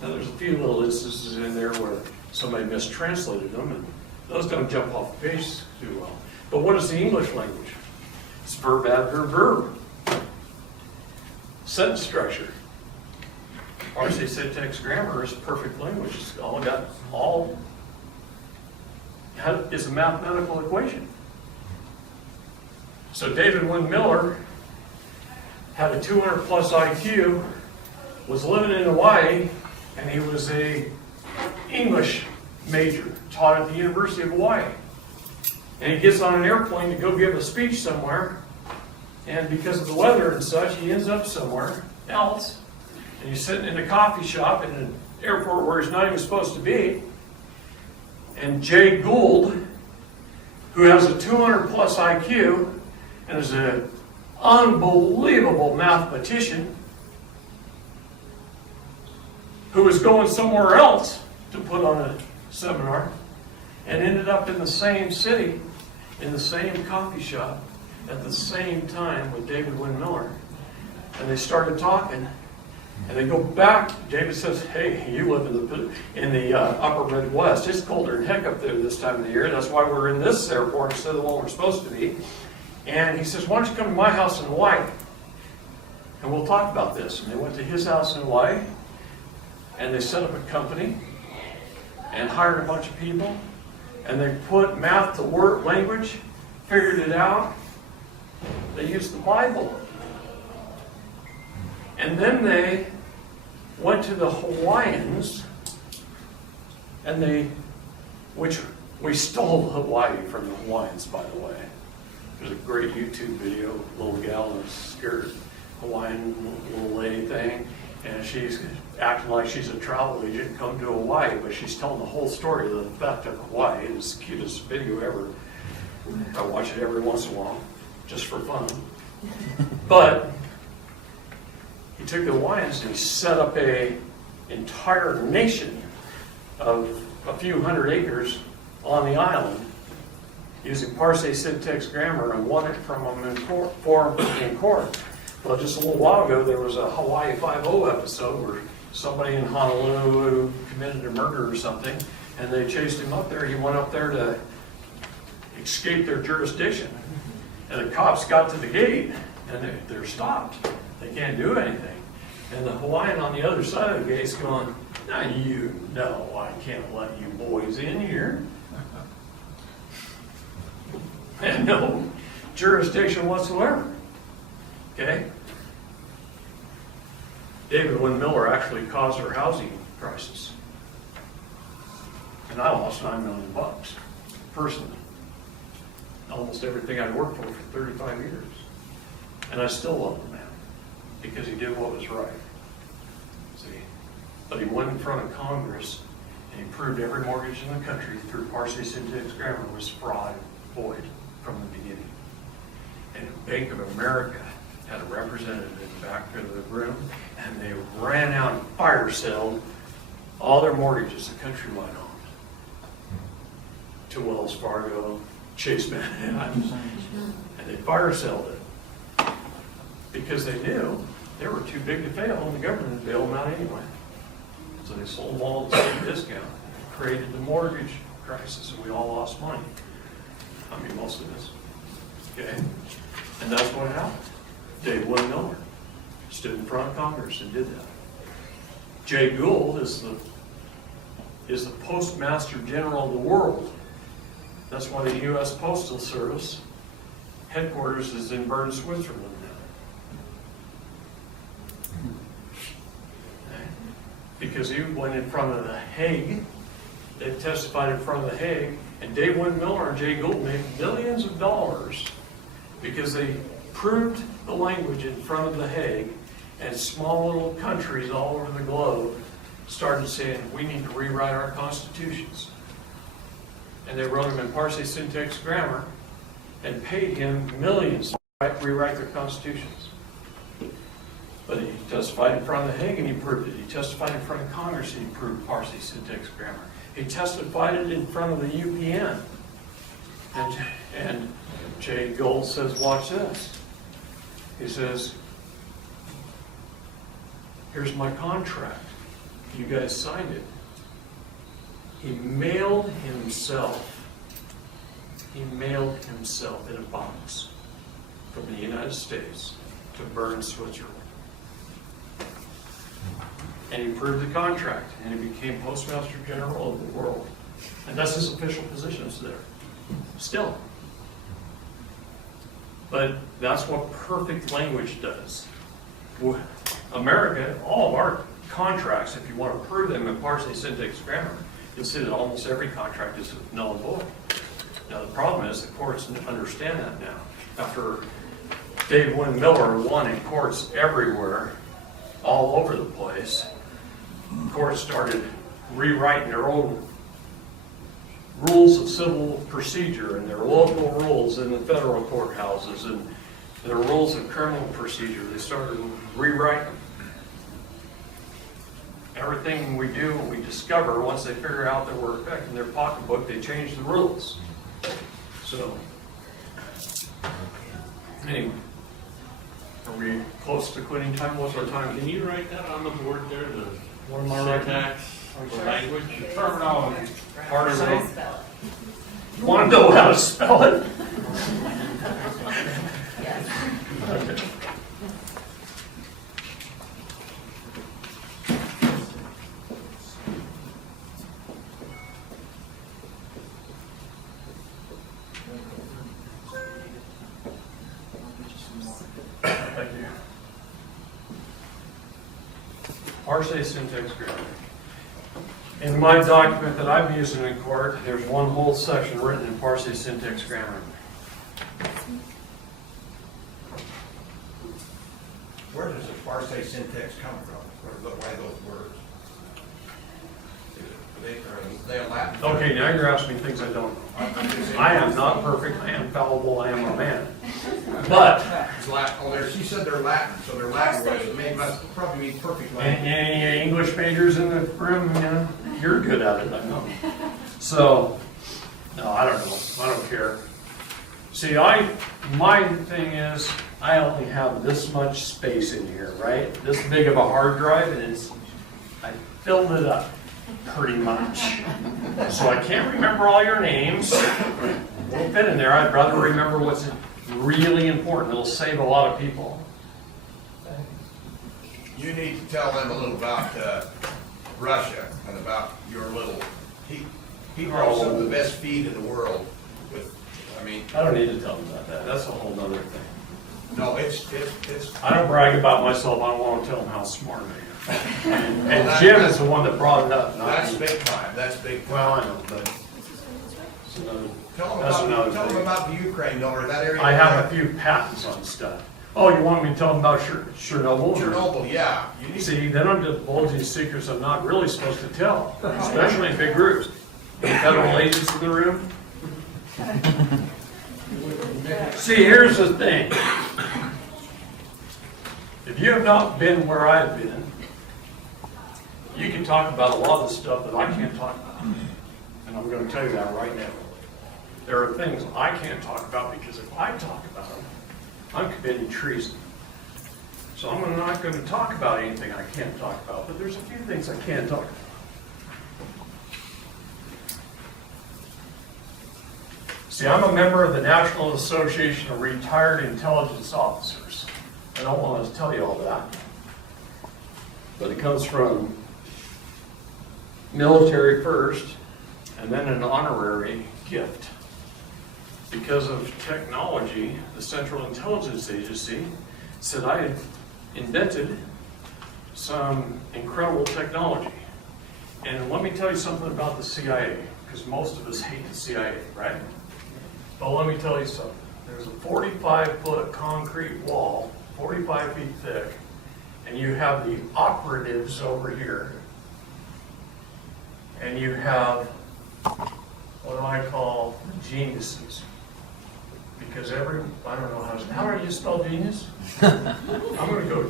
Now there's a few little instances in there where somebody mistranslated them, and those don't jump off the page too well. But what is the English language? It's verb, adverb, verb. Sentence structure. Parse, syntax, grammar is perfect language. It's it's a mathematical equation. So David Wynn Miller had a 200 plus IQ, was living in Hawaii, and he was a English major, taught at the University of Hawaii. And he gets on an airplane to go give a speech somewhere, and because of the weather and such, he ends up somewhere else. And he's sitting in a coffee shop in an airport where he's not even supposed to be. And Jay Gould, who has a 200 plus IQ and is an unbelievable mathematician, who was going somewhere else to put on a seminar, and ended up in the same city, in the same coffee shop, at the same time with David Wynn Miller. And they started talking, and they go back. David says, hey, you live in the upper Midwest. It's colder than heck up there this time of the year. That's why we're in this airport instead of the one we're supposed to be. And he says, why don't you come to my house in Hawaii? And we'll talk about this. And they went to his house in Hawaii, and they set up a company and hired a bunch of people. And they put math to work language, figured it out. They used the Bible. And then they went to the Hawaiians, and which we stole Hawaii from the Hawaiians, by the way. There's a great YouTube video, little gal in a skirt, Hawaiian little lady thing, and she's acting like she's a travel agent come to Hawaii, but she's telling the whole story of the theft of Hawaii. It's the cutest video ever. I watch it every once in a while, just for fun. But he took the Hawaiians and he set up an entire nation of a few hundred acres on the island using parse, syntax, grammar, and won it from them in court. Well, just a little while ago, there was a Hawaii 5-0 episode where somebody in Honolulu committed a murder or something, and they chased him up there. He went up there to escape their jurisdiction. And the cops got to the gate, and they're stopped. They can't do anything. And the Hawaiian on the other side of the gate's going, now you know I can't let you boys in here. And no jurisdiction whatsoever. Okay? David Wynn Miller actually caused our housing crisis. And I lost $9 million personally. Almost everything I'd worked for 35 years. And I still love the man because he did what was right. See? But he went in front of Congress and he proved every mortgage in the country through parse, syntax, grammar was fraud, void from the beginning. And Bank of America had a representative in the back of the room, and they ran out and fire-saled all their mortgages the countrywide owned. to Wells Fargo, Chase Manhattan, and they fire sold it because they knew they were too big to fail and the government would bail them out anyway. So they sold them all at the same discount, created the mortgage crisis, and we all lost money. I mean, most of us. Okay? And that's what happened. Dave Miller stood in front of Congress and did that. Jay Gould is the Postmaster General of the world. That's why the U.S. Postal Service headquarters is in Bern, Switzerland now. Okay? Because he went in front of the Hague, they testified in front of the Hague, and Dave Miller and Jay Gould made millions of dollars because they proved the language in front of the Hague, and small little countries all over the globe started saying, we need to rewrite our constitutions. And they wrote him in Parsi syntax grammar and paid him millions to rewrite their constitutions. But he testified in front of the Hague and he proved it. He testified in front of Congress and he proved Parsi syntax grammar. He testified it in front of the UPN. And Jay Gould says, watch this. He says, here's my contract. You guys signed it. He mailed himself in a box from the United States to Bern, Switzerland. And he proved the contract, and he became Postmaster General of the world. And that's his official position is there. Still. But that's what perfect language does. America, all of our contracts, if you want to prove them in Parsi syntax grammar, you'll see that almost every contract is null and void. Now the problem is the courts understand that now. After Dave Miller won in courts everywhere, all over the place, courts started rewriting their own rules of civil procedure and their local rules in the federal courthouses and their rules of criminal procedure. They started rewriting everything we do and we discover. Once they figure out that we're affecting their pocketbook, they change the rules. So, anyway, are we close to quitting time? What's our time? Can you write that on the board there, the What am I writing? syntax, the language? Terminology. Part of How do I it. spell it? Want to know how to spell it? Yes. Okay. Thank you. Parsi syntax grammar. In my document that I'm using in court, there's one whole section written in Parsi syntax grammar. Where does the Parsi syntax come from? Why those words? Are they Latin? Okay, now you're asking me things I don't know. I am not perfect, I am fallible, I am a man. But, It's Latin. Oh, she said they're Latin, so they're Latin words. It must probably mean perfect language. any English majors in the room, you know, you're good at it, I know. So, no, I don't know, I don't care. See, my thing is, I only have this much space in here, right? This big of a hard drive, and I filled it up pretty much. So I can't remember all your names. Won't fit in there. I'd rather remember what's really important. It'll save a lot of people. You need to tell them a little about Russia and about your little. He grows some of the best feed in the world. I don't need to tell them about that. That's a whole other thing. No, it's. I don't brag about myself. I don't want to tell them how smart I am. And Jim is the one that brought it up. Not That's me. big time. That's big time. Well, I know, but it's another, Tell that's another them thing. about the Ukraine, or that area. I have a few patents on stuff. Oh, you want me to tell them about Chernobyl? Chernobyl, yeah. You need See, then I'm divulging secrets I'm not really supposed to tell, especially in big groups. Federal agents in the room. See, here's the thing. If you have not been where I've been, you can talk about a lot of the stuff that I can't talk about. And I'm going to tell you that right now. There are things I can't talk about because if I talk about them, I'm committing treason. So I'm not going to talk about anything I can't talk about, but there's a few things I can talk about. See, I'm a member of the National Association of Retired Intelligence Officers. I don't want to tell you all that, but it comes from military first, and then an honorary gift. Because of technology, the Central Intelligence Agency said I had invented some incredible technology. And let me tell you something about the CIA, because most of us hate the CIA, right? But let me tell you something. There's a 45-foot concrete wall, 45 feet thick, and you have the operatives over here, and you have what I call the geniuses. Because I don't know how do you spell genius? I'm going to go,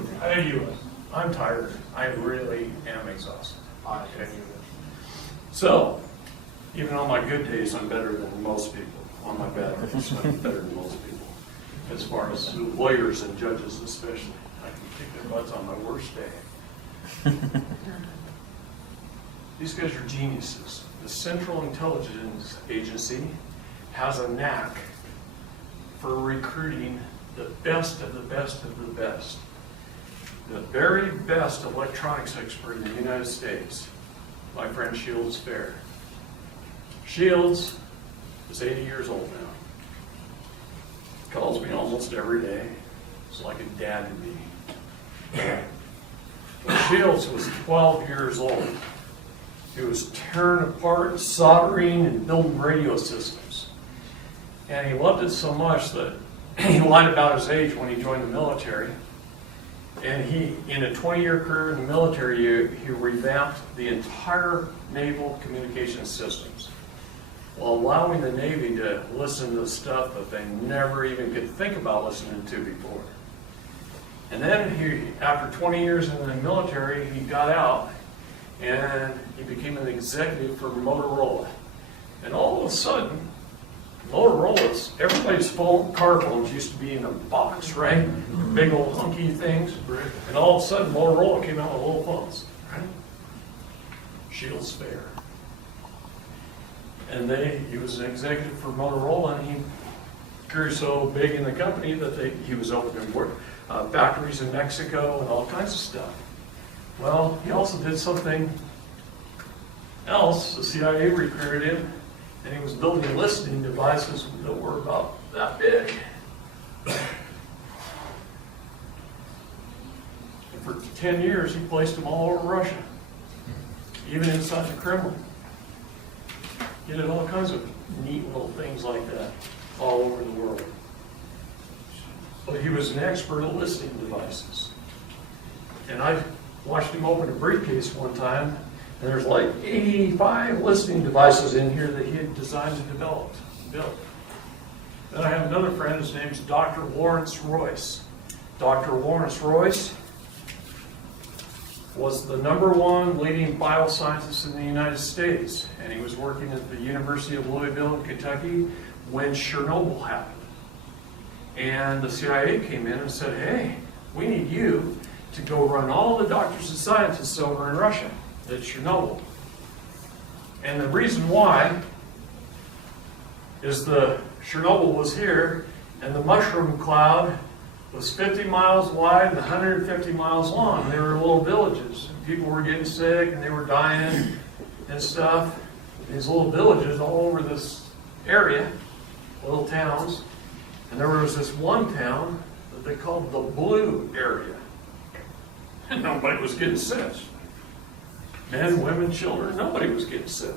I'm tired. I really am exhausted. Okay. So, even on my good days, I'm better than most people. On my bad days, I'm better than most people. As far as lawyers and judges especially. I can kick their butts on my worst day. These guys are geniuses. The Central Intelligence Agency has a knack for recruiting the best of the best of the best. The very best electronics expert in the United States, my friend Shields Fair. Shields is 80 years old now. Calls me almost every day. He's like a dad to me. When Shields was 12 years old, he was tearing apart, soldering, and building radio systems. And he loved it so much that he lied about his age when he joined the military. And he, in a 20-year career in the military, he revamped the entire naval communication systems while allowing the Navy to listen to stuff that they never even could think about listening to before. And then after 20 years in the military, he got out and he became an executive for Motorola. And all of a sudden, Motorola's, everybody's car phones used to be in a box, right? Big old hunky things. And all of a sudden, Motorola came out with little phones, right? Shields Fair. And he was an executive for Motorola, and he grew so big in the company that he was opening factories in Mexico and all kinds of stuff. Well, he also did something else. The CIA recruited him, and he was building listening devices that were about that big. And for 10 years, he placed them all over Russia, even inside the Kremlin. He did all kinds of neat little things like that all over the world. But he was an expert at listening devices. And I watched him open a briefcase one time, and there's like 85 listening devices in here that he had designed and built. Then I have another friend, his name's Dr. Lawrence Royce. Dr. Lawrence Royce was the #1 leading bioscientist in the United States, and he was working at the University of Louisville in Kentucky when Chernobyl happened. And the CIA came in and said, hey, we need you to go run all the doctors and scientists over in Russia at Chernobyl. And the reason why is the Chernobyl was here, and the mushroom cloud was 50 miles wide and 150 miles long. They were little villages. People were getting sick and they were dying and stuff. These little villages all over this area, little towns. And there was this one town that they called the Blue Area. And nobody was getting sick. Men, women, children, nobody was getting sick.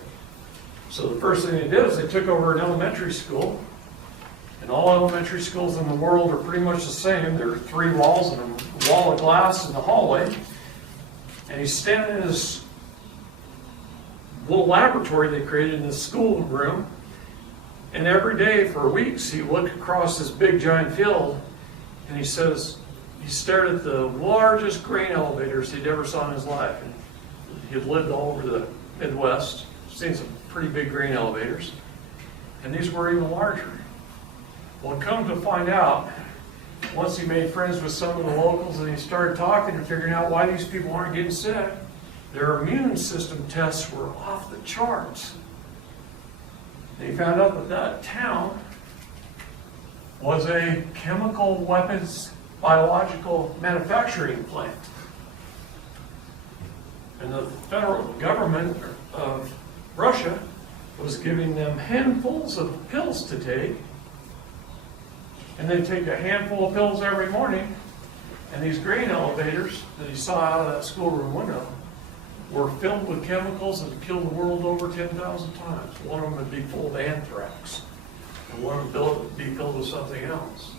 So the first thing they did is they took over an elementary school. And all elementary schools in the world are pretty much the same. There are 3 walls and a wall of glass in the hallway. And he's standing in this little laboratory they created in this school room. And every day for weeks he looked across this big giant field and he says he stared at the largest grain elevators he'd ever saw in his life. And he had lived all over the Midwest, seen some pretty big grain elevators. and these were even larger. Well, come to find out, once he made friends with some of the locals and he started talking and figuring out why these people aren't getting sick, their immune system tests were off the charts. And he found out that that town was a chemical weapons biological manufacturing plant. And the federal government of Russia was giving them handfuls of pills to take. And they take a handful of pills every morning. And these grain elevators that he saw out of that schoolroom window were filled with chemicals that would kill the world over 10,000 times. One of them would be full of anthrax. And one would be filled with something else.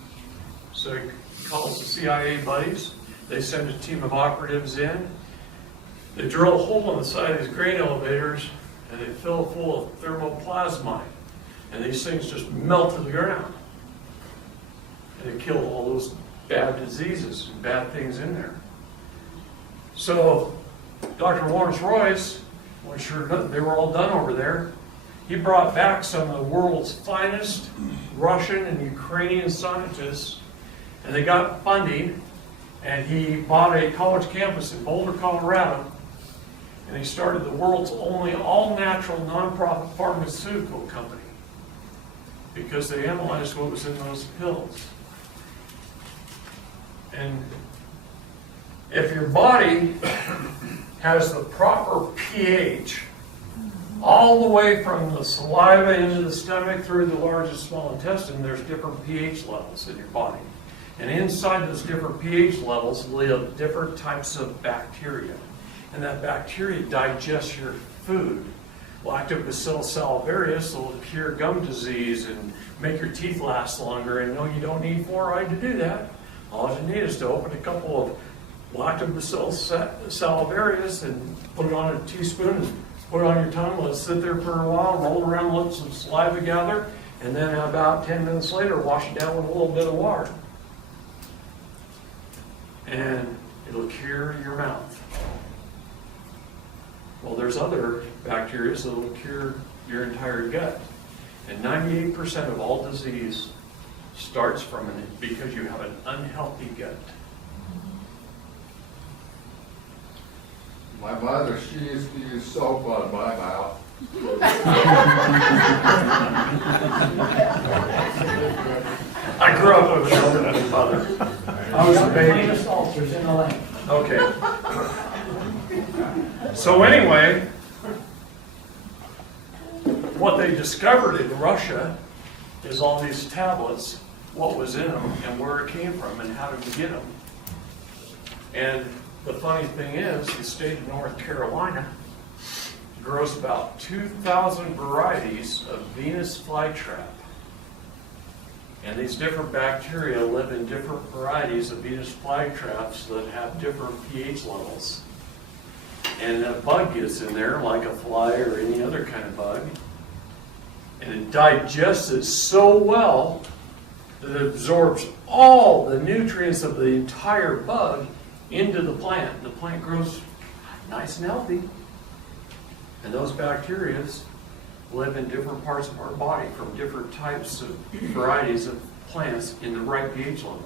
So he calls the CIA buddies. They send a team of operatives in. They drill a hole in the side of these grain elevators, and they fill it full of thermoplasmide. And these things just melt to the ground. And they kill all those bad diseases and bad things in there. So Dr. Lawrence Royce, when sure they were all done over there, he brought back some of the world's finest Russian and Ukrainian scientists, and they got funding, and he bought a college campus in Boulder, Colorado, and he started the world's only all-natural nonprofit pharmaceutical company because they analyzed what was in those pills. And if your body has the proper pH, all the way from the saliva into the stomach through the large and small intestine, there's different pH levels in your body. And inside those different pH levels live different types of bacteria. And that bacteria digests your food. Lactobacillus salivarius will cure gum disease and make your teeth last longer. And no, you don't need fluoride to do that. All you need is to open a couple of Lactobacillus salivarius and put it on a teaspoon and put it on your tongue, let it sit there for a while, roll it around, let some saliva gather, and then about 10 minutes later, wash it down with a little bit of water. And it'll cure your mouth. Well, there's other bacteria that will cure your entire gut. And 98% of all disease starts from it because you have an unhealthy gut. My mother, she used to use soap on my mouth. I grew up with a dominant mother. I was a baby. Famous ulcers in the land. Okay. So anyway, what they discovered in Russia is all these tablets, what was in them and where it came from and how did we get them. And the funny thing is, the state of North Carolina grows about 2,000 varieties of Venus flytrap. And these different bacteria live in different varieties of Venus flytraps that have different pH levels. And a bug gets in there, like a fly or any other kind of bug, and it digests it so well that it absorbs all the nutrients of the entire bug into the plant. The plant grows nice and healthy. And those bacteria live in different parts of our body from different types of varieties of plants in the right pH level.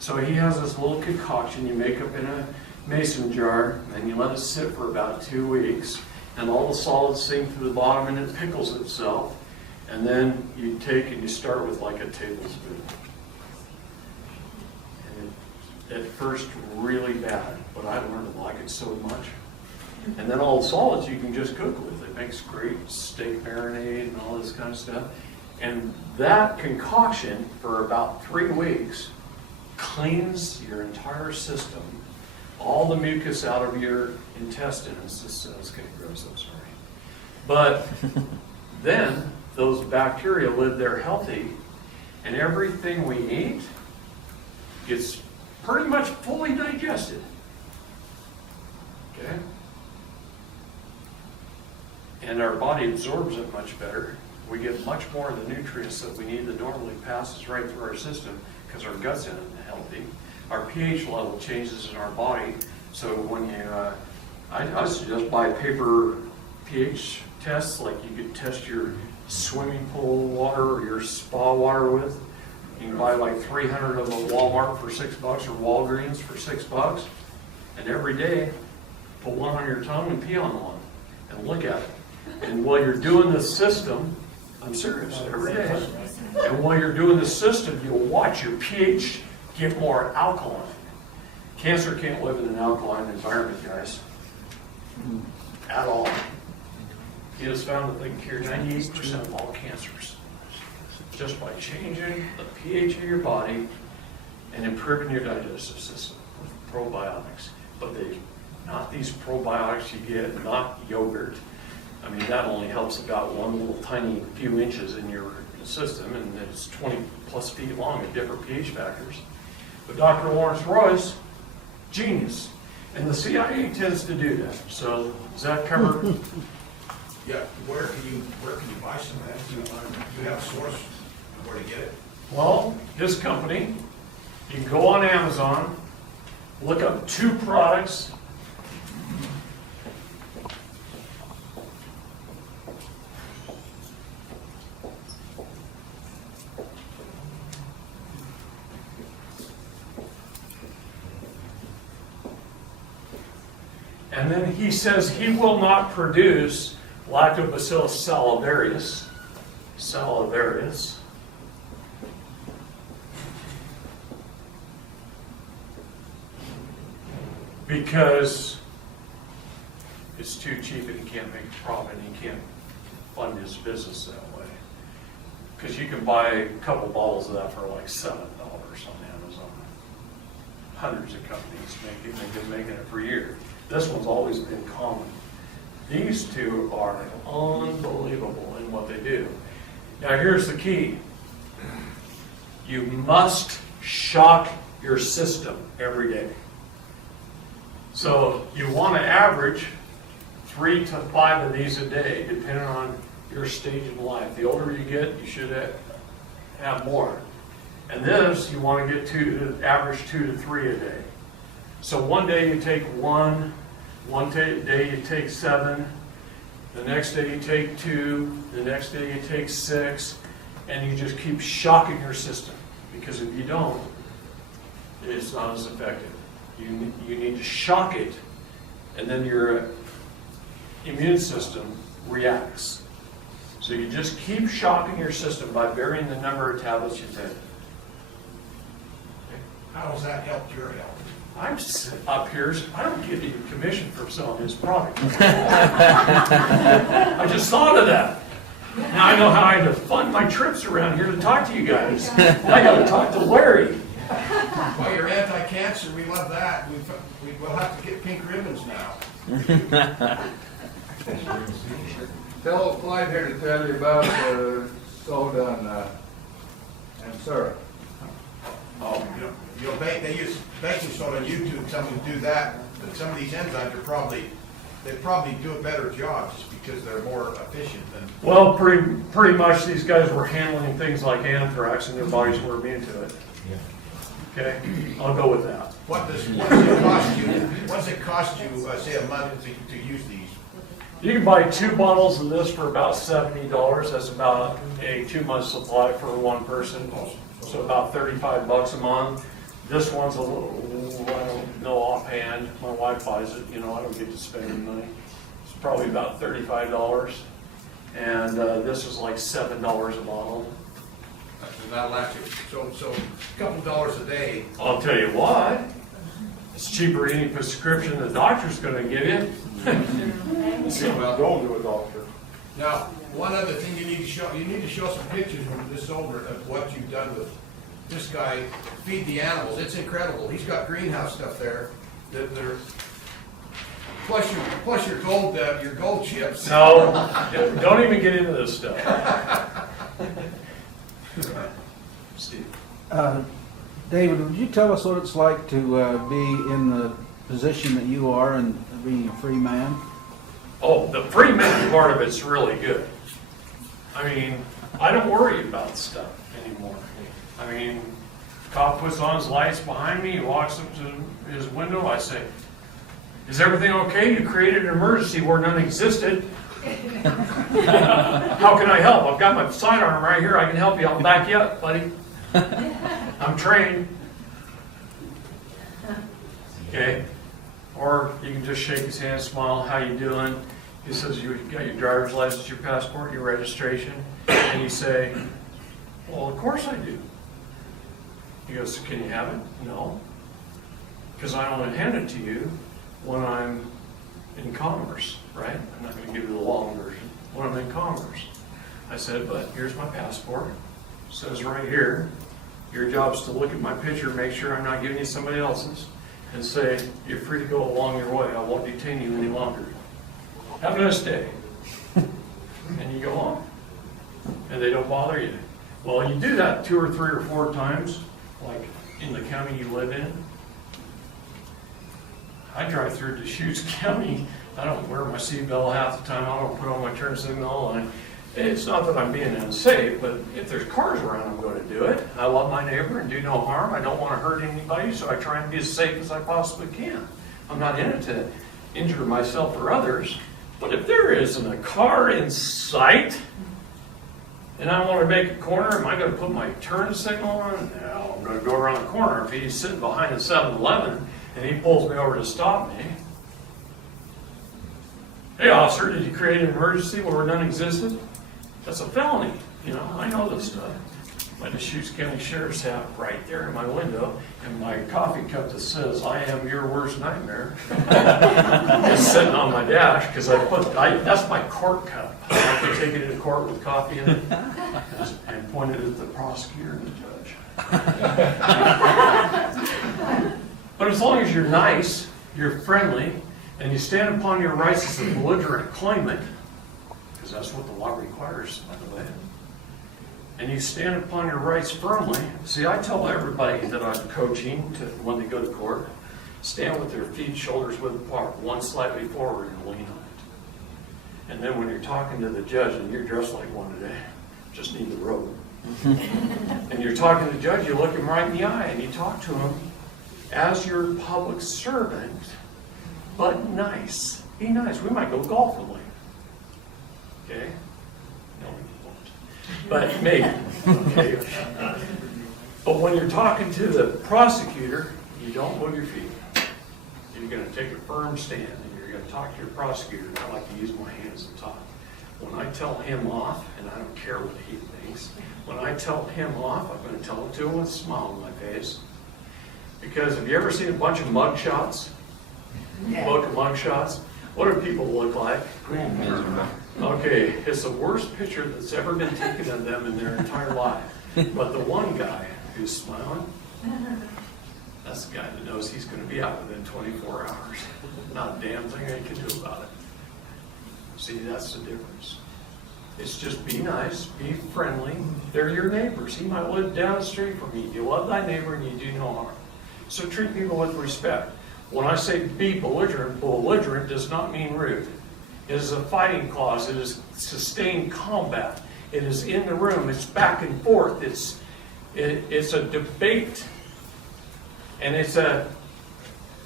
So he has this little concoction you make up in a mason jar, and you let it sit for about 2 weeks, and all the solids sink to the bottom and it pickles itself. And then you take and you start with like a tablespoon. And at first really bad, but I learned to like it so much. And then all the solids you can just cook with. It makes great steak marinade and all this kind of stuff. And that concoction for about 3 weeks cleans your entire system, all the mucus out of your intestines. This is getting gross, I'm sorry. But then those bacteria live there healthy, and everything we eat gets pretty much fully digested. Okay? And our body absorbs it much better. We get much more of the nutrients that we need that normally passes right through our system because our gut's in it and healthy. Our pH level changes in our body. So when you, I suggest buy paper pH tests, like you could test your swimming pool water or your spa water with. You can buy like 300 of them at Walmart for $6 or Walgreens for $6. And every day, put one on your tongue and pee on one and look at it. And while you're doing this system, I'm serious, every day. And while you're doing this system, you'll watch your pH get more alkaline. Cancer can't live in an alkaline environment, guys. At all. It is found that they can cure 98% of all cancers just by changing the pH of your body and improving your digestive system with probiotics. But not these probiotics you get, not yogurt. I mean, that only helps about one little tiny few inches in your system, and it's 20 plus feet long at different pH factors. But Dr. Lawrence Royce, genius. And the CIA tends to do that. So does that cover? Yeah, where can you buy some of that? Do you have a source where to get it? Well, this company, you can go on Amazon, look up 2 products. And then he says he will not produce Lactobacillus salivarius, because it's too cheap and he can't make a profit and he can't fund his business that way. Because you can buy a couple bottles of that for like $7 on Amazon. Hundreds of companies make it, they've been making it for years. This one's always been common. These 2 are unbelievable in what they do. Now here's the key. You must shock your system every day. So you want to average 3 to 5 of these a day, depending on your stage of life. The older you get, you should have more. And this, you want to get average 2 to 3 a day. So one day you take 1, day you take 7, the next day you take 2, the next day you take 6, and you just keep shocking your system. Because if you don't, it's not as effective. You need to shock it, and then your immune system reacts. So you just keep shocking your system by varying the number of tablets you take. How does that help your health? I'm up here, I don't get any commission for selling his product. I just thought of that. Now I know how I had to fund my trips around here to talk to you guys. I got to talk to Larry. Well, you're anti-cancer, we love that. We'll have to get pink ribbons now. Tell Clyde here to tell you about soda and syrup. Oh, they use baking soda on YouTube. Some can do that, but some of these enzymes they probably do a better job just because they're more efficient than. Well, pretty much these guys were handling things like anthrax, and their bodies were immune to it. Okay, I'll go with that. What does it cost you? Say a month to use these? You can buy 2 bottles of this for about $70. That's about a 2-month supply for one person. So about $35 a month. This one's a little, I don't know offhand. My wife buys it. You know, I don't get to spend any money. It's probably about $35. And this is like $7 a bottle. And that'll last you. So a couple dollars a day. I'll tell you what. It's cheaper than any prescription the doctor's going to give you. Well, Don't do a doctor. now, one other thing you need to show some pictures when this is over of what you've done with this guy. Feed the animals. It's incredible. He's got greenhouse stuff there. They're plus your gold chips. No, don't even get into this stuff. Steve. David, would you tell us what it's like to be in the position that you are and being a free man? Oh, the free man part of it's really good. I mean, I don't worry about stuff anymore. I mean, cop puts on his lights behind me, he walks up to his window, I say, "Is everything okay? You created an emergency where none existed." How can I help? I've got my sidearm right here. I can help you. I'll back you up, buddy. I'm trained. Okay? Or you can just shake his hand, smile, how you doing? He says, you got your driver's license, your passport, your registration? And you say, well, of course I do. He goes, can you have it? No. Because I only hand it to you when I'm in commerce, right? I'm not going to give you the long version. When I'm in commerce. I said, but here's my passport. It says right here, your job is to look at my picture, make sure I'm not giving you somebody else's, and say, you're free to go along your way. I won't detain you any longer. Have a nice day. And you go on. And they don't bother you. Well, you do that 2 or 3 or 4 times, like in the county you live in. I drive through Deschutes County. I don't wear my seatbelt half the time. I don't put on my turn signal. And it's not that I'm being unsafe, but if there's cars around, I'm going to do it. I love my neighbor and do no harm. I don't want to hurt anybody, so I try and be as safe as I possibly can. I'm not in it to injure myself or others. But if there isn't a car in sight, and I want to make a corner, am I going to put my turn signal on? No, I'm going to go around the corner. If he's sitting behind a 7-Eleven and he pulls me over to stop me, hey officer, did you create an emergency where none existed? That's a felony. You know, I know this stuff. My Deschutes County Sheriff's hat right there in my window, and my coffee cup that says, I am your worst nightmare, is sitting on my dash, because that's my court cup. I have to take it into court with coffee in it, and point it at the prosecutor and the judge. But as long as you're nice, you're friendly, and you stand upon your rights as a belligerent claimant, because that's what the law requires, by the way, and you stand upon your rights firmly. See, I tell everybody that I'm coaching when they go to court, stand with their feet, shoulders width apart, one slightly forward and lean on it. And then when you're talking to the judge, and you're dressed like one today, just need the robe. And you're talking to the judge, you look him right in the eye, and you talk to him as your public servant, but nice. Be nice. We might go golfing later. Okay? No, we won't. But maybe. Okay. But when you're talking to the prosecutor, you don't move your feet. You're going to take a firm stand, and you're going to talk to your prosecutor. And I like to use my hands to talk. When I tell him off, and I don't care what he thinks, when I tell him off, I'm going to tell him to him with a smile on my face. Because have you ever seen a bunch of mug shots? Book of mug shots? What do people look like? Okay, it's the worst picture that's ever been taken of them in their entire life. But the one guy who's smiling, that's the guy that knows he's going to be out within 24 hours. Not a damn thing they can do about it. See, that's the difference. It's just be nice, be friendly. They're your neighbors. He might live down the street from you. You love thy neighbor and you do no harm. So treat people with respect. When I say be belligerent, belligerent does not mean rude. It is a fighting clause. It is sustained combat. It is in the room. It's back and forth. It's a debate. And it's the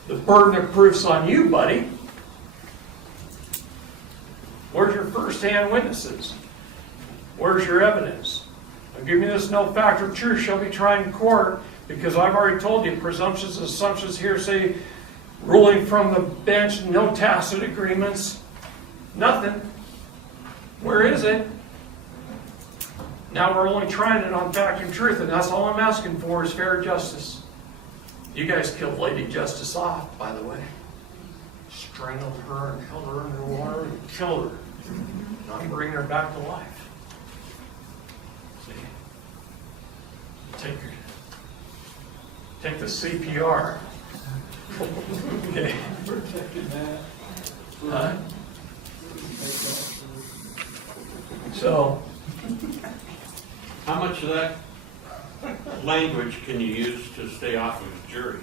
burden of proof's on you, buddy. Where's your first-hand witnesses? Where's your evidence? I'm giving you this no fact or truth shall be tried in court, because I've already told you presumptions, assumptions, hearsay, ruling from the bench, no tacit agreements, nothing. Where is it? Now we're only trying it on fact and truth, and that's all I'm asking for is fair justice. You guys killed Lady Justice off, by the way. Strangled her and held her under water and killed her. Not bringing her back to life. See? Take the CPR. Okay. So, How much of that language can you use to stay off of a jury?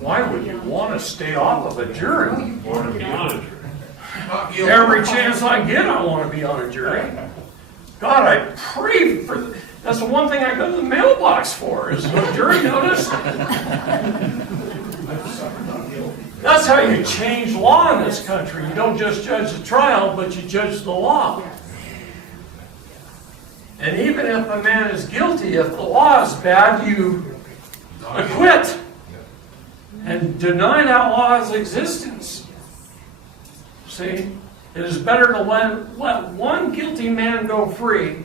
why would you want to stay off of a jury? Or to be on a jury? Every chance I get, I want to be on a jury. God, I pray for. That's the one thing I go to the mailbox for is a jury notice. That's how you change law in this country. You don't just judge the trial, but you judge the law. And even if a man is guilty, if the law is bad, you acquit and deny that law's existence. See, it is better to let one guilty man go free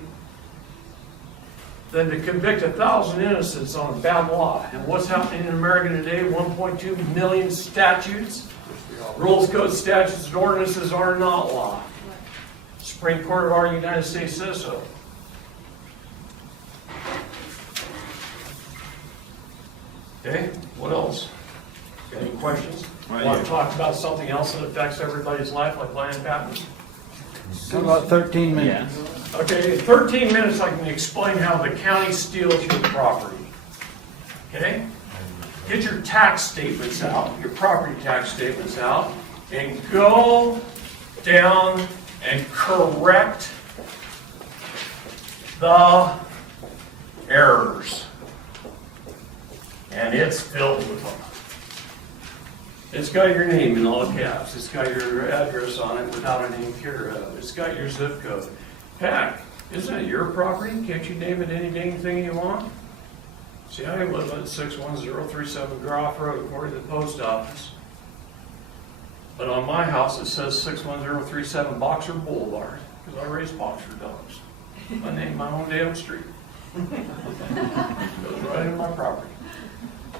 than to convict 1,000 innocents on a bad law. And what's happening in America today? 1.2 million statutes, rules, codes, statutes, and ordinances are not law. Supreme Court of our United States says so. Okay, what else? Got any questions? Want to talk about something else that affects everybody's life, like land patents? How about 13 minutes? Okay, in 13 minutes I can explain how the county steals your property. Okay? Get your tax statements out, your property tax statements out, and go down and correct the errors. And it's filled with them. It's got your name in all caps. It's got your address on it without a name care of. It's got your zip code. Heck, isn't it your property? Can't you name it any dang thing you want? See, I live at 61037 Groff Road, according to the post office. But on my house, it says 61037 Boxer Boulevard, because I raise boxer dogs. I named my own damn street. Goes right in my property.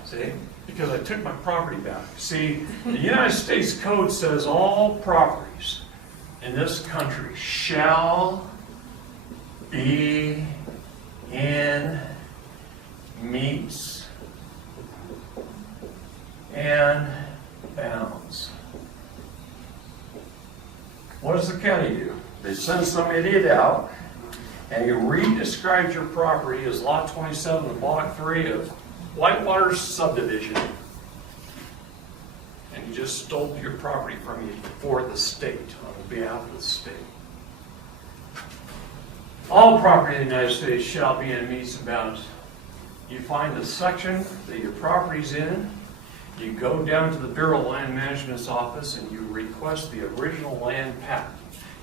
See? Because I took my property back. See, the United States Code says all properties in this country shall be in metes and bounds. What does the county do? They send some idiot out and you re-describe your property as Lot 27 of Block 3 of Whitewater subdivision, and you just stole your property from you for the state, on behalf of the state. All property in the United States shall be in metes and bounds. You find the section that your property's in, you go down to the Bureau of Land Management's office and you request the original land patent.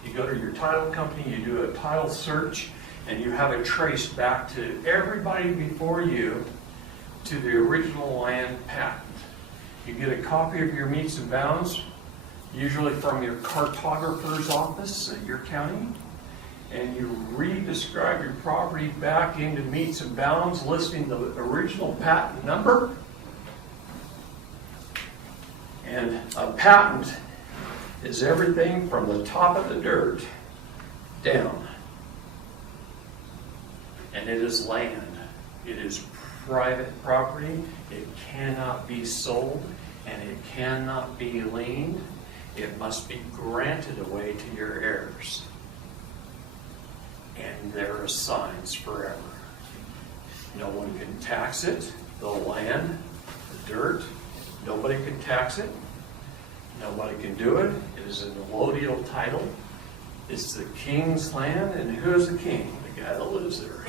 You go to your title company, you do a title search, and you have it traced back to everybody before you to the original land patent. You get a copy of your metes and bounds, usually from your cartographer's office at your county, and you re-describe your property back into metes and bounds, listing the original patent number. And a patent is everything from the top of the dirt down. And it is land. It is private property. It cannot be sold, and it cannot be liened. It must be granted away to your heirs. And there are signs forever. No one can tax it. The land, the dirt, nobody can tax it. Nobody can do it. It is an allodial title. It's the king's land, and who's the king? The guy that lives there.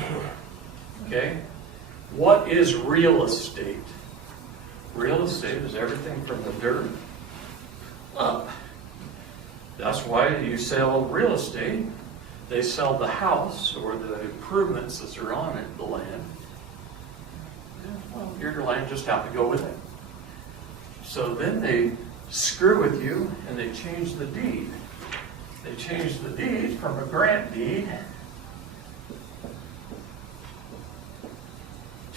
Okay? What is real estate? Real estate is everything from the dirt up. That's why you sell real estate. They sell the house or the improvements that are on it, the land. Well, your land just happened to go with it. So then they screw with you and they change the deed. They change the deed from a grant deed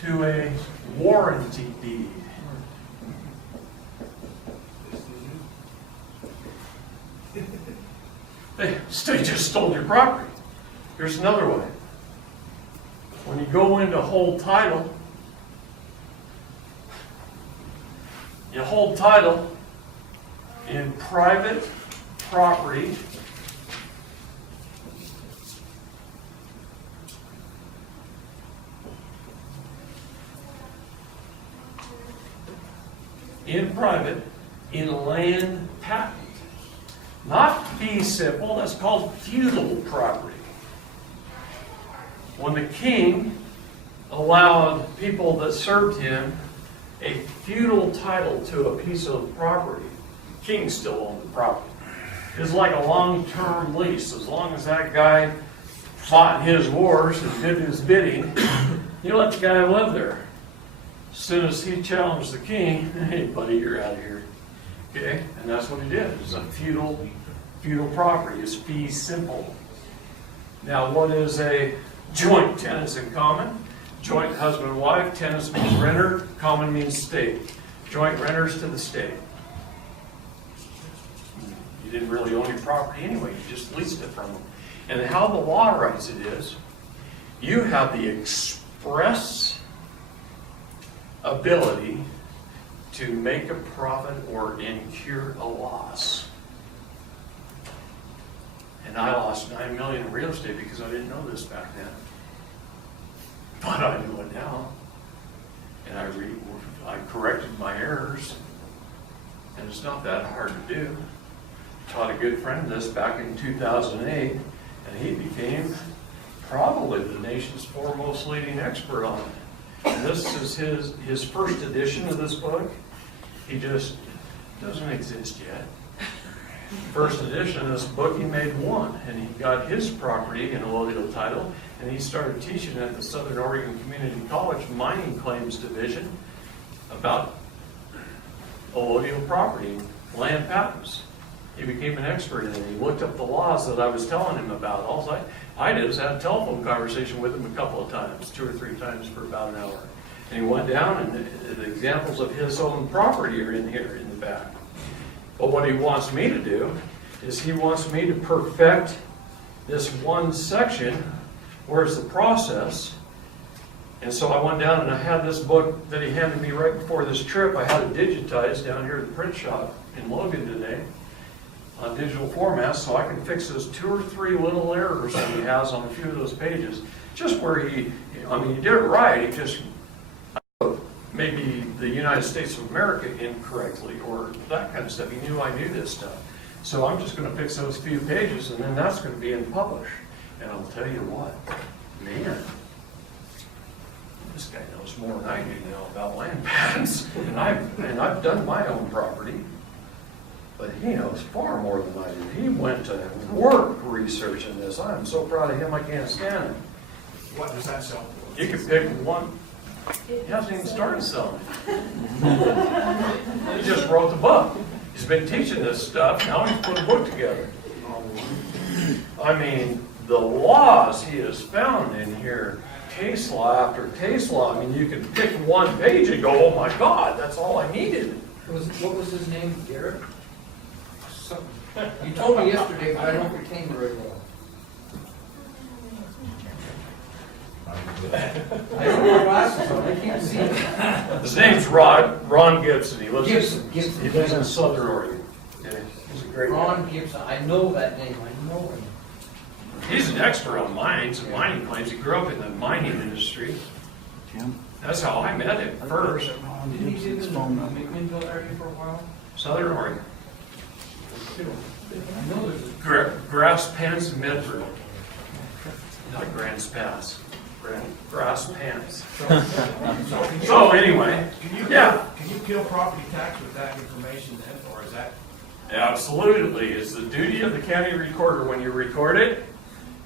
to a warranty deed. The state just stole your property. Here's another way. When you go into hold title, you hold title in private property in land patent. Not fee simple, that's called feudal property. When the king allowed people that served him a feudal title to a piece of property, King still owned the property. It's like a long-term lease. As long as that guy fought his wars and did his bidding, you let the guy live there. As soon as he challenged the king, hey buddy, you're out of here. Okay? And that's what he did. It's a feudal property. It's fee simple. Now, what is a joint tenants in common? Joint husband and wife. Tenants means renter. Common means state. Joint renters to the state. You didn't really own your property anyway. You just leased it from them. And how the law writes it is, you have the express ability to make a profit or incur a loss. And I lost $9 million in real estate because I didn't know this back then. But I know it now. And I corrected my errors. And it's not that hard to do. Taught a good friend this back in 2008, and he became probably the nation's foremost leading expert on it. And this is his first edition of this book. He just doesn't exist yet. First edition of this book, he made one, and he got his property in a allodial title, and he started teaching at the Southern Oregon Community College Mining Claims Division about allodial property, land patents. He became an expert in it. He looked up the laws that I was telling him about. All I did was have a telephone conversation with him a couple of times, 2 or 3 times for about an hour. And he went down, and the examples of his own property are in here in the back. But what he wants me to do is he wants me to perfect this one section, where's the process. And so I went down and I had this book that he handed me right before this trip. I had it digitized down here at the print shop in Logan today on digital format, so I can fix those 2 or 3 little errors that he has on a few of those pages. Just where he did it right, he just maybe the United States of America incorrectly or that kind of stuff. He knew I knew this stuff. So I'm just going to fix those few pages, and then that's going to be in publish. And I'll tell you what, man, this guy knows more than I do now about land patents. And I've done my own property. But he knows far more than I do. He went to work researching this. I'm so proud of him, I can't stand it. What does that sell for? You can pick one. He hasn't even started selling it. He just wrote the book. He's been teaching this stuff. Now he's put a book together. I mean, the laws he has found in here, case law after case law. I mean, you can pick one page and go, oh my God, that's all I needed. What was his name, Garrett? You told me yesterday, but I don't retain very well. I have my glasses on, I can't see him. His name's Ron Gibson. He lives Gibson. He lives in Southern Oregon. Yeah, he's a great guy. Ron Gibson, I know that name, I know him. He's an expert on mines and mining claims. He grew up in the mining industry. That's how I met him first. Didn't he live in the McMinnville area for a while? Southern Oregon. I know there's a... Grass Pants in Medford. Not Grants Pass. Grass Pants. So anyway, Can you kill property tax with that information then, or is that? Absolutely. It's the duty of the county recorder when you record it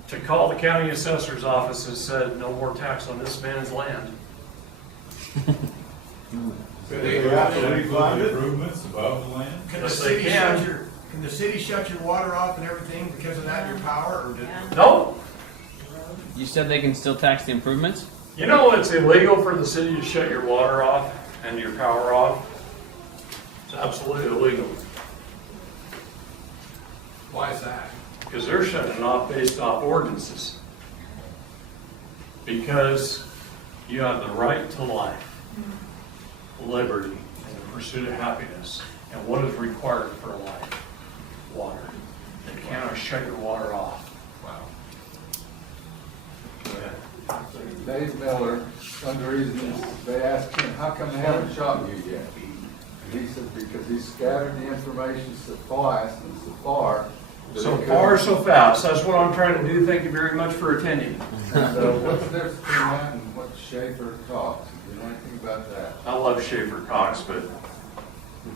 to call the county assessor's office and said, no more tax on this man's land. They have to refund it? Improvements above the land? Can the Yes, city they can. shut your water off and everything because of that, your power, or did? No. You said they can still tax the improvements? You know it's illegal for the city to shut your water off and your power off? It's absolutely illegal. Why is that? Because they're shutting it off based off ordinances. Because you have the right to life, liberty, and the pursuit of happiness. And what is required for life? Water. They cannot shut your water off. Wow. Go ahead. Dave Miller, one of the reasons they asked him, how come they haven't shot you yet? He said, because he scattered the information so fast and so far. that So it far, couldn't- so fast. That's what I'm trying to do. Thank you very much for attending. So what's the difference between that and what Schaefer talks? Do you know anything about that? I love Schaefer Cox, but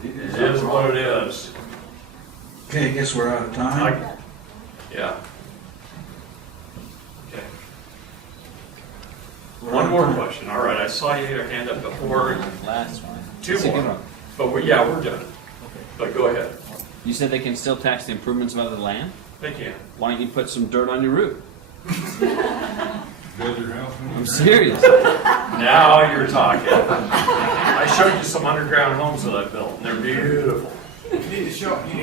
Did he do it something is wrong? what it is. Okay, I guess we're out of time. Yeah. Okay. We're One out more of time. question. All right, I saw you had your hand up before. Last one. Two It's a good more. one. But we're done. But go ahead. You said they can still tax the improvements of other land? They can. Why don't you put some dirt on your roof? Build your house. I'm serious. Now you're talking. I showed you some underground homes that I built, and they're beautiful. You need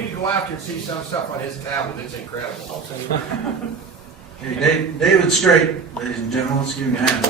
to go after and see some stuff on his tablet, it's incredible. Okay, David Straight, ladies and gentlemen, let's give him a hand.